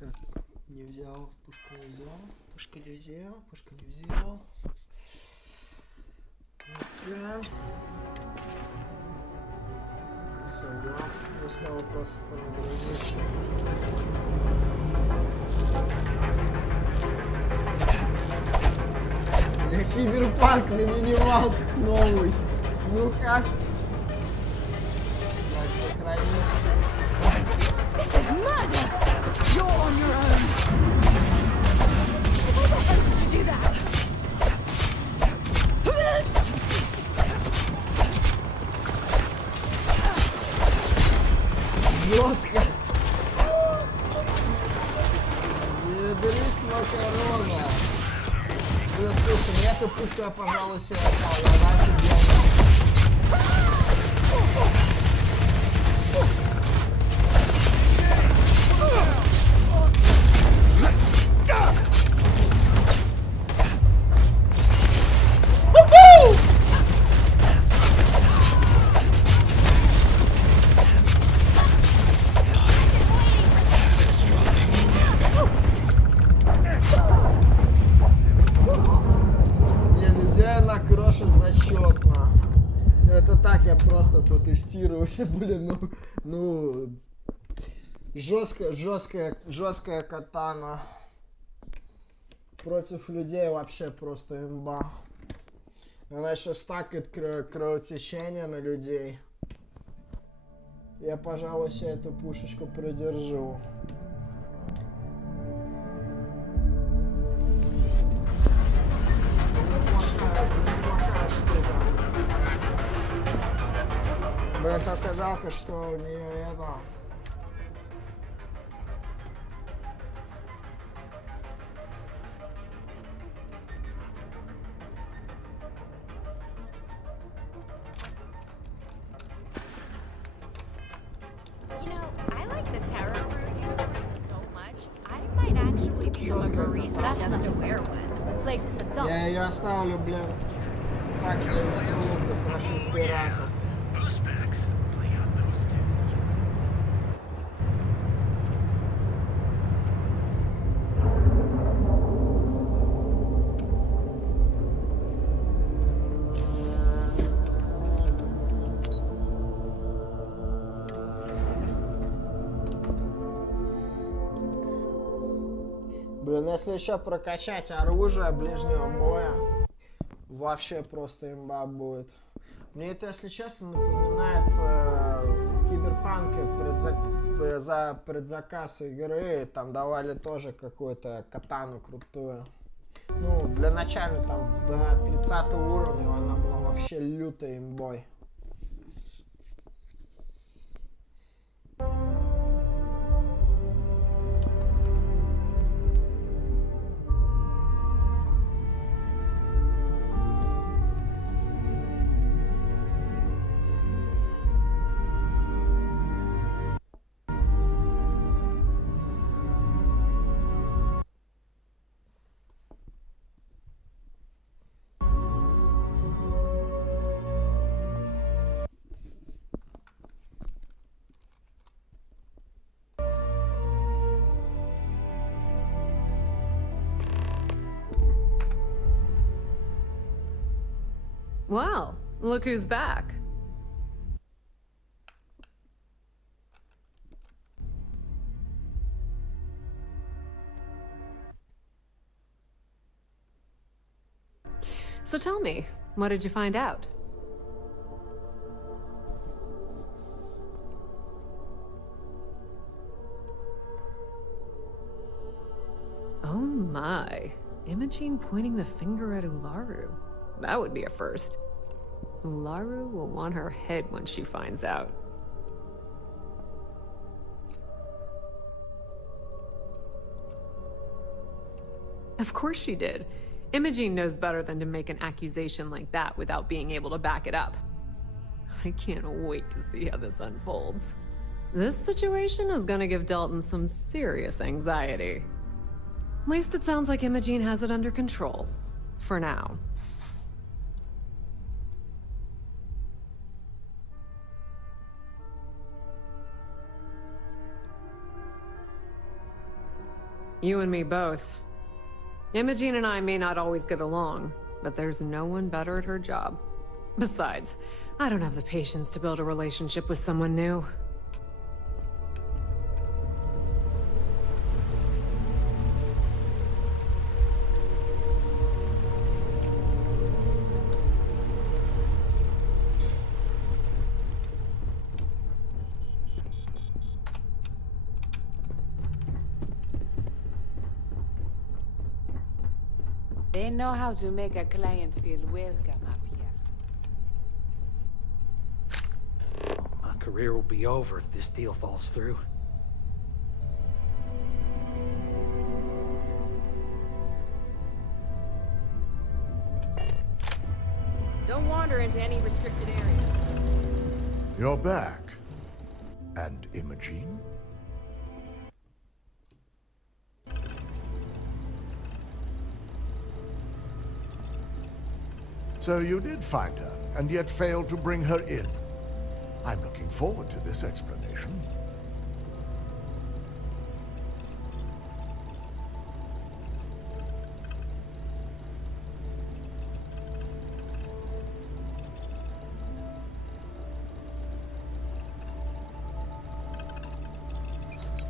Так, не взял, пушку не взял, пушку не взял, пушку не взял. Ну-ка. Все, взял. Не успел просто прогрузить. Киберпанк на минималках новый. Ну-ка. Так, сохранись. This is murder! You're on your own. Why the hell did you do that? Жестко. Дрись макарона. Блин, слушай, мне эту пушку я, пожалуй, себе оставлю. Она офигенная. Зачетно. Это так, я просто тут тестирую. Блин, ну жесткая катана против людей вообще просто имба. Она еще стакает кровотечение на людей. Я, пожалуй, себе эту пушечку придержу. Блин, только жалко, что у нее это... You know, I like the Terra Brew universe so much, I might actually just a rare one. The place is a dump. Я ее оставлю, блин. Так, для веселухи, прошу пиратов. Блин, если еще прокачать оружие ближнего боя, вообще просто имба будет. Мне это, если честно, напоминает в Киберпанке за предзаказ игры там давали тоже какую-то катану крутую. Ну, для начала там до 30 уровня она была вообще лютой имбой. Well, look who's back. So tell me, what did you find out? Oh my, Imogene pointing the finger at Ularu. That would be a first. Ularu will want her head when she finds out. Of course she did. Imogene knows better than to make an accusation like that without being able to back it up. I can't wait to see how this unfolds. This situation is gonna give Dalton some serious anxiety. At least it sounds like Imogene has it under control. For now. You and me both. Imogene and I may not always get along, but there's no one better at her job. Besides, I don't have the patience to build a relationship with someone new. They know how to make a client feel welcome up here. My career will be over if this deal falls through. Don't wander into any restricted areas. You're back. And Imogene? So you did find her, and yet failed to bring her in. I'm looking forward to this explanation.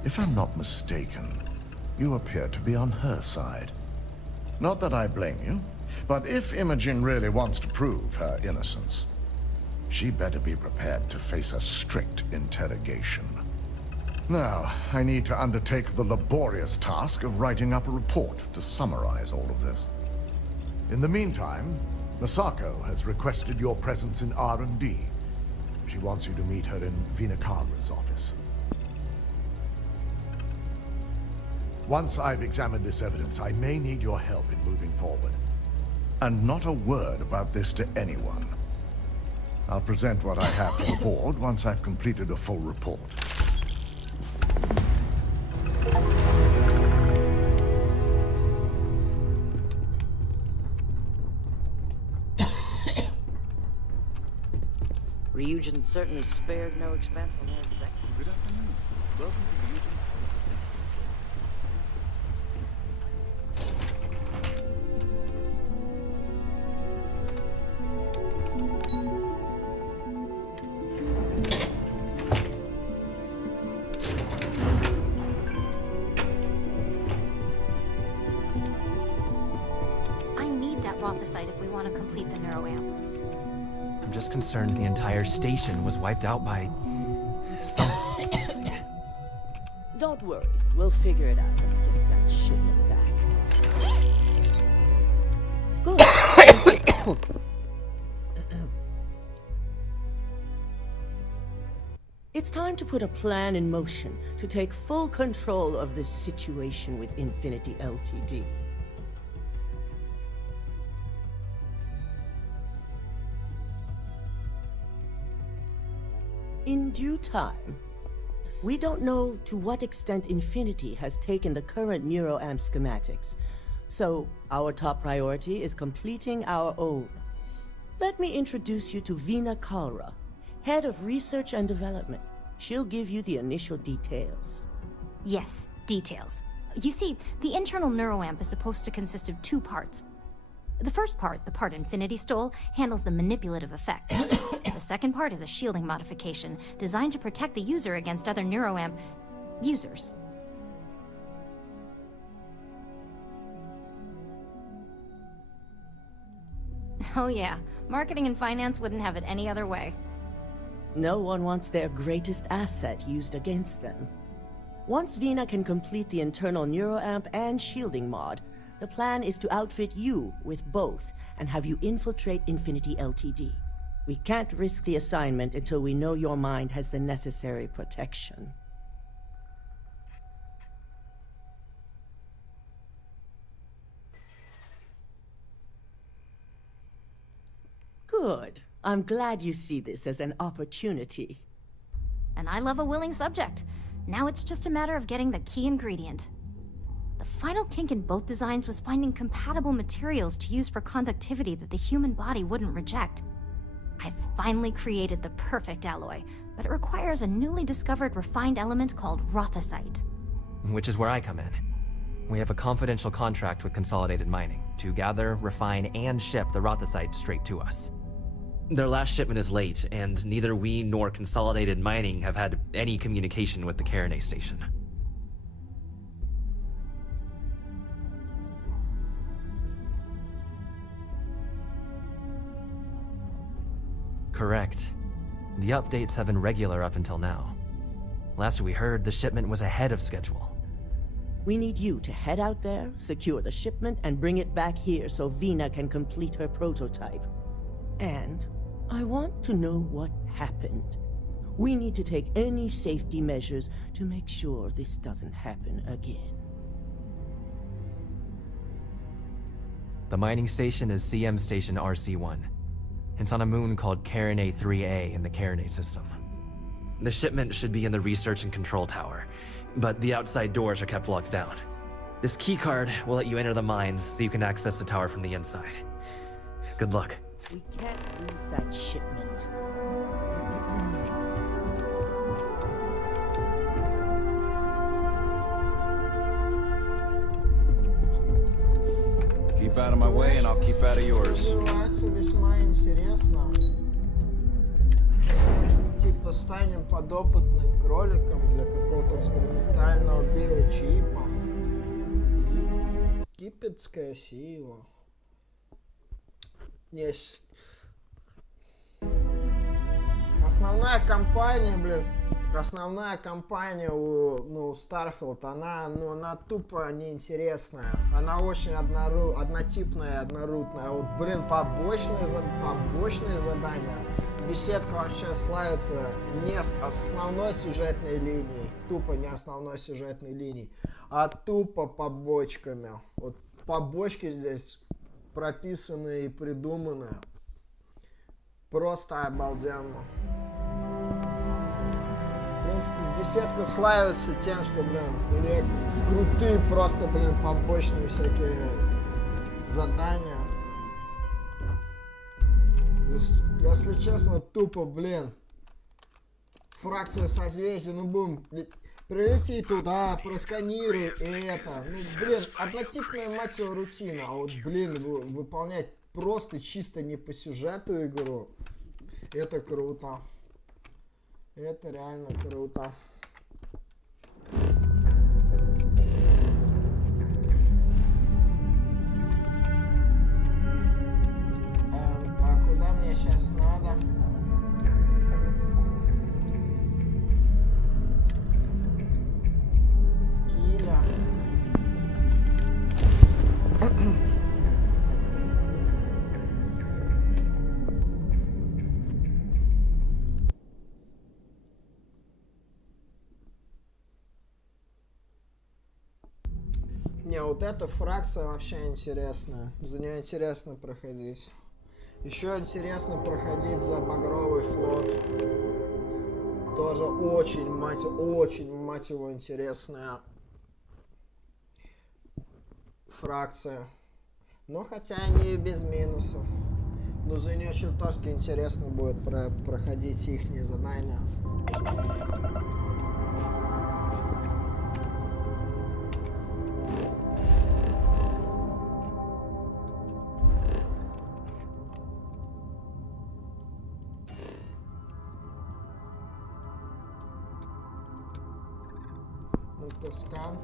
If I'm not mistaken, you appear to be on her side. Not that I blame you. But if Imogen really wants to prove her innocence, she better be prepared to face a strict interrogation. Now, I need to undertake the laborious task of writing up a report to summarize all of this. In the meantime, Masako has requested your presence in R&D. She wants you to meet her in Vinakara's office. Once I've examined this evidence, I may need your help in moving forward. And not a word about this to anyone. I'll present what I have to the board once I've completed a full report. Ryujin certainly spared no expense on their executive. Good afternoon. Welcome to Ryujin Palace Executive. I need that Rothosite if we want to complete the neuroamp. I'm just concerned the entire station was wiped out by something. Don't worry, we'll figure it out and get that shipment back. Good. It's time to put a plan in motion to take full control of this situation with Infinity Ltd. In due time. We don't know to what extent Infinity has taken the current neuroamp schematics, so our top priority is completing our own. Let me introduce you to Veena Kalra, Head of Research and Development. She'll give you the initial details. Yes, details. You see, the internal neuroamp is supposed to consist of 2 parts. The first part, the part Infinity stole, handles the manipulative effects. The second part is a shielding modification, designed to protect the user against other neuroamp users. Oh yeah, marketing and finance wouldn't have it any other way. No one wants their greatest asset used against them. Once Veena can complete the internal neuroamp and shielding mod, the plan is to outfit you with both and have you infiltrate Infinity Ltd. We can't risk the assignment until we know your mind has the necessary protection. Good. I'm glad you see this as an opportunity. And I love a willing subject. Now it's just a matter of getting the key ingredient. The final kink in both designs was finding compatible materials to use for conductivity that the human body wouldn't reject. I've finally created the perfect alloy, but it requires a newly discovered refined element called Rothosite. Which is where I come in. We have a confidential contract with Consolidated Mining to gather, refine, and ship the Rothosite straight to us. Their last shipment is late, and neither we nor Consolidated Mining have had any communication with the Carinae station. Correct. The updates have been regular up until now. Last we heard, the shipment was ahead of schedule. We need you to head out there, secure the shipment, and bring it back here so Veena can complete her prototype. And I want to know what happened. We need to take any safety measures to make sure this doesn't happen again. The mining station is CM Station RC-1. It's on a moon called Carinae 3A in the Carinae system. The shipment should be in the research and control tower, but the outside doors are kept locked down. This keycard will let you enter the mines so you can access the tower from the inside. Good luck. We can't lose that shipment. Keep out of my way and I'll keep out of yours. Развивается весьма интересно. Типа станем подопытным кроликом для какого-то экспериментального биочипа. Египетская сила. Есть. Основная компания у Starfield, она тупо неинтересная. Она очень однотипная и однородная. А вот, побочные задания. Беседка вообще славится не с основной сюжетной линией, тупо не основной сюжетной линией, а тупо побочками. Вот побочки здесь прописаны и придуманы. Просто обалденно. В принципе, беседка славится тем, что, у нее крутые просто, побочные всякие задания. Если честно, тупо, блин. Фракция созвездия, ну бум. Прилети туда, просканируй и это. Ну, блин, однотипная, мать его, рутина. А вот, блин, выполнять просто чисто не по сюжету игру. Это круто. Это реально круто. А куда мне сейчас надо? Киля. Не, вот эта фракция вообще интересная. За нее интересно проходить. Еще интересно проходить за Багровый флот. Тоже очень, мать его, интересная фракция. Но хотя не без минусов. Но за нее чертовски интересно будет проходить ихние задания. Скан.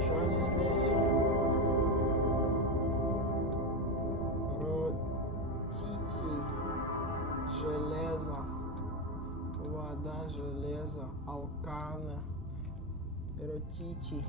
Что они здесь? Ротити. Железо. Вода, железо. Алканы. Ротити.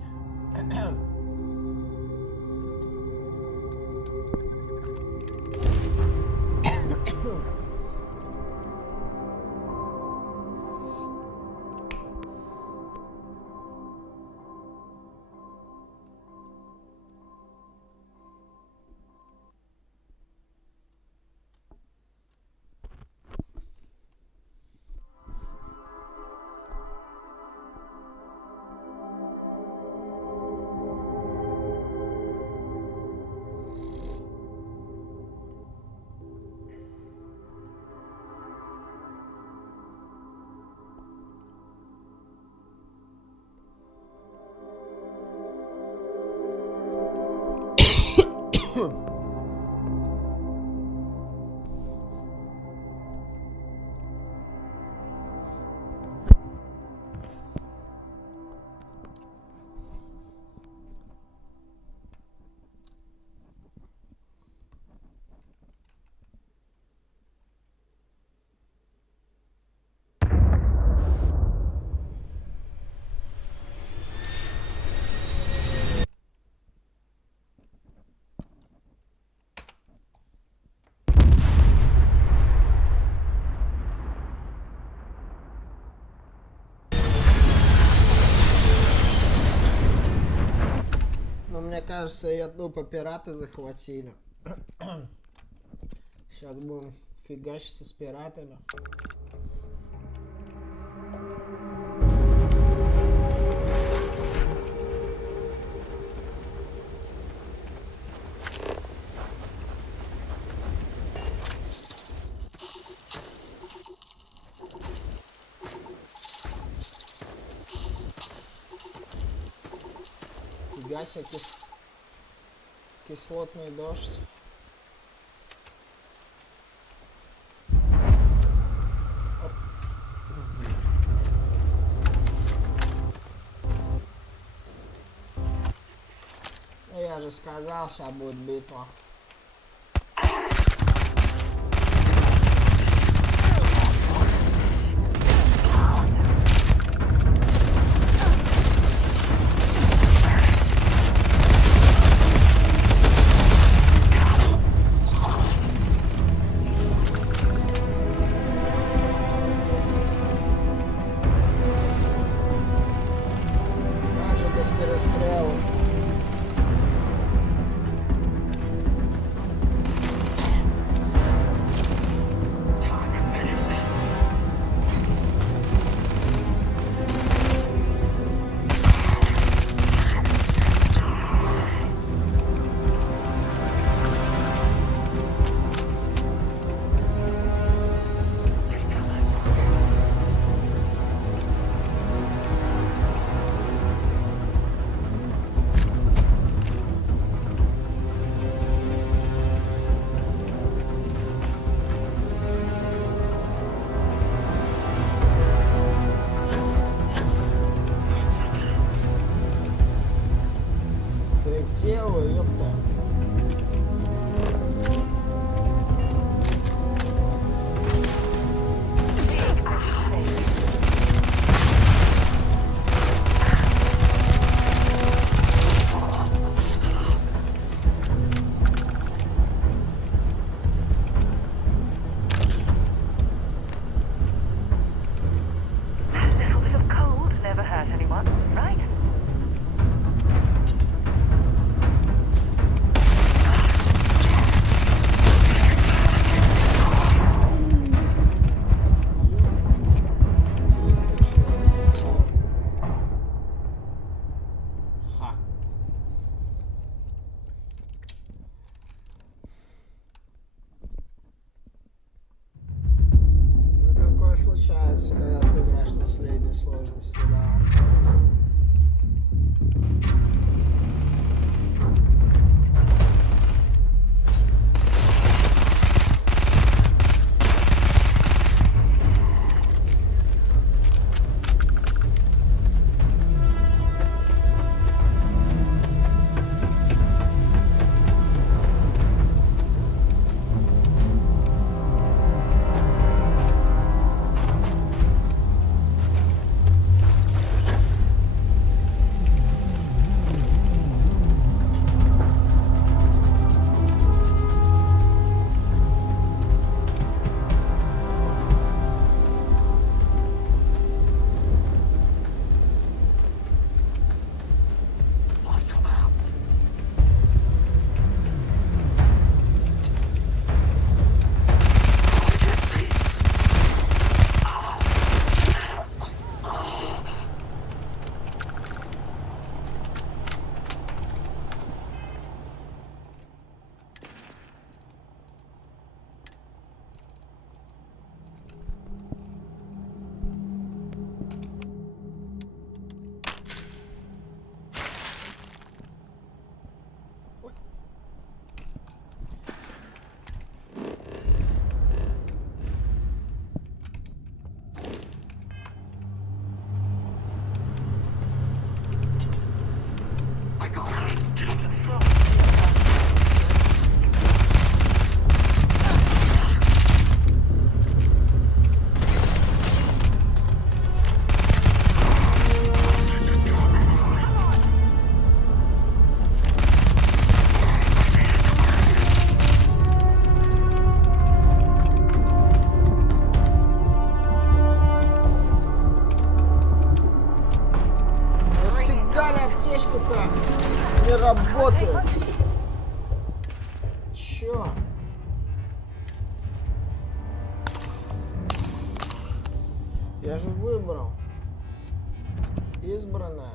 Мне кажется, ее тупо пираты захватили. Сейчас будем фигачиться с пиратами. Фигася, кислотный дождь. Оп. Я же сказал, сейчас будет битва. уровне сложности, да. Аптечка-то не работает. Чё? Я же выбрал. Избранная.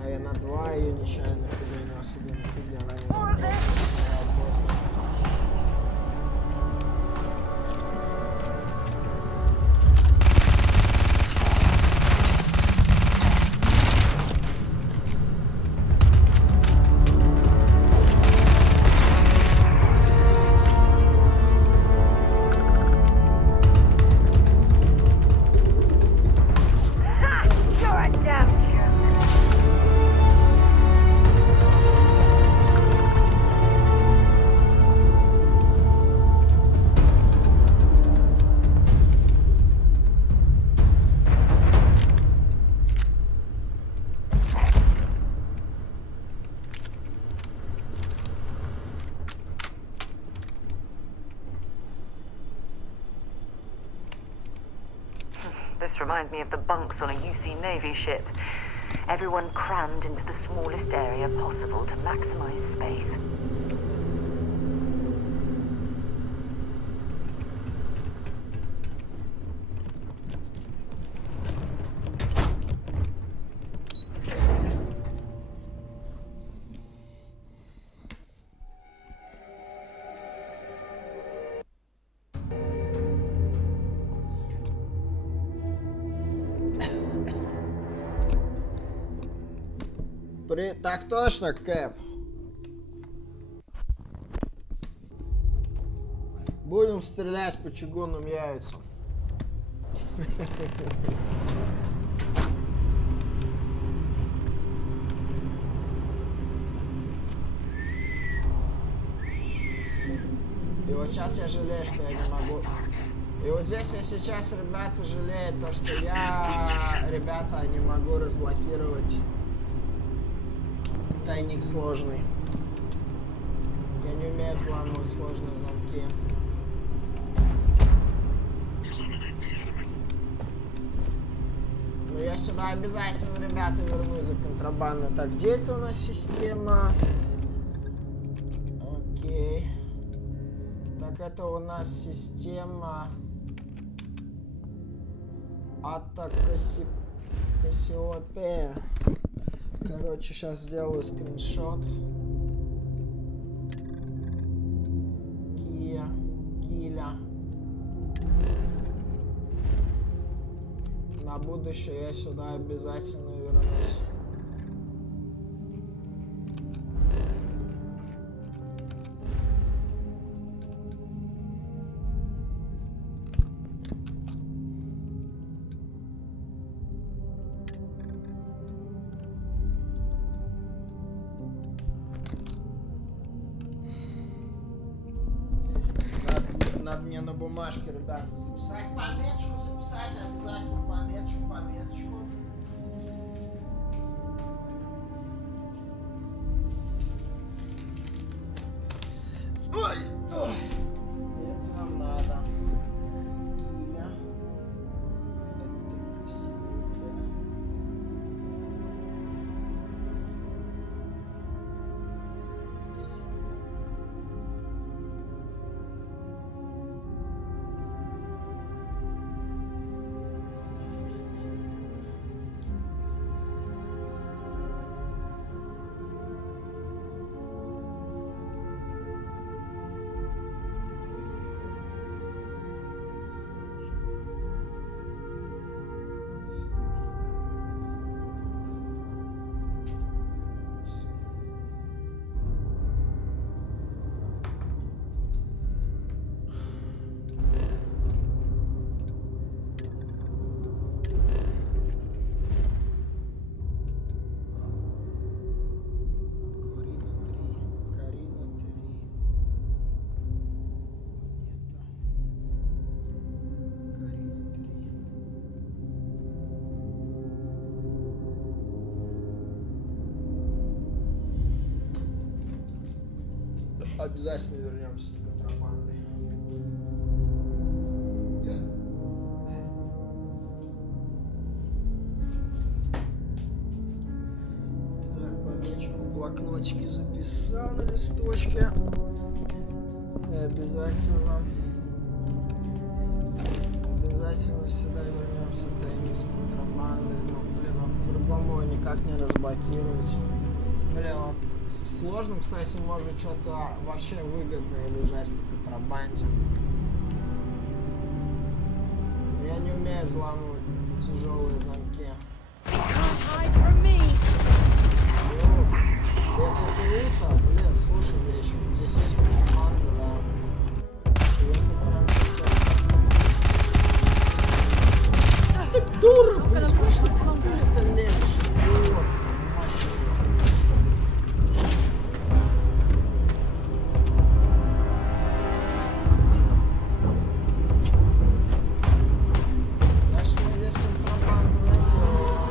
А я на 2 ее нечаянно перенес. И нифига она не работает. This reminds me of the bunks on a UC Navy ship. Everyone crammed into the smallest area possible to maximize space. Так точно, Кэп. Будем стрелять по чугунным яйцам. И вот сейчас я жалею, что я не могу. И вот здесь я сейчас, ребята, жалею то, что я, ребята, не могу разблокировать тайник сложный. Я не умею взламывать сложные замки. Но я сюда обязательно, ребята, вернусь за контрабандой. Так, где это у нас система? Окей. Так, это у нас система Кассиопея. Короче, сейчас сделаю скриншот. Киля. будущее я сюда обязательно вернусь. Надо мне на бумажке, ребята, записать пометочку, записать обязательно пометочку. Ой! Это нам надо. Киля. Это косинка. Обязательно вернемся с контрабандой. Так, пометочку в блокнотике записал на листочке. И обязательно сюда вернемся тайник с контрабандой. Ну, блин, по-другому никак не разблокировать. Блин, в сложном, кстати, может что-то вообще выгодное лежать по контрабанде. Я не умею взламывать тяжелые замки. Это круто. Блин, слушай, вещи. Здесь есть контрабанда, да. Ты дура, блин, скучно пуля-то лезешь, идиот. Значит, мы здесь контрабанду наделаем.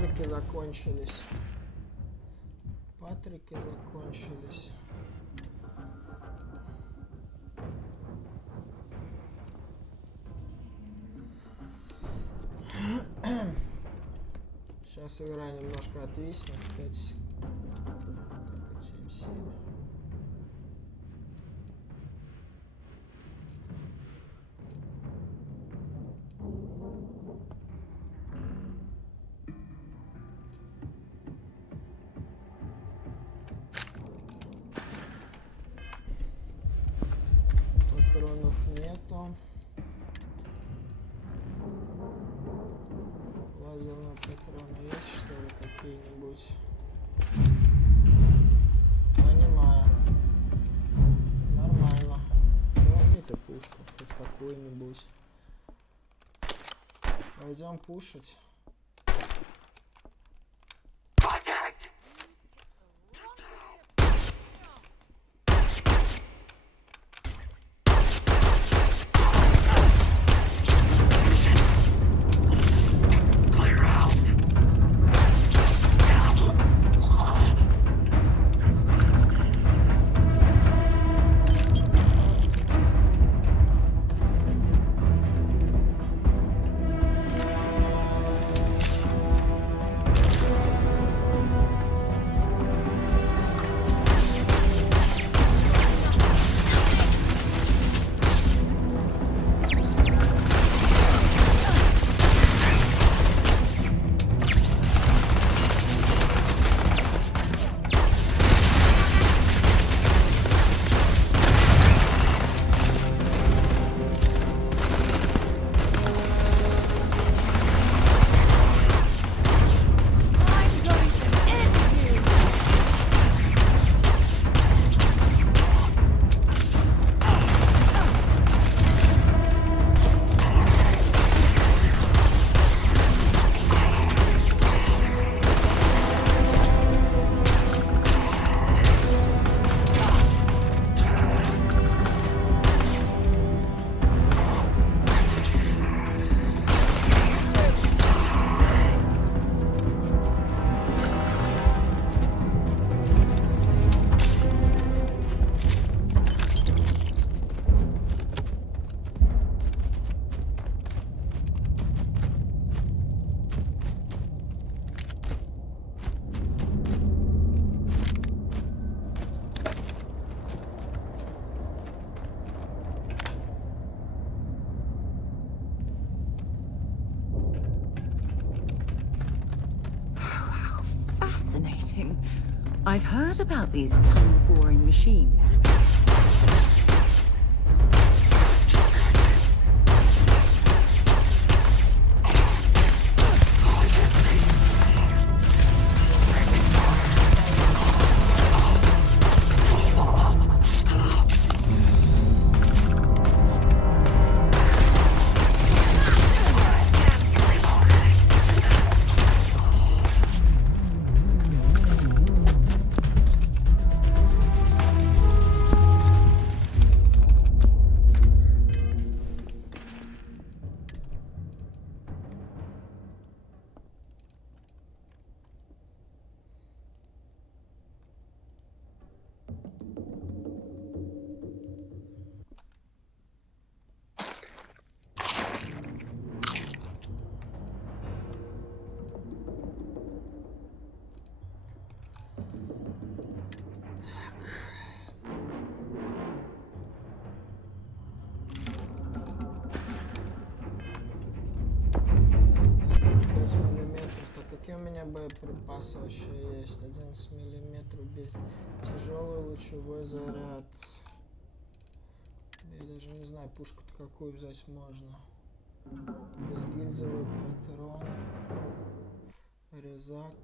Патрики закончились. Патрики закончились. Сейчас игра немножко отвиснет. 5 секунд. Так, это 7. Патронов нету. Лазерные патроны есть, что ли, какие-нибудь? Понимаю. Нормально. Ну, возьми ты пушку, хоть какую-нибудь. Пойдем пушить. I've heard about these tunnel-boring machines. Какие у меня боеприпасы вообще есть? 11 миллиметров, тяжелый лучевой заряд. Я даже не знаю, пушку-то какую взять можно. Безгильзовый патрон, резак.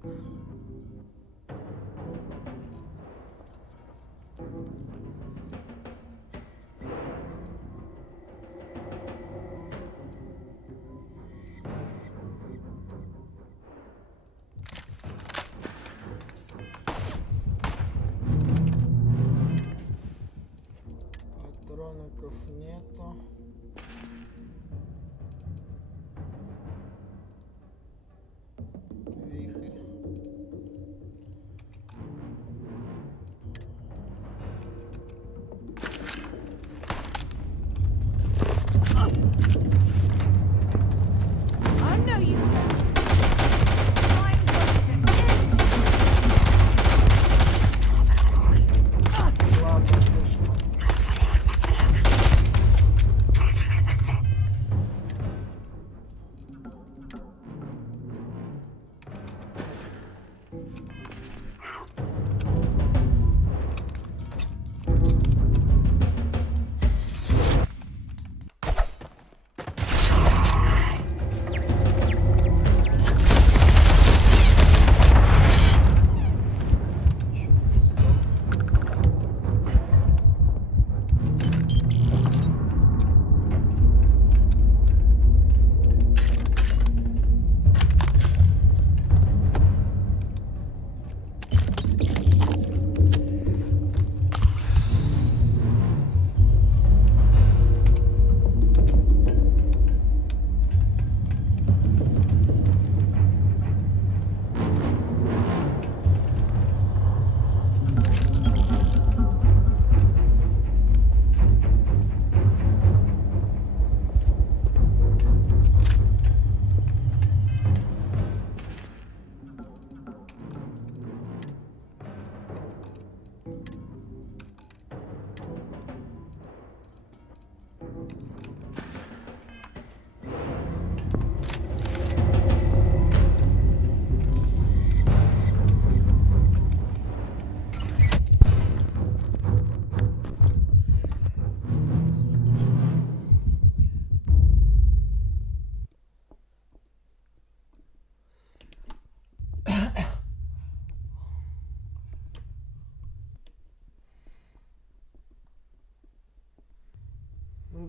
Патронников нету. Вихрь.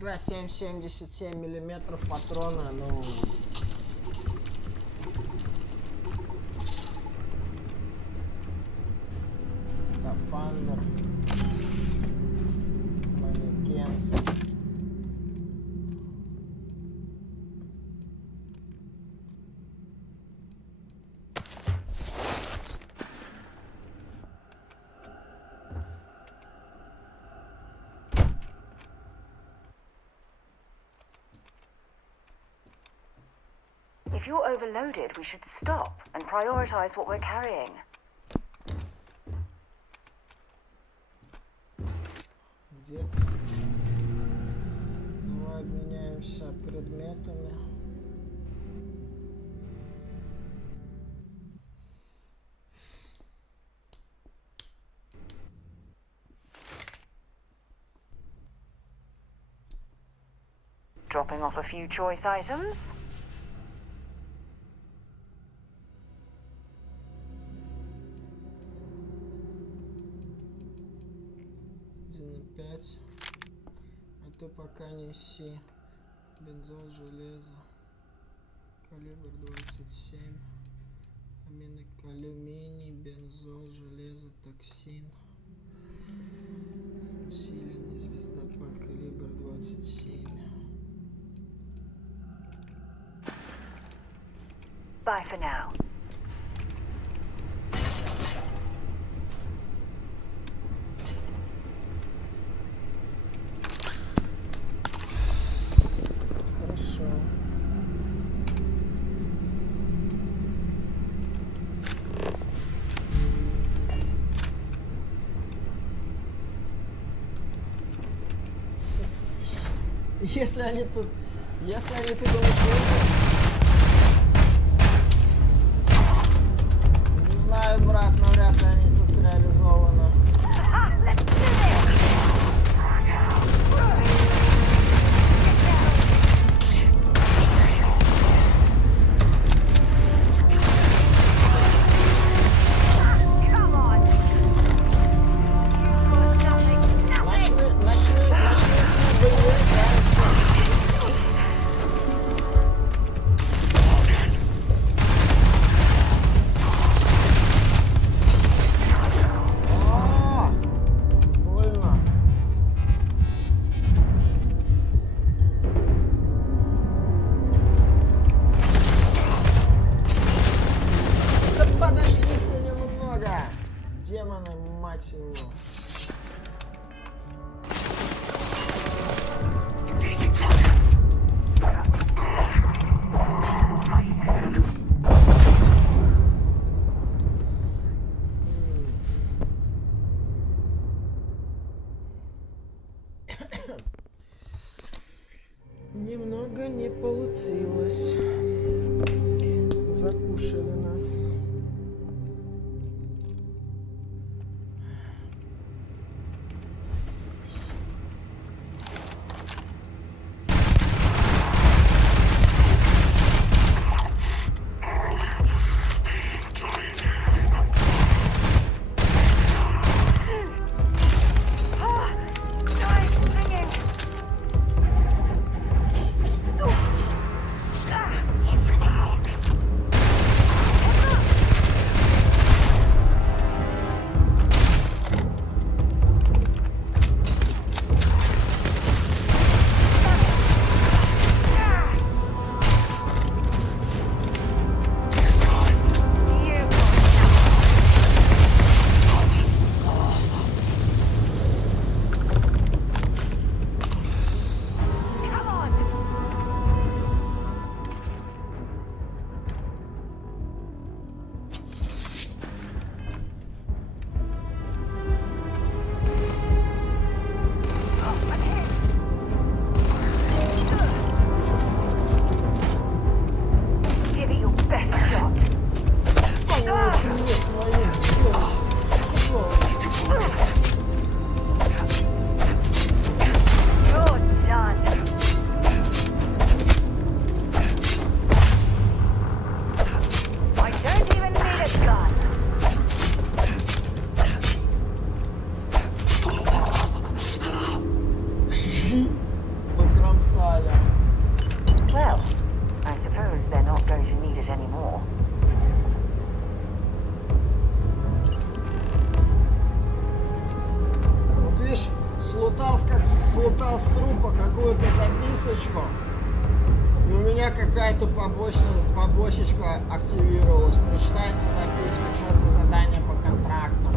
Да, 7,77 миллиметров патрона, ну... Скафандр. Манекен. If you're overloaded, we should stop and prioritize what we're carrying. Где-то. Давай обменяемся предметами. Dropping off a few choice items. А то пока неси. Бензол, железо. Калибр 27. Алюминий, бензол, железо, токсин. Усиленный звездопад, калибр 27. Bye for now. Если они тут умеют, не знаю, брат, но вряд ли они тут реализованы. Демоны, мать его. Немного не получилось. Закушали нас. достал с трупа какую-то записочку. И у меня какая-то побочечка активировалась. Прочитайте записку, что за задание по контрактам.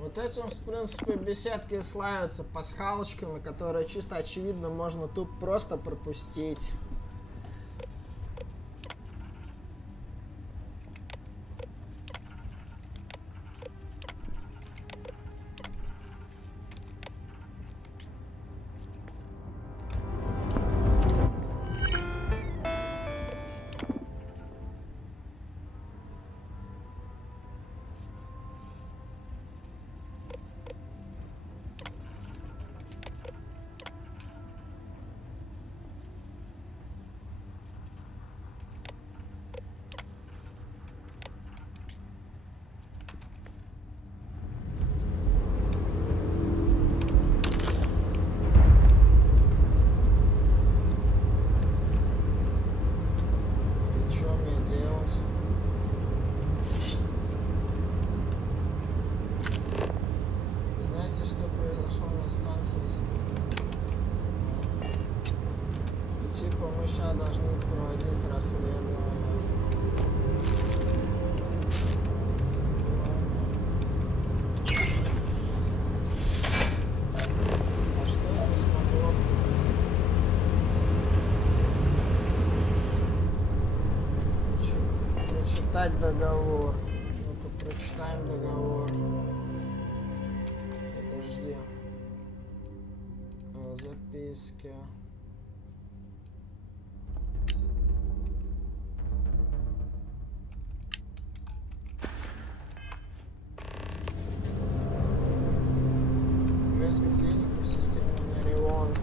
Вот этим, в принципе, беседки славятся пасхалочками, которые чисто очевидно можно тут просто пропустить. Договор. Ну-ка, прочитаем договор. Подожди. Записки. Резко в клинику в системе Нерион.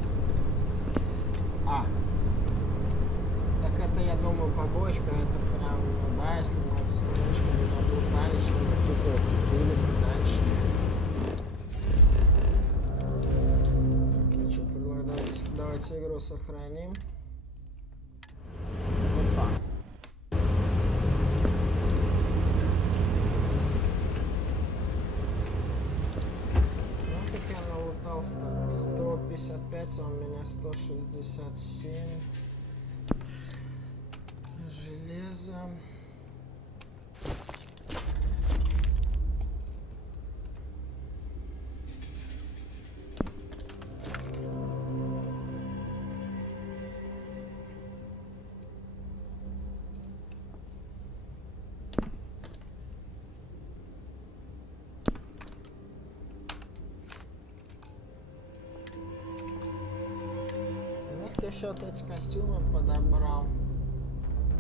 Так это, я думаю, побочка. Это прям, ну да, если мы эту страничку будем облутали, что мы типа или дальше. Окей, что предлагается? Давайте игру сохраним. Опа. Нафиг я налутался так? 155, а у меня 167. Железо. Нафиг я все вот эти костюмы подобрал.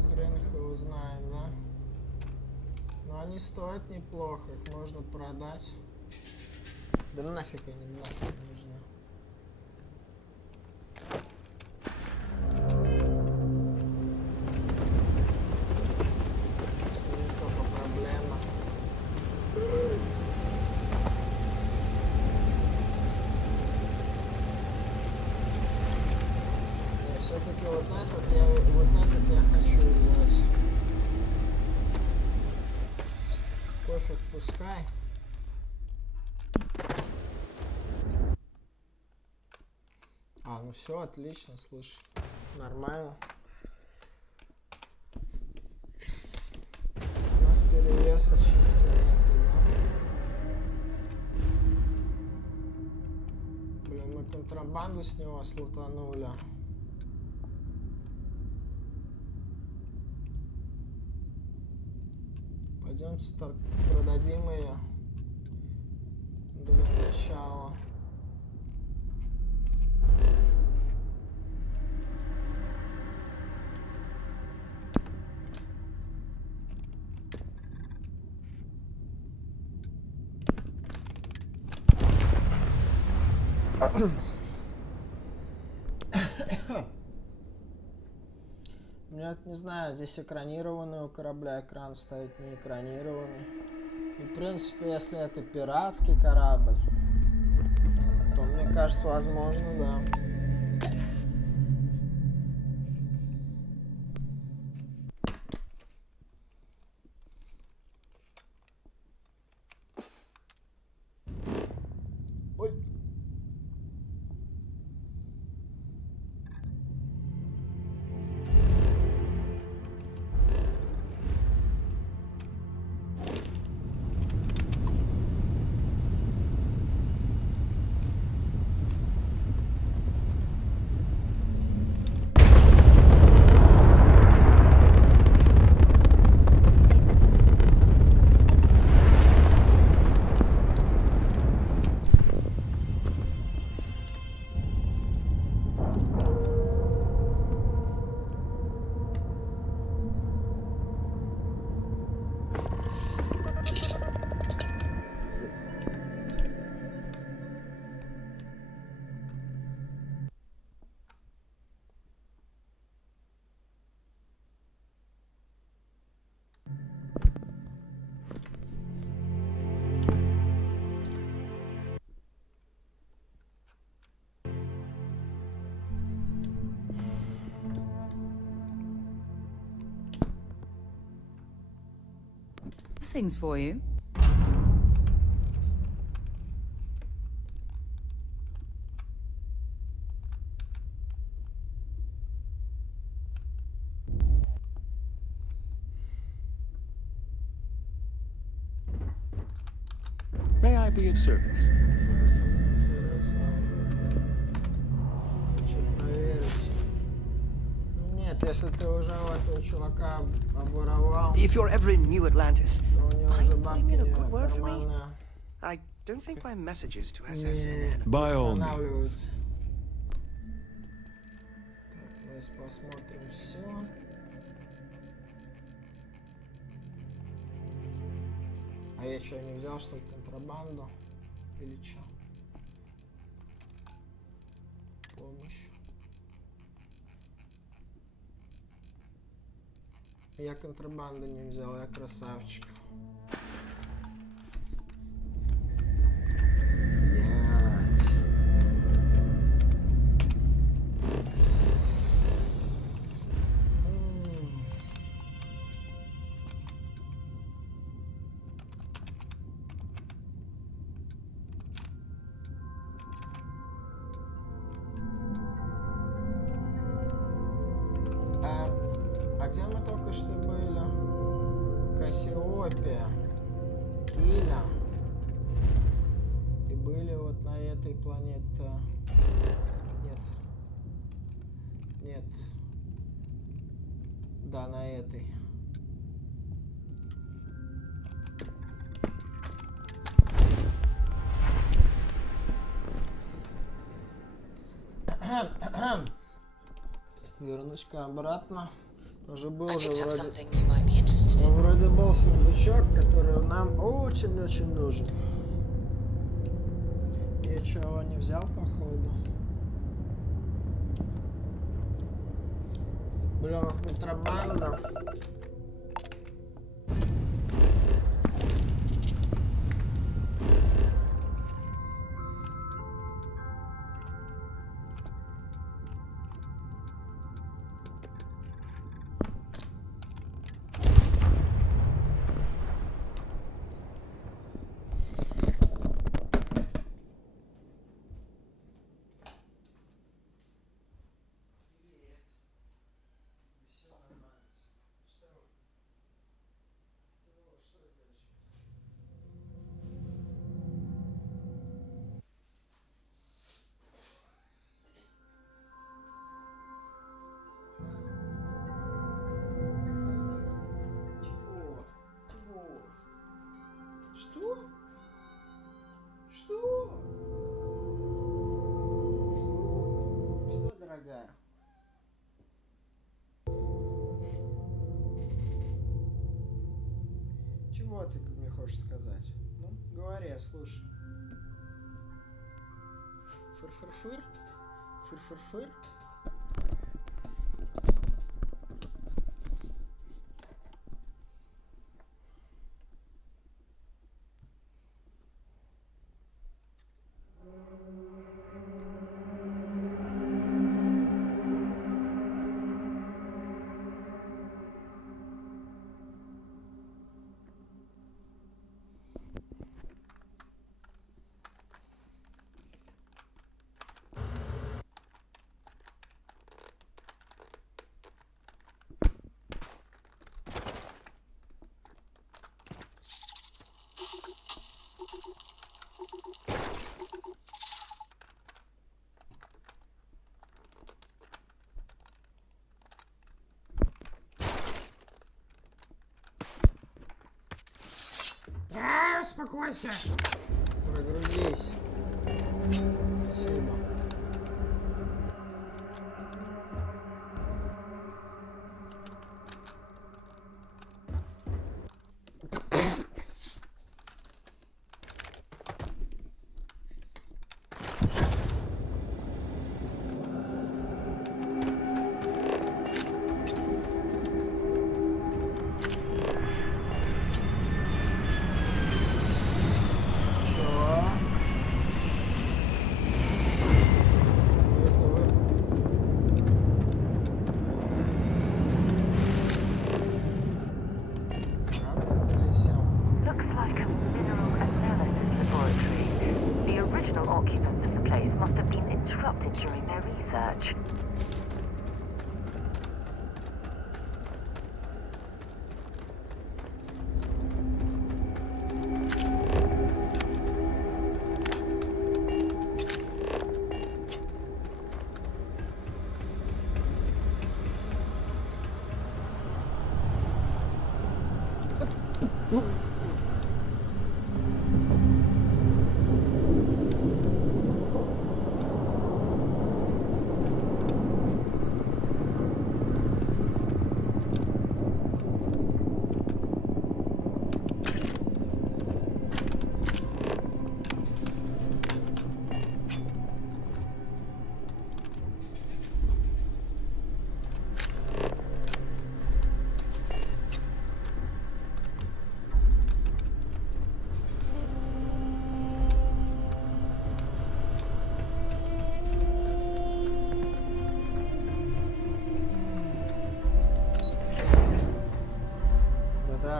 Хрен их его знает, да? Но они стоят неплохо, их можно продать. Да нафиг они нафиг нужны. Только проблема. Все-таки вот этот я хочу взять. Кофе отпускай. Ну все, отлично, слышь. Нормально. У нас перевеса чисто нету, да? Блин, мы контрабанду с него слутанули. Пойдемте продадим ее для начала. Я не знаю, здесь экранированный у корабля экран стоит, не экранированный. И, в принципе, если это пиратский корабль, то, мне кажется, возможно, да. things for you. May I be of service? Хочу проверить. Ну нет, если ты уже у этого чувака обворовал, If you're ever in New Atlantis, то у него уже бабки in a не good word for me? карманные. I don't think my messages to SS Не By all устанавливаются. Так, давайте посмотрим все. А я что, не взял, что ли, контрабанду? Или что? Помощь. Я контрабанду не взял, я красавчик. Блять. А где мы только что были? Кассиопия, Киля. И были вот на этой планете. Нет. Нет. Да, на этой. Вернусь-ка обратно. Тоже был же вроде был сундучок, который нам очень-очень нужен. Я чего не взял, походу. Блин, вот контрабанда. Что? Что? Что, дорогая? Чего ты мне хочешь сказать? Ну, говори, я слушаю. Фыр-фыр-фыр? Фыр-фыр-фыр? Успокойся. Прогрузись. Спасибо. occupants of the place must have been interrupted during their research.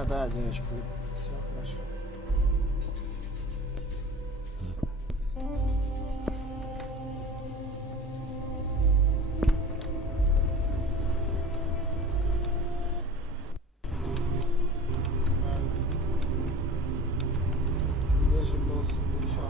Да, девочка, все хорошо. Здесь же был сундучок.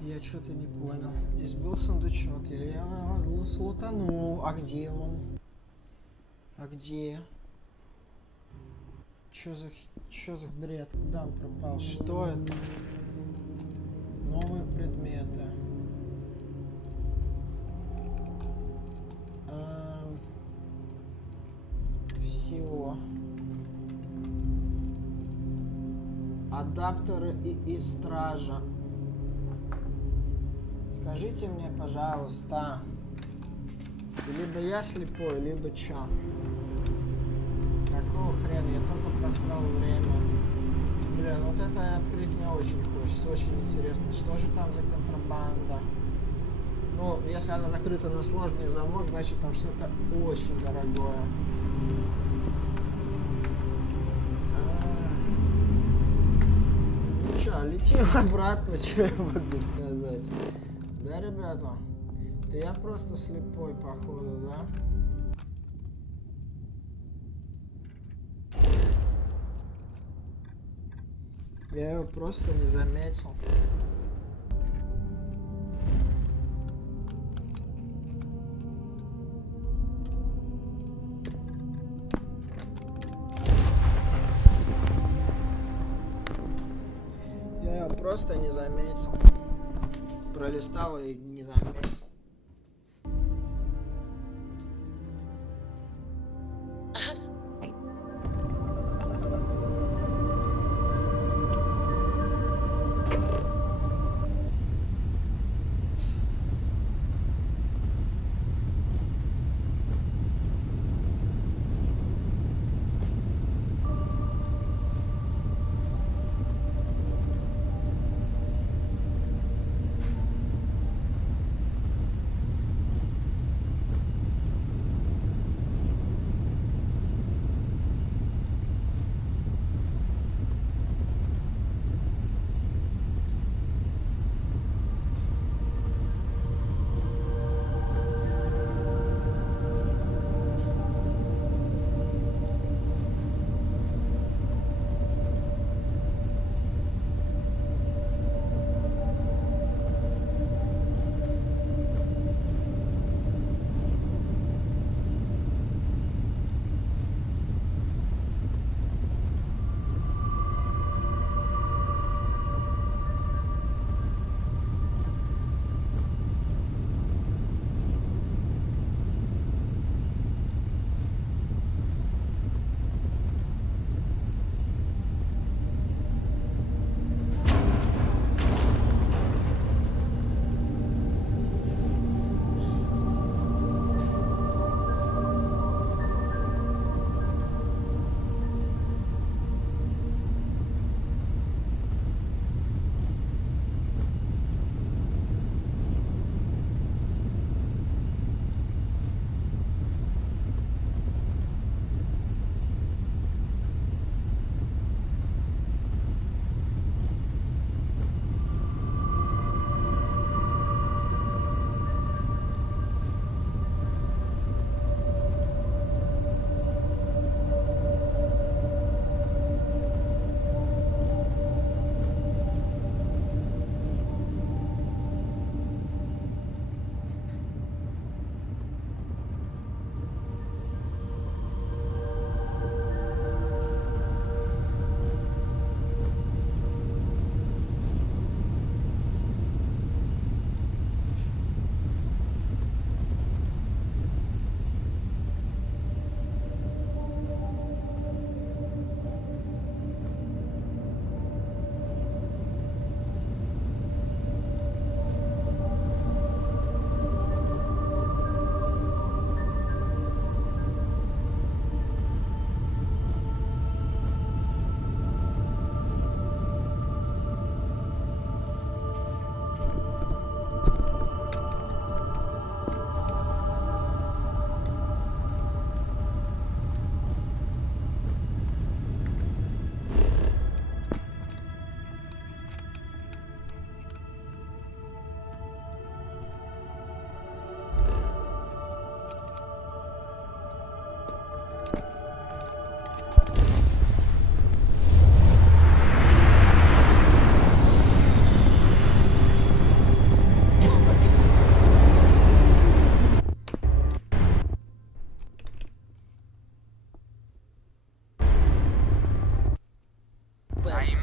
Я что-то не понял. Здесь был сундучок, или я его слутанул. А где он? А где? Чё за бред? Куда он пропал? Что это? Новые предметы. Всего. Адаптеры и стража. Скажите мне, пожалуйста, либо я слепой, либо чё? Какого хрена? Я только просрал время. Блин, вот это открыть не очень хочется. Очень интересно, что же там за контрабанда? Ну, если она закрыта на сложный замок, значит там что-то очень дорогое. Ну чё, летим обратно, что я могу сказать? Да, ребята? Да я просто слепой, походу, да? Я его просто не заметил. Я его просто не заметил. Пролистал и не заметил.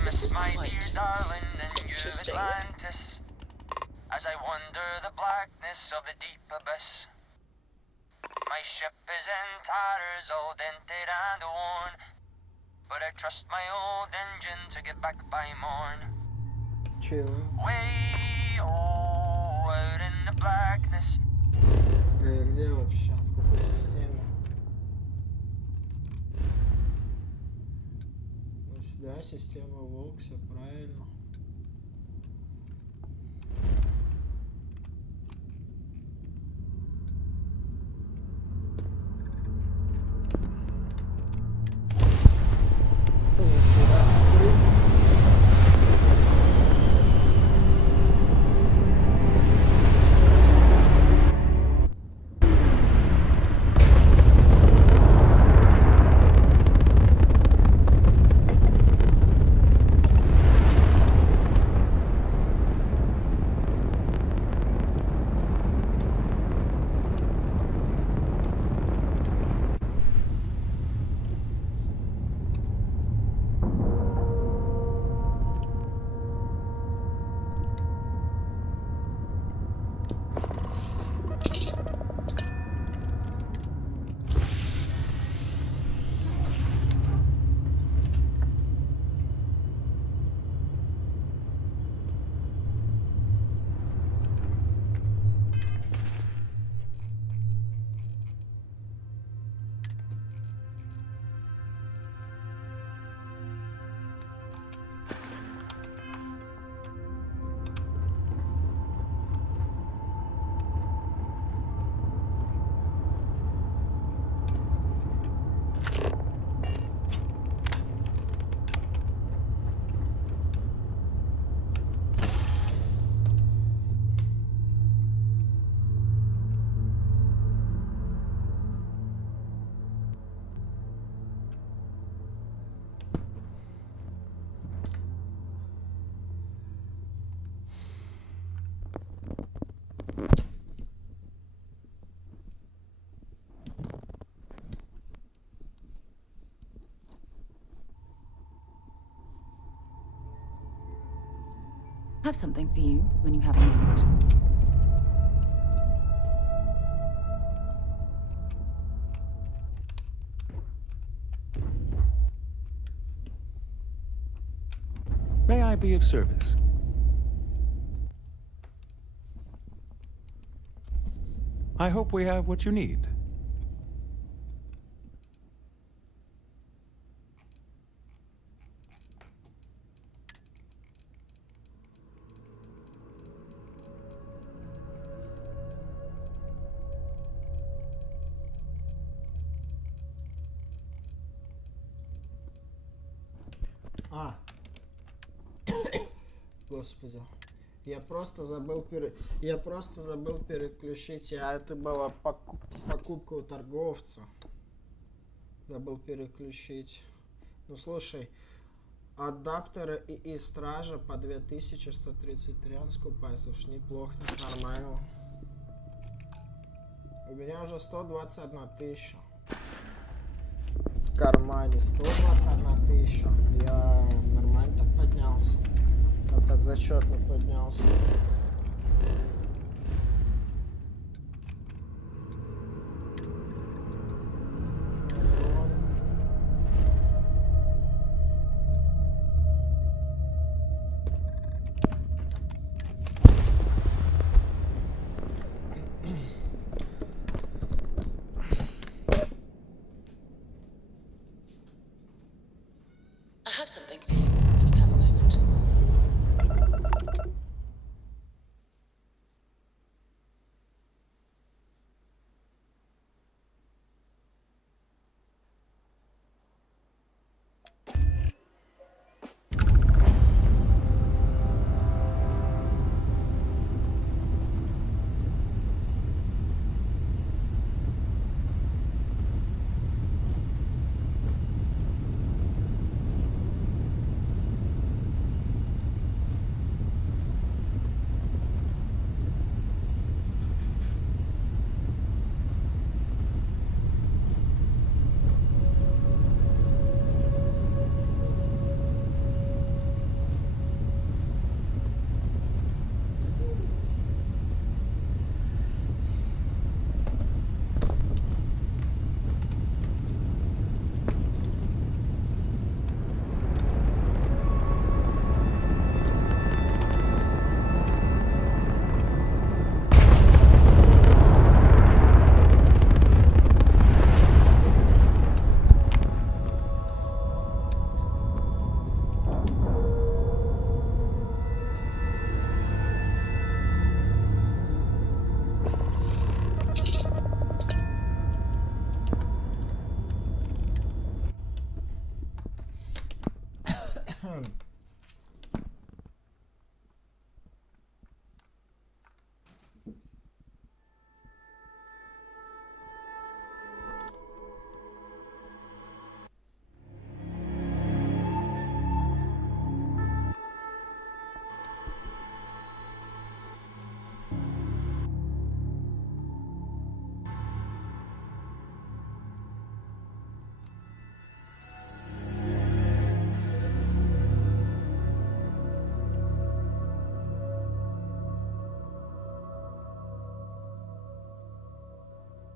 This is my quite dear darling, and you're interesting. Atlantis. As I wander the blackness of the deep abyss, my ship is in tatters, all dented and worn, but I trust my old engine to get back by morn. Чего? Way out in the blackness. Где вообще? В какой системе? Ну, да, система Волк, все правильно. Have something for you when you have a moment. May I be of service? I hope we have what you need. Господи. Я просто забыл переключить. Это была покупка у торговца. Забыл переключить. Ну слушай, адаптеры и стража по 2133 скупать. Уж неплохо, так нормально. У меня уже 121 тысяча. В кармане 121 тысяча. Я нормально так поднялся. Вот так зачетно поднялся. I have something for you when you have a moment.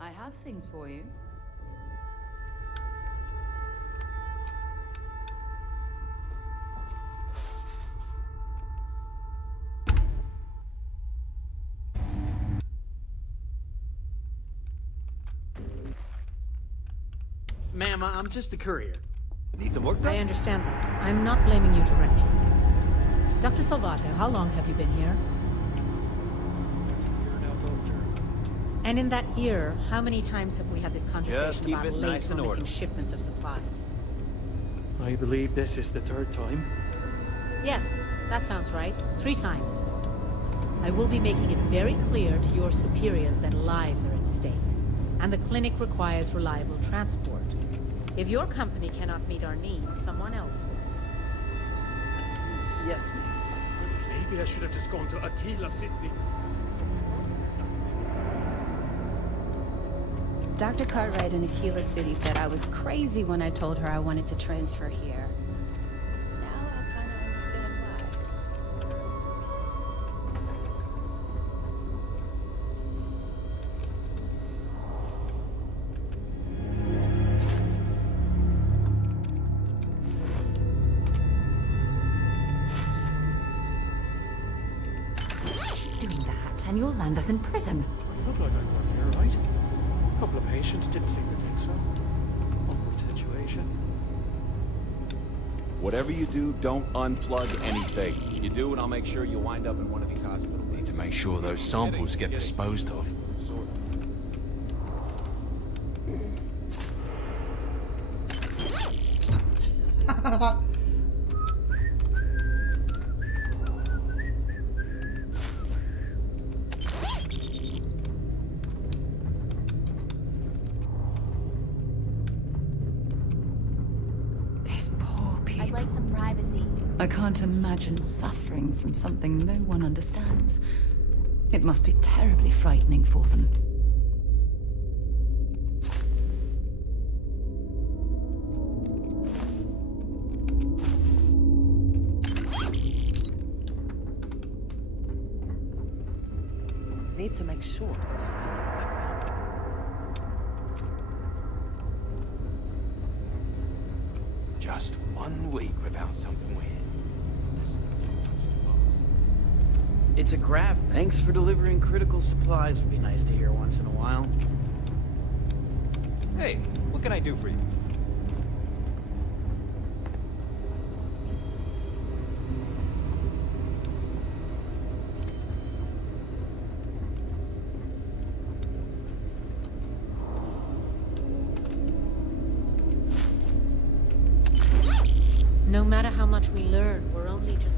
I have things for you. Ma'am, I'm just a courier. Need some work done? I understand that. I'm not blaming you directly. Dr. Salvato, how long have you been here? And in that year, how many times have we had this conversation keep about it late nice or and missing orderly. shipments of supplies? I believe this is the third time. Yes, that sounds right. 3 times. I will be making it very clear to your superiors that lives are at stake, and the clinic requires reliable transport. If your company cannot meet our needs, someone else will. Yes, ma'am. Maybe I should have just gone to Aquila City. Dr. Cartwright in Aquila City said I was crazy when I told her I wanted to transfer here. Now I kind of understand why. Doing that, and you'll land us in prison. Look like I work here, right? A couple of patients didn't seem to think so. Awkward situation. Whatever you do, don't unplug anything. You do, and I'll make sure you wind up in one of these hospitals. Need to make sure those samples get disposed of. These poor people. I'd like some privacy. I can't imagine suffering from something no one understands. It must be terribly frightening for them. Need to make sure those things are backed up. Just 1 week without something weird. It's a grab. Thanks for delivering critical supplies. Would be nice to hear once in a while. Hey, what can I do for you? No matter how much we learn, we're only just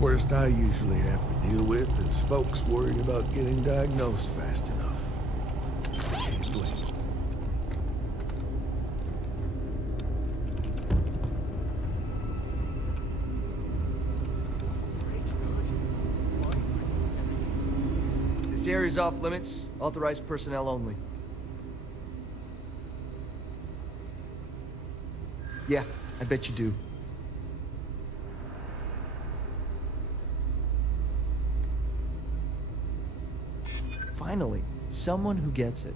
Worst I usually have to deal with is folks worried about getting diagnosed fast enough. Can't blame them. This area's off limits. Authorized personnel only. Yeah, I bet you do. Finally, someone who gets it.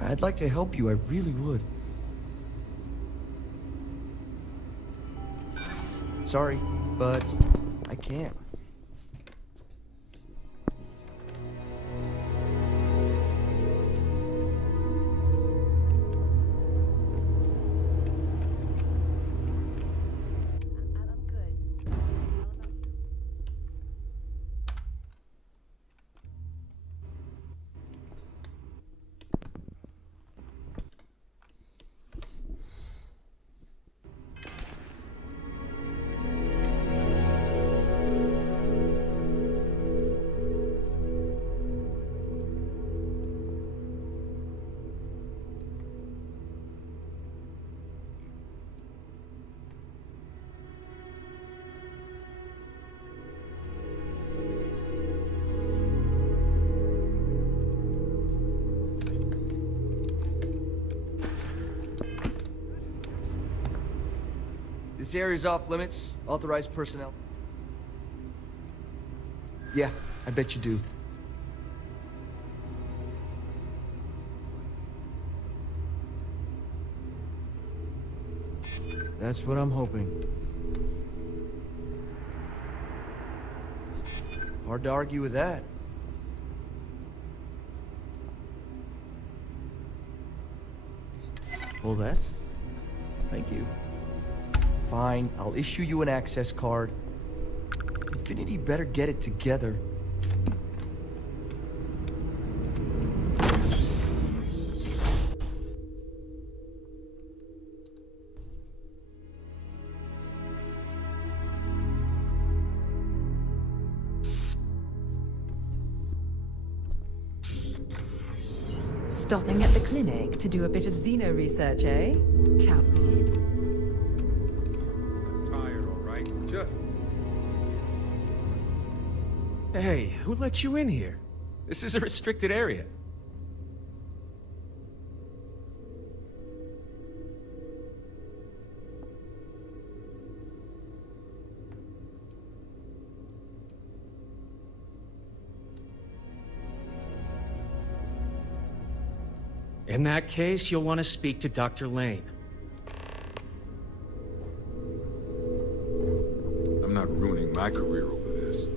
I'd like to help you, I really would. Sorry, but I can't. This area's off limits. Authorized personnel. Yeah, I bet you do. That's what I'm hoping. Hard to argue with that. Well, that's... Thank you. Fine, I'll issue you an access card. Infinity better get it together. Stopping at the clinic to do a bit of xeno research, eh? Cowboy. I'm tired, all right? Just... Hey, who let you in here? This is a restricted area. In that case, you'll want to speak to Dr. Lane. I'm not ruining my career over this.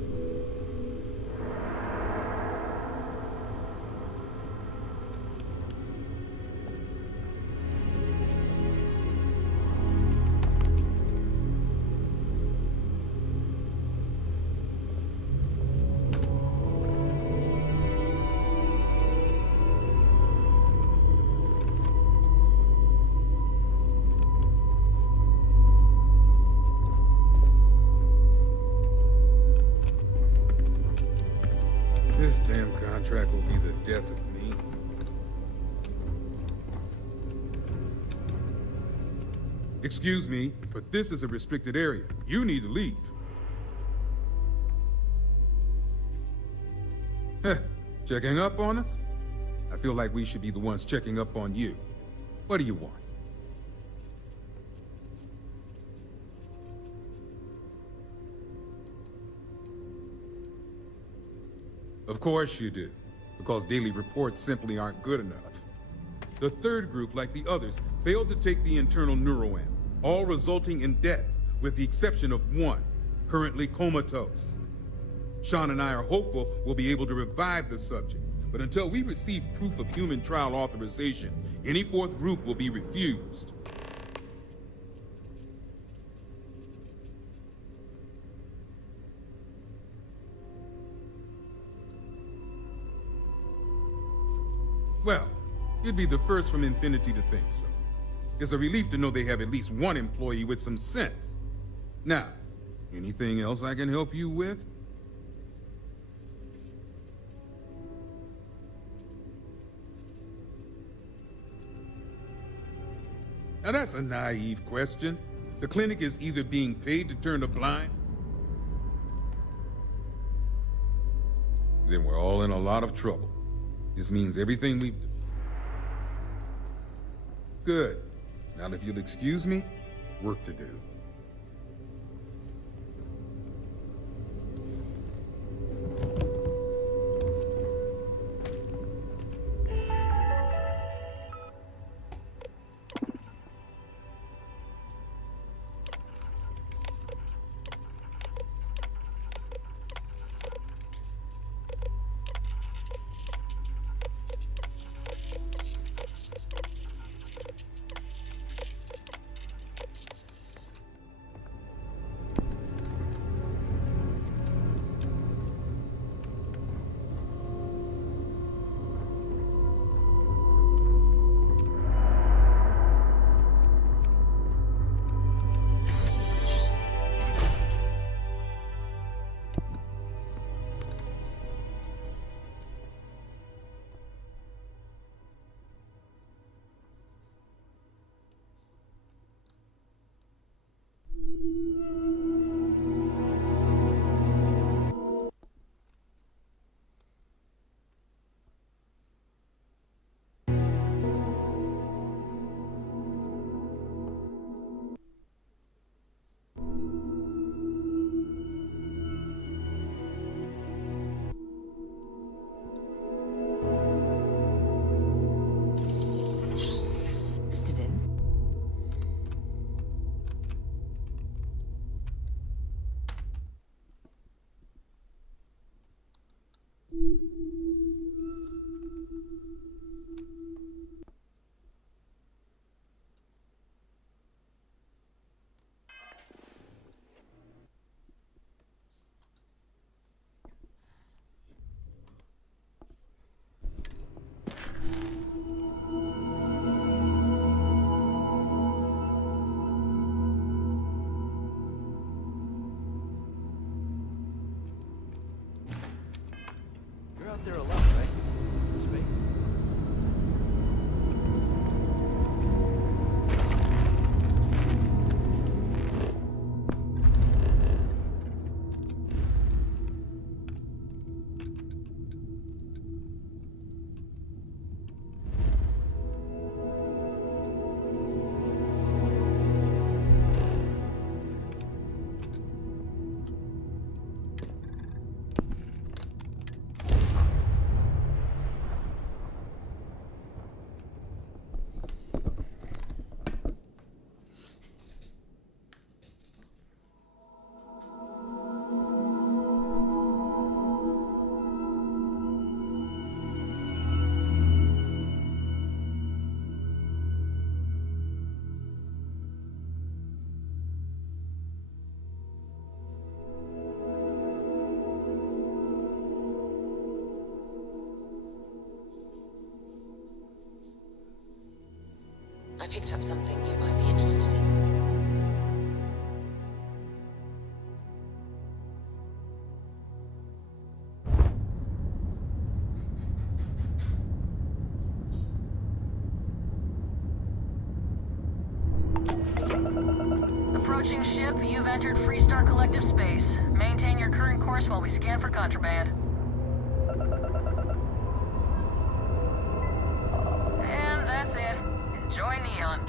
This damn contract will be the death of me. Excuse me, but this is a restricted area. You need to leave. Heh, checking up on us? I feel like we should be the ones checking up on you. What do you want? Of course you do, because daily reports simply aren't good enough. The third group, like the others, failed to take the internal neuroamp, all resulting in death, with the exception of one, currently comatose. Sean and I are hopeful we'll be able to revive the subject, but until we receive proof of human trial authorization, any fourth group will be refused. Well, you'd be the first from Infinity to think so. It's a relief to know they have at least one employee with some sense. Now, anything else I can help you with? Now that's a naive question. The clinic is either being paid to turn a blind, then we're all in a lot of trouble. This means everything we've done. Good. Now if you'll excuse me, work to do. there a lot, right? Space. I picked up something you might be interested in. Approaching ship, you've entered Freestar Collective space. Maintain your current course while we scan for contraband. And that's it. Enjoy Neon.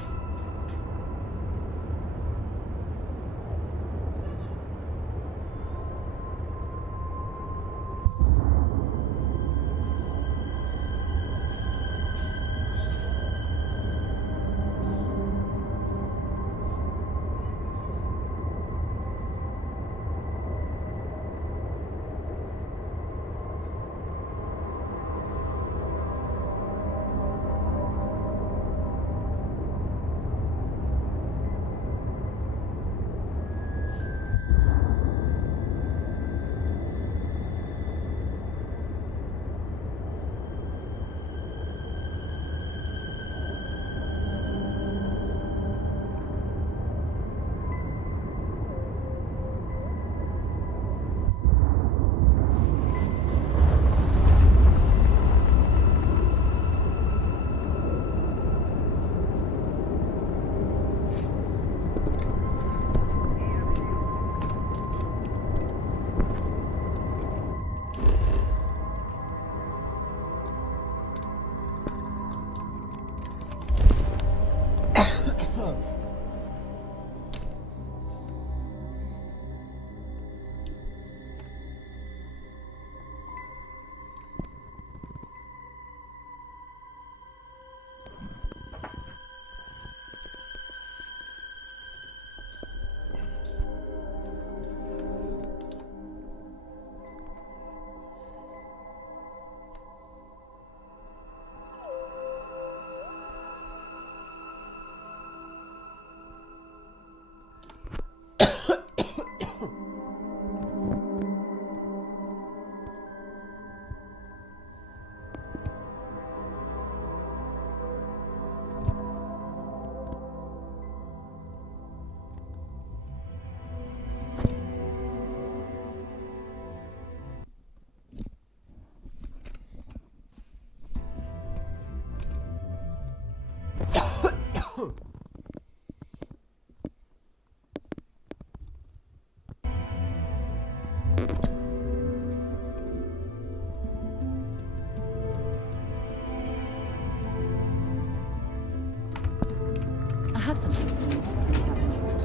I have something for you. When you have a moment.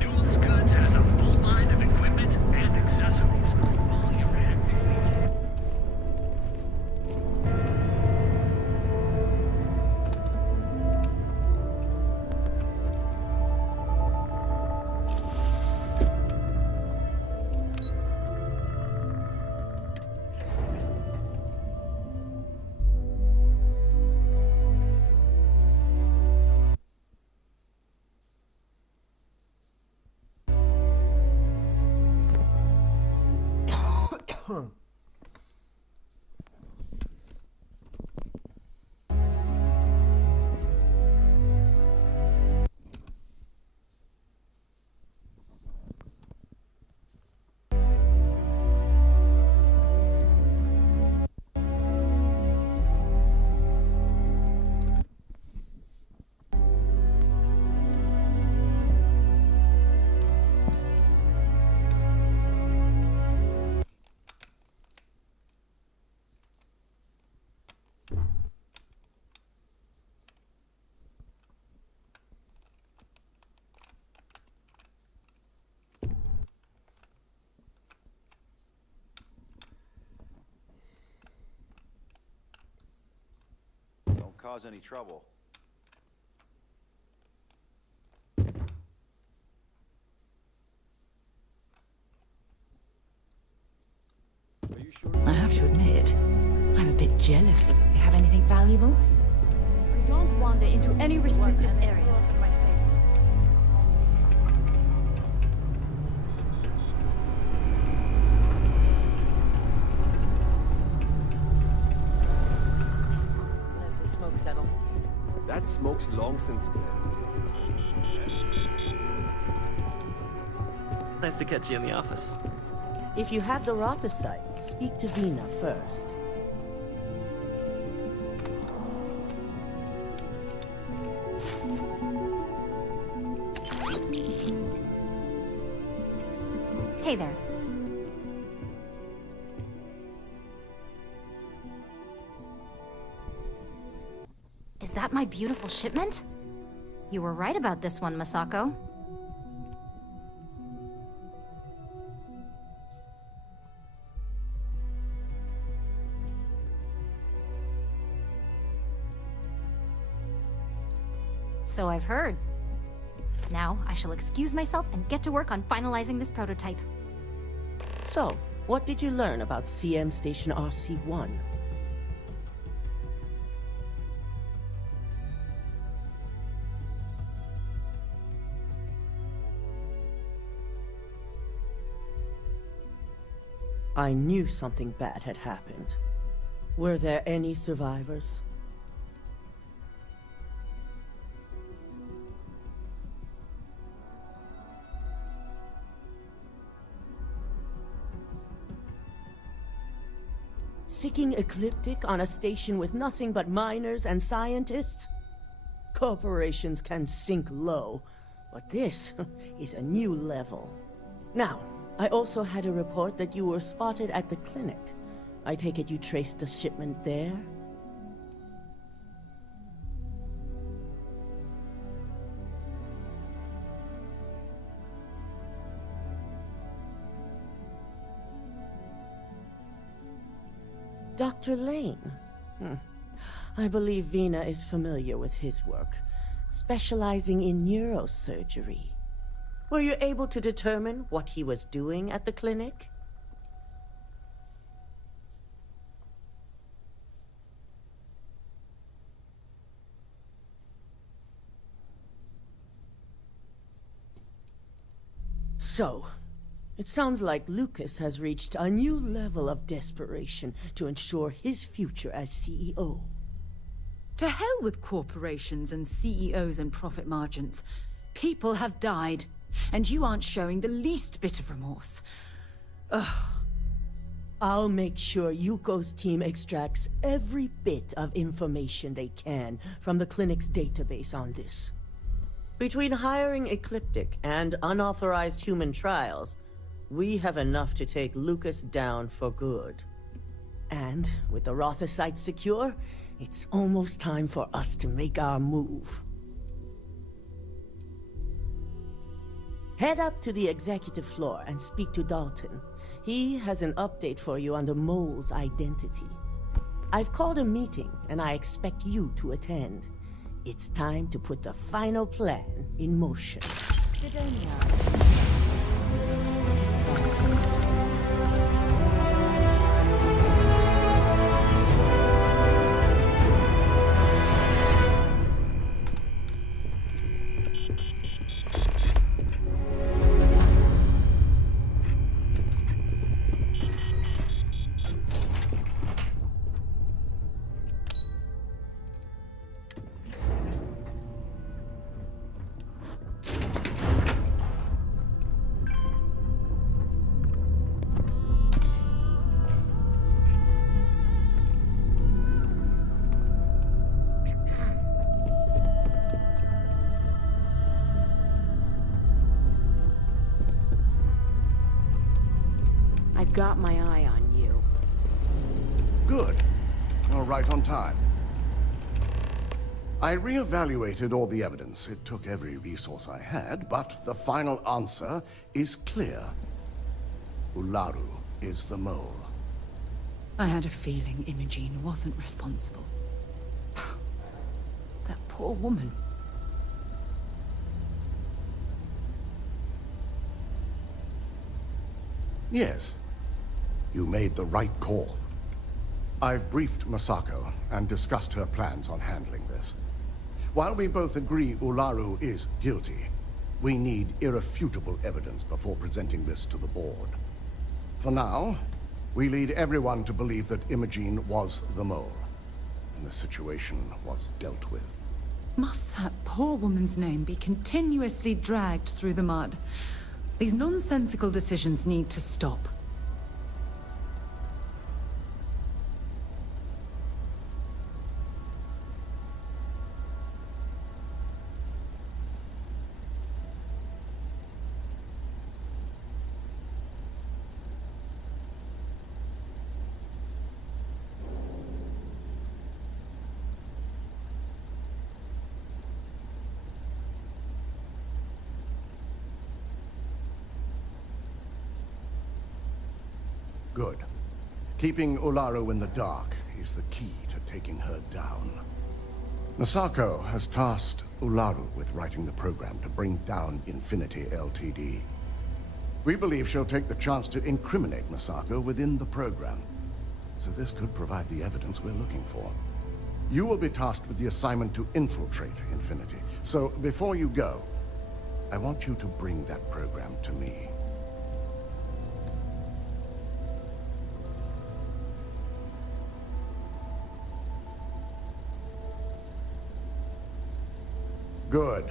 Duels Goods has a full line of equipment and accessories for all your activities. cause any trouble. I have to admit, I'm a bit jealous of... You have anything valuable? Don't wander into any restricted areas. Let the smoke settle. That smoke's long since cleared. Nice to catch you in the office. If you have the Rothesite, speak to Vina first. Hey there. Is that my beautiful shipment? You were right about this one, Masako. So I've heard. Now, I shall excuse myself and get to work on finalizing this prototype. So, what did you learn about CM Station RC-1? I knew something bad had happened. Were there any survivors? Seeking Ecliptic on a station with nothing but miners and scientists? Corporations can sink low, but this is a new level. Now, I also had a report that you were spotted at the clinic. I take it you traced the shipment there? Dr. Lane? I believe Vina is familiar with his work, specializing in neurosurgery. Were you able to determine what he was doing at the clinic? So, it sounds like Lucas has reached a new level of desperation to ensure his future as CEO. To hell with corporations and CEOs and profit margins. People have died, and you aren't showing the least bit of remorse. Ugh. I'll make sure Yuko's team extracts every bit of information they can from the clinic's database on this. Between hiring Ecliptic and unauthorized human trials, we have enough to take Lucas down for good. And with the Rothesite secure, it's almost time for us to make our move. Head up to the executive floor and speak to Dalton. He has an update for you on the mole's identity. I've called a meeting, and I expect you to attend. It's time to put the final plan in motion. I've got my eye on you. Good. You're right on time. I re-evaluated all the evidence. It took every resource I had, but the final answer is clear. Ularu is the mole. I had a feeling Imogene wasn't responsible. poor woman. Yes, you made the right call. I've briefed Masako and discussed her plans on handling this. While we both agree Ularu is guilty, we need irrefutable evidence before presenting this to the board. For now, we lead everyone to believe that Imogene was the mole, and the situation was dealt with. Must that poor woman's name be continuously dragged through the mud? These nonsensical decisions need to stop. Good. Keeping Ularu in the dark is the key to taking her down. Masako has tasked Ularu with writing the program to bring down Infinity Ltd. We believe she'll take the chance to incriminate Masako within the program. So this could provide the evidence we're looking for. You will be tasked with the assignment to infiltrate Infinity. So before you go, I want you to bring that program to me. Good.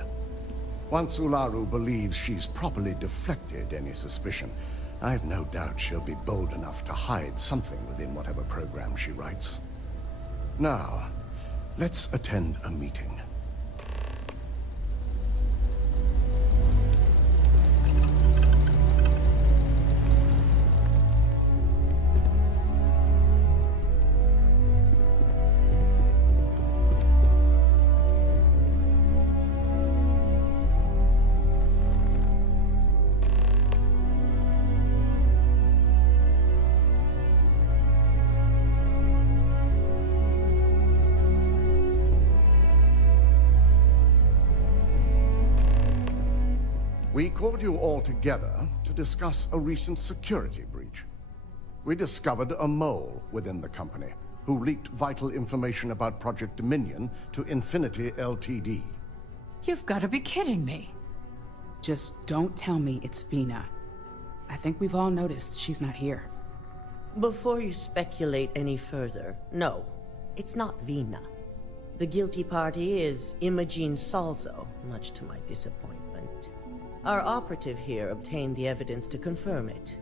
Once Ularu believes she's properly deflected any suspicion, I've no doubt she'll be bold enough to hide something within whatever program she writes. Now, let's attend a meeting. We called you all together to discuss a recent security breach. We discovered a mole within the company who leaked vital information about Project Dominion to Infinity Ltd. You've got to be kidding me. Just don't tell me it's Vina. I think we've all noticed she's not here. Before you speculate any further, no, it's not Vina. The guilty party is Imogene Salzo, much to my disappointment. Our operative here obtained the evidence to confirm it.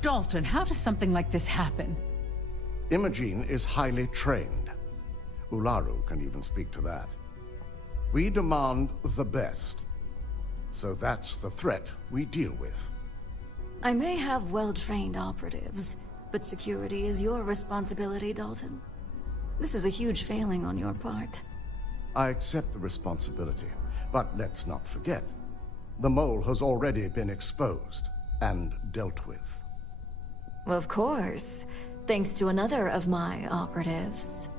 Dalton, how does something like this happen? Imogene is highly trained. Ularu can even speak to that. We demand the best. So that's the threat we deal with. I may have well-trained operatives, but security is your responsibility, Dalton. This is a huge failing on your part. I accept the responsibility, but let's not forget, the mole has already been exposed and dealt with. Of course, thanks to another of my operatives.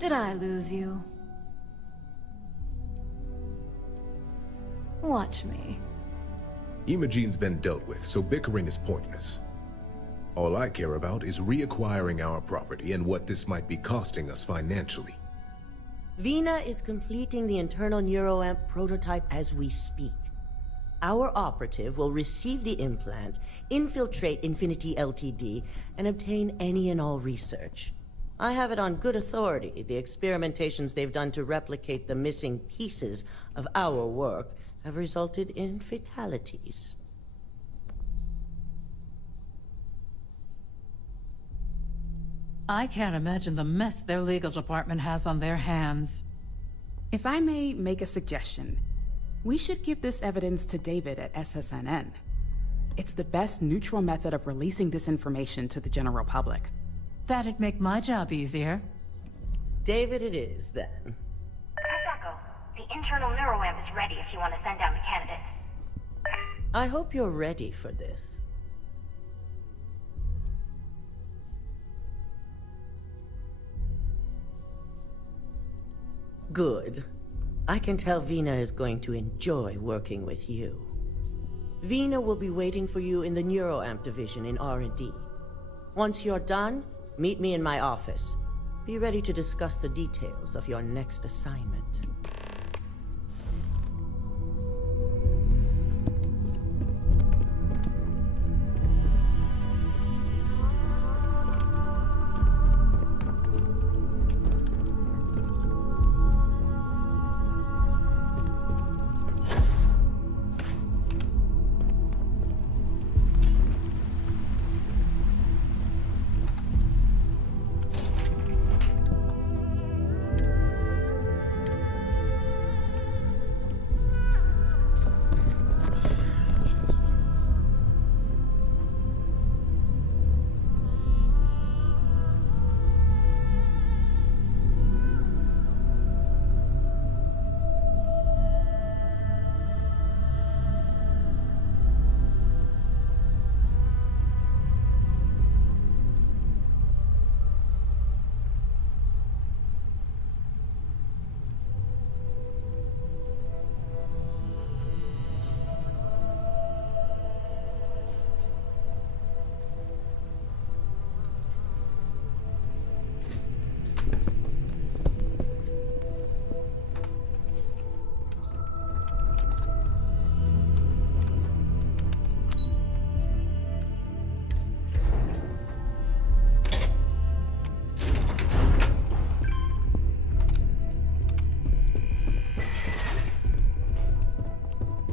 Did I lose you? Watch me. Imogene's been dealt with, so bickering is pointless. All I care about is reacquiring our property and what this might be costing us financially. Vina is completing the internal neuroamp prototype as we speak. Our operative will receive the implant, infiltrate Infinity Ltd, and obtain any and all research. I have it on good authority. The experimentations they've done to replicate the missing pieces of our work have resulted in fatalities. I can't imagine the mess their legal department has on their hands. If I may make a suggestion, we should give this evidence to David at SSNN. It's the best neutral method of releasing this information to the general public. That'd make my job easier. David it is, then. Masako, the internal neuroamp is ready if you want to send down the candidate. I hope you're ready for this. Good. I can tell Vina is going to enjoy working with you. Vina will be waiting for you in the neuroamp division in R&D. Once you're done, meet me in my office. Be ready to discuss the details of your next assignment.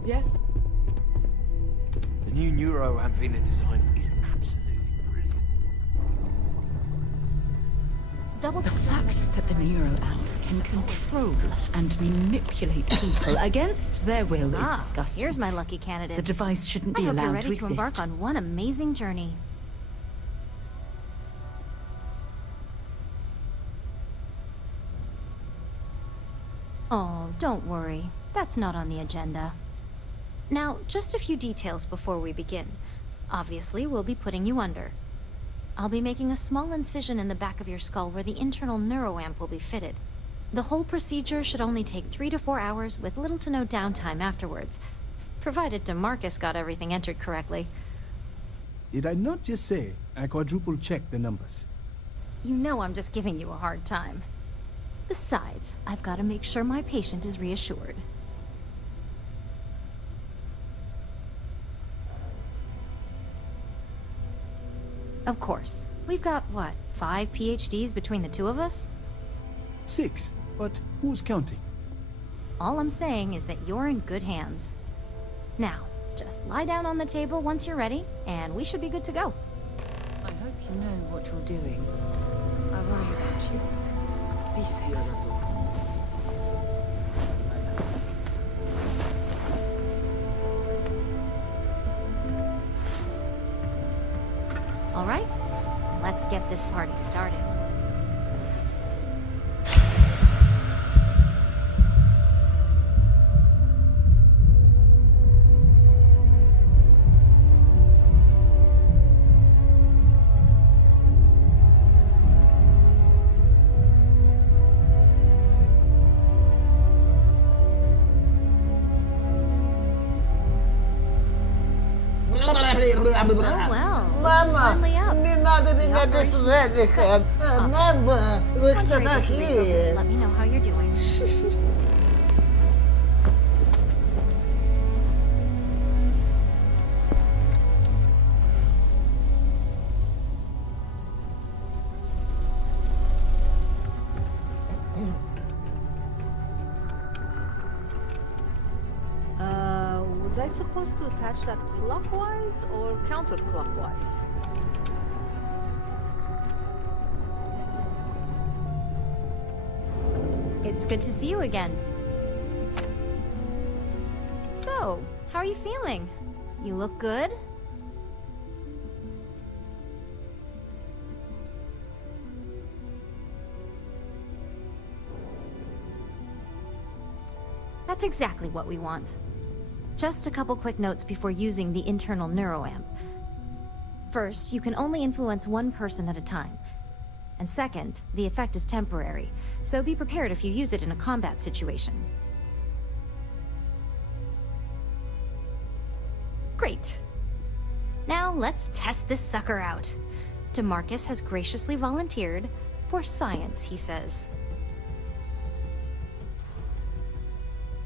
Yes? The new neuroamp Vina design is absolutely brilliant. The fact that the neuroamp can control and manipulate people against their will is disgusting. Here's my lucky candidate. The device shouldn't be I hope you're allowed ready to to exist. embark on one amazing journey. Oh, don't worry. That's not on the agenda. Now, just a few details before we begin. Obviously, we'll be putting you under. I'll be making a small incision in the back of your skull where the internal neuroamp will be fitted. The whole procedure should only take 3 to 4 hours with little to no downtime afterwards, provided DeMarcus got everything entered correctly. Did I not just say I quadruple checked the numbers? You know I'm just giving you a hard time. Besides, I've got to make sure my patient is reassured. Of course. We've got, what, 5 PhDs between the two of us? 6, but who's counting? All I'm saying is that you're in good hands. Now, just lie down on the table once you're ready, and we should be good to go. I hope you know what you're doing. I worry about you. Be safe. All right, let's get this party started. Oh well, Mama, не надо меня без медиков. Мама, вы кто такие? Let me know how you're doing. Was I supposed to attach that clockwise or counterclockwise? It's good to see you again. So, how are you feeling? You look good? That's exactly what we want. Just a couple quick notes before using the internal neuroamp. First, you can only influence one person at a time. And second, the effect is temporary, so be prepared if you use it in a combat situation. Great. Now let's test this sucker out. DeMarcus has graciously volunteered for science, he says.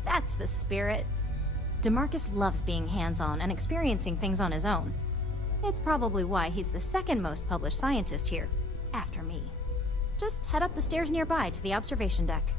That's the spirit. DeMarcus loves being hands-on and experiencing things on his own. It's probably why he's the second most published scientist here, after me. Just head up the stairs nearby to the observation deck.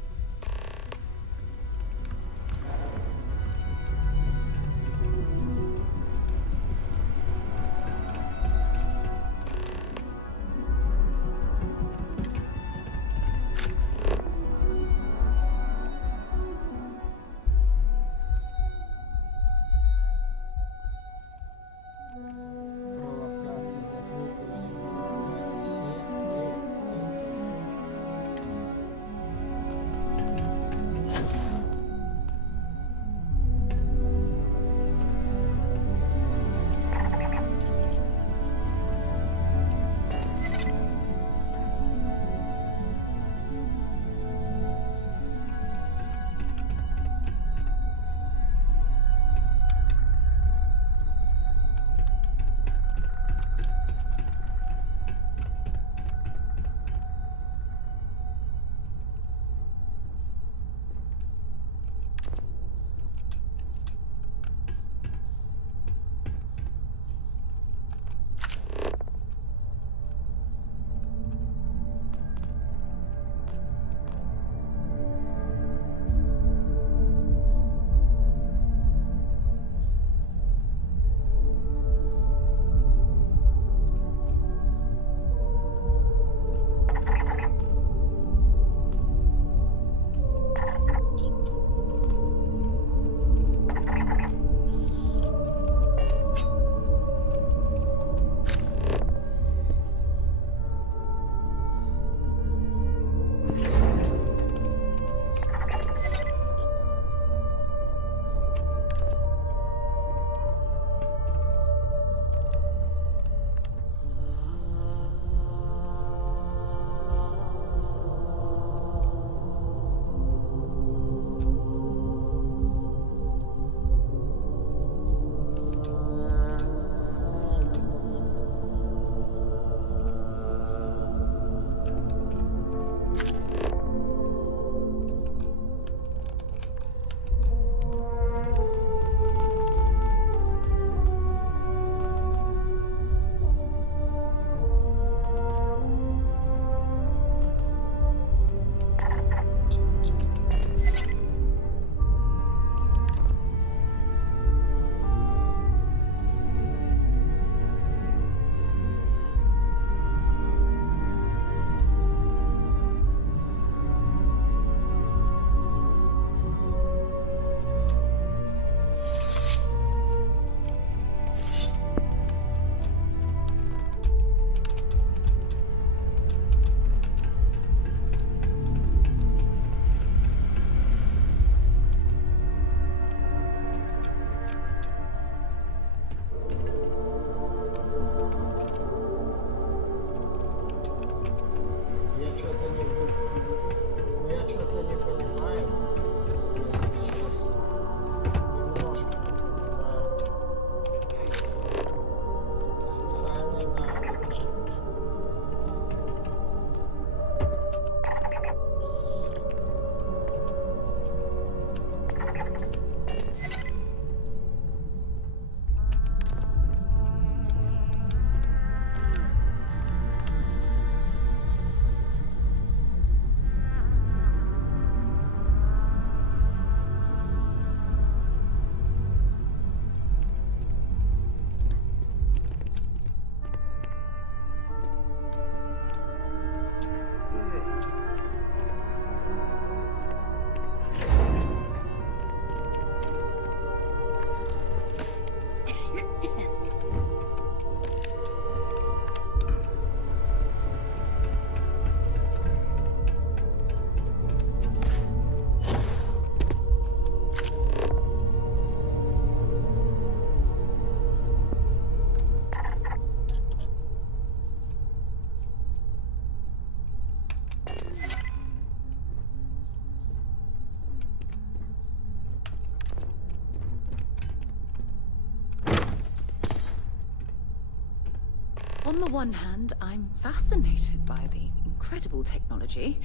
On the one hand, I'm fascinated by the incredible technology.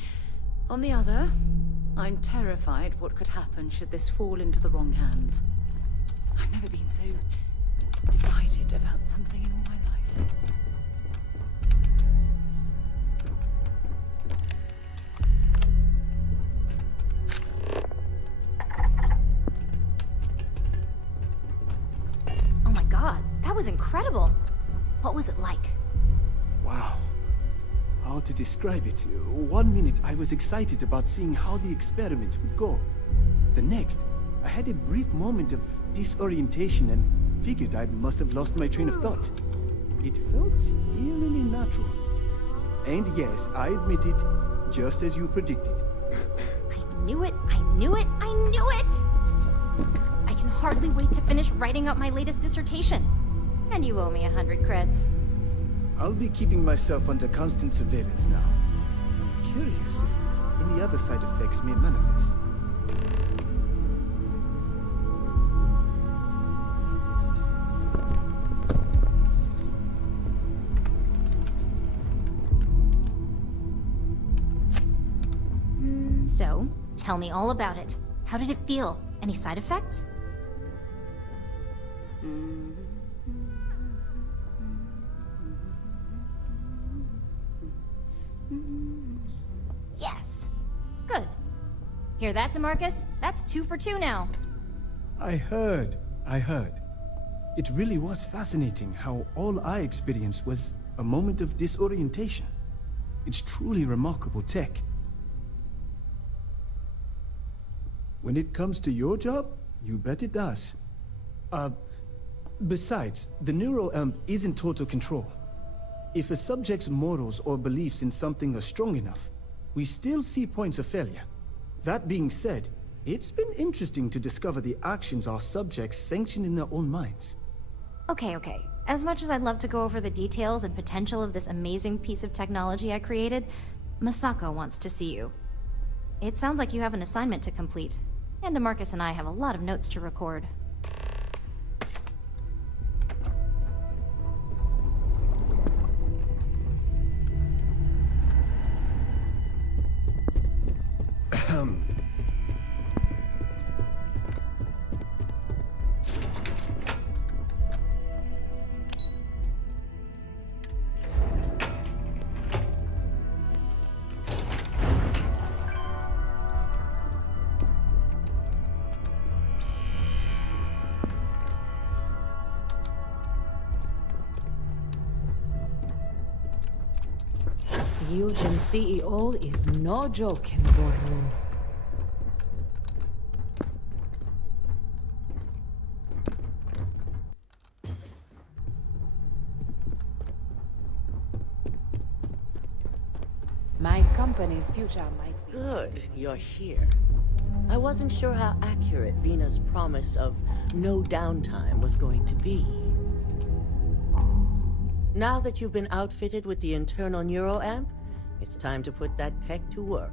On the other, I'm terrified what could happen should this fall into the wrong hands. I've never been so divided about something in all my life. Oh my god, that was incredible. What was it like? Wow. How to describe it? 1 minute I was excited about seeing how the experiment would go. The next, I had a brief moment of disorientation and figured I must have lost my train of thought. It felt eerily natural. And yes, I admit it, just as you predicted. I knew it, I knew it, I knew it! I can hardly wait to finish writing up my latest dissertation. And you owe me 100 creds. I'll be keeping myself under constant surveillance now. I'm curious if any other side effects may manifest. So, tell me all about it. How did it feel? Any side effects? Yes. Good. Hear that, DeMarcus? That's 2 for 2 now. I heard. It really was fascinating how all I experienced was a moment of disorientation. It's truly remarkable tech. When it comes to your job, you bet it does. Besides, the neuroamp is in total control. If a subject's morals or beliefs in something are strong enough, we still see points of failure. That being said, it's been interesting to discover the actions our subjects sanction in their own minds. Okay. As much as I'd love to go over the details and potential of this amazing piece of technology I created, Masako wants to see you. It sounds like you have an assignment to complete, and DeMarcus and I have a lot of notes to record. Ryujin CEO is no joke in the boardroom. My company's future might be... Good, you're here. I wasn't sure how accurate Vina's promise of no downtime was going to be. Now that you've been outfitted with the internal neuroamp, it's time to put that tech to work.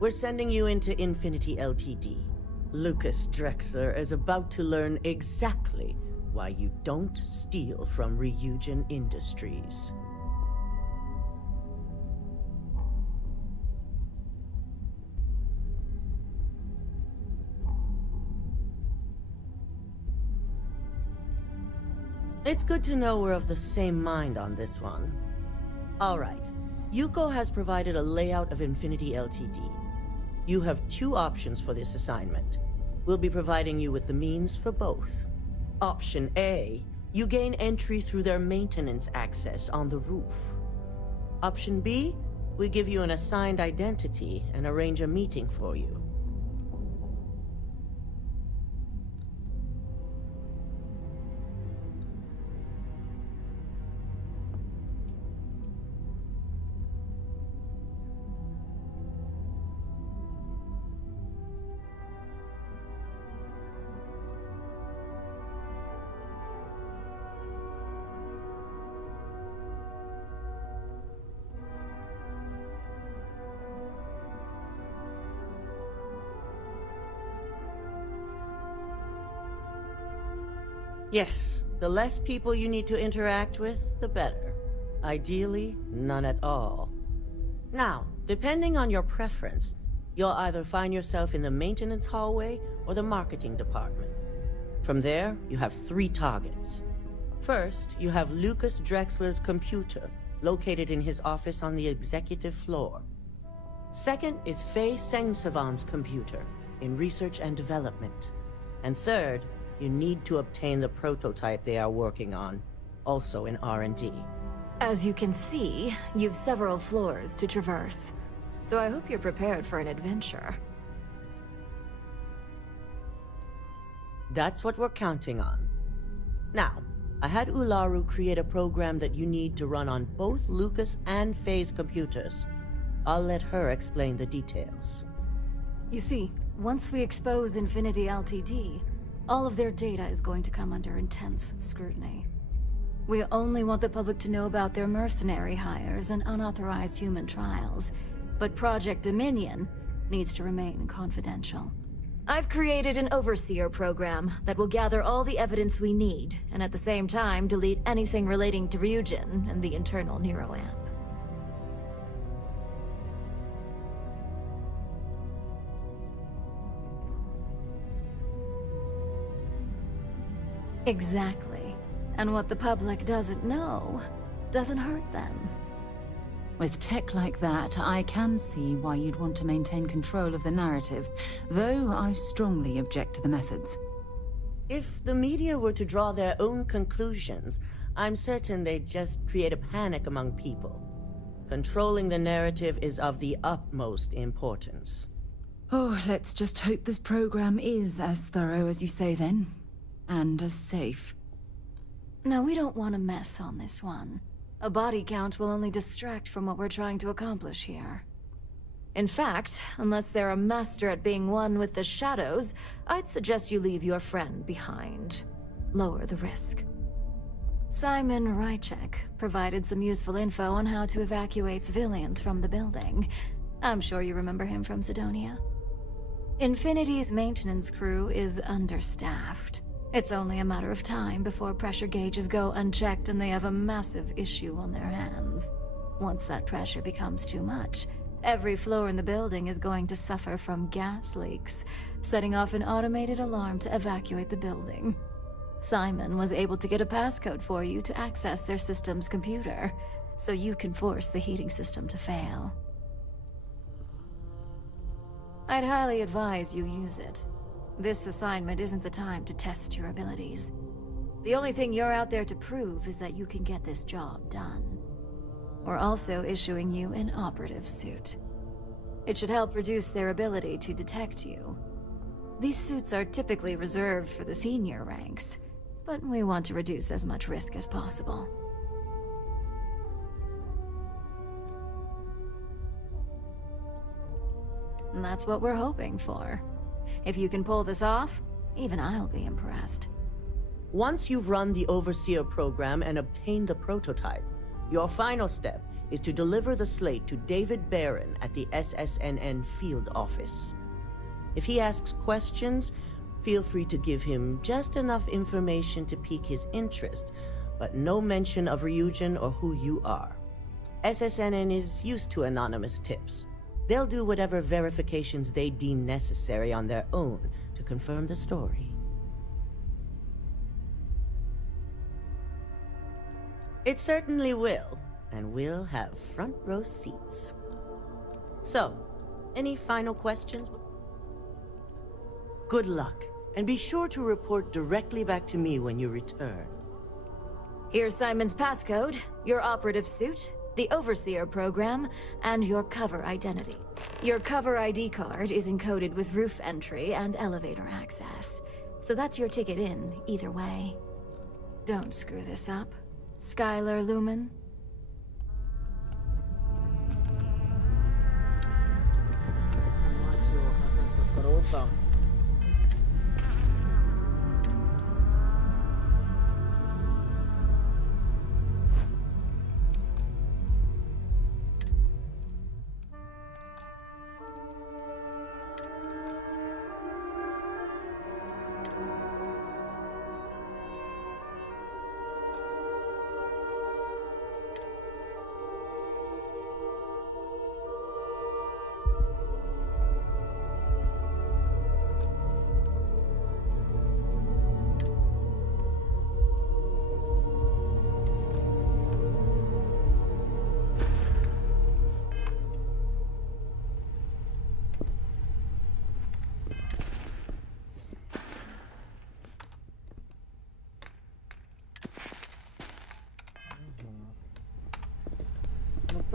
We're sending you into Infinity Ltd. Lucas Drexler is about to learn exactly why you don't steal from Ryujin Industries. It's good to know we're of the same mind on this one. All right. Yuko has provided a layout of Infinity Ltd. You have 2 options for this assignment. We'll be providing you with the means for both. Option A, you gain entry through their maintenance access on the roof. Option B, we give you an assigned identity and arrange a meeting for you. Yes, the less people you need to interact with, the better. Ideally, none at all. Now, depending on your preference, you'll either find yourself in the maintenance hallway or the marketing department. From there, you have 3 targets. First, you have Lucas Drexler's computer, located in his office on the executive floor. Second is Faye Sengsavan's computer, in research and development. And third, you need to obtain the prototype they are working on, also in R&D. As you can see, you've several floors to traverse. So I hope you're prepared for an adventure. That's what we're counting on. Now, I had Ularu create a program that you need to run on both Lucas and Faye's computers. I'll let her explain the details. You see, once we expose Infinity Ltd, all of their data is going to come under intense scrutiny. We only want the public to know about their mercenary hires and unauthorized human trials, but Project Dominion needs to remain confidential. I've created an overseer program that will gather all the evidence we need, and at the same time delete anything relating to Ryujin and the internal neuroamp. Exactly. And what the public doesn't know doesn't hurt them. With tech like that, I can see why you'd want to maintain control of the narrative, though I strongly object to the methods. If the media were to draw their own conclusions, I'm certain they'd just create a panic among people. Controlling the narrative is of the utmost importance. Oh, let's just hope this program is as thorough as you say then, and as safe. No, we don't want to mess on this one. A body count will only distract from what we're trying to accomplish here. In fact, unless they're a master at being one with the shadows, I'd suggest you leave your friend behind. Lower the risk. Simon Rychek provided some useful info on how to evacuate civilians from the building. I'm sure you remember him from Sidonia. Infinity's maintenance crew is understaffed. It's only a matter of time before pressure gauges go unchecked and they have a massive issue on their hands. Once that pressure becomes too much, every floor in the building is going to suffer from gas leaks, setting off an automated alarm to evacuate the building. Simon was able to get a passcode for you to access their system's computer, so you can force the heating system to fail. I'd highly advise you use it. This assignment isn't the time to test your abilities. The only thing you're out there to prove is that you can get this job done. We're also issuing you an operative suit. It should help reduce their ability to detect you. These suits are typically reserved for the senior ranks, but we want to reduce as much risk as possible. And that's what we're hoping for. If you can pull this off, even I'll be impressed. Once you've run the Overseer program and obtained the prototype, your final step is to deliver the slate to David Barron at the SSNN field office. If he asks questions, feel free to give him just enough information to pique his interest, but no mention of Ryujin or who you are. SSNN is used to anonymous tips. They'll do whatever verifications they deem necessary on their own to confirm the story. It certainly will, and we'll have front row seats. So, any final questions? Good luck, and be sure to report directly back to me when you return. Here's Simon's passcode, your operative suit, the Overseer program, and your cover identity. Your cover ID card is encoded with roof entry and elevator access, so that's your ticket in, either way. Don't screw this up. Skylar Lumen?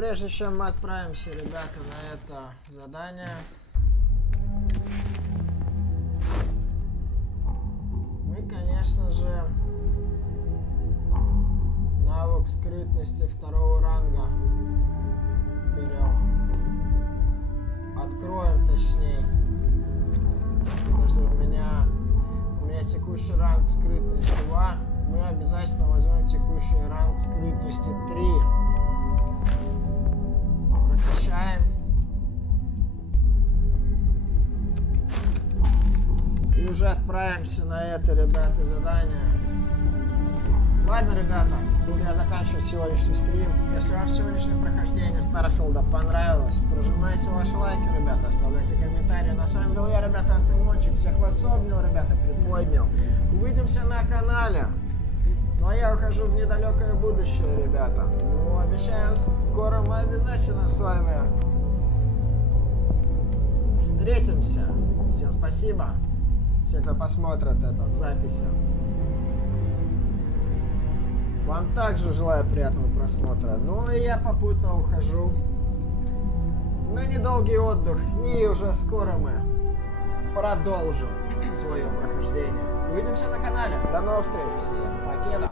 прежде чем мы отправимся, ребята, на это задание, мы, конечно же, навык скрытности 2-го ранга берем. Откроем, точнее. Подожди, у меня текущий ранг скрытности 2. Мы обязательно возьмем текущий ранг скрытности 3. Прокачаем. И уже отправимся на это, ребята, задание. Ладно, ребята, буду я заканчивать сегодняшний стрим. Если вам сегодняшнее прохождение Старфилда понравилось, прожимайте ваши лайки, ребята, оставляйте комментарии. Ну, а с вами был я, ребята, Artemonchik. Всех вас обнял, ребята, приподнял. Увидимся на канале. Ну, а я ухожу в недалекое будущее, ребята. Ну, обещаю, скоро мы обязательно с вами встретимся. Всем спасибо. Все, кто посмотрит это в записи. Вам также желаю приятного просмотра. Ну и я попутно ухожу на недолгий отдых. И уже скоро мы продолжим свое прохождение. Увидимся на канале. До новых встреч. Всем покеда.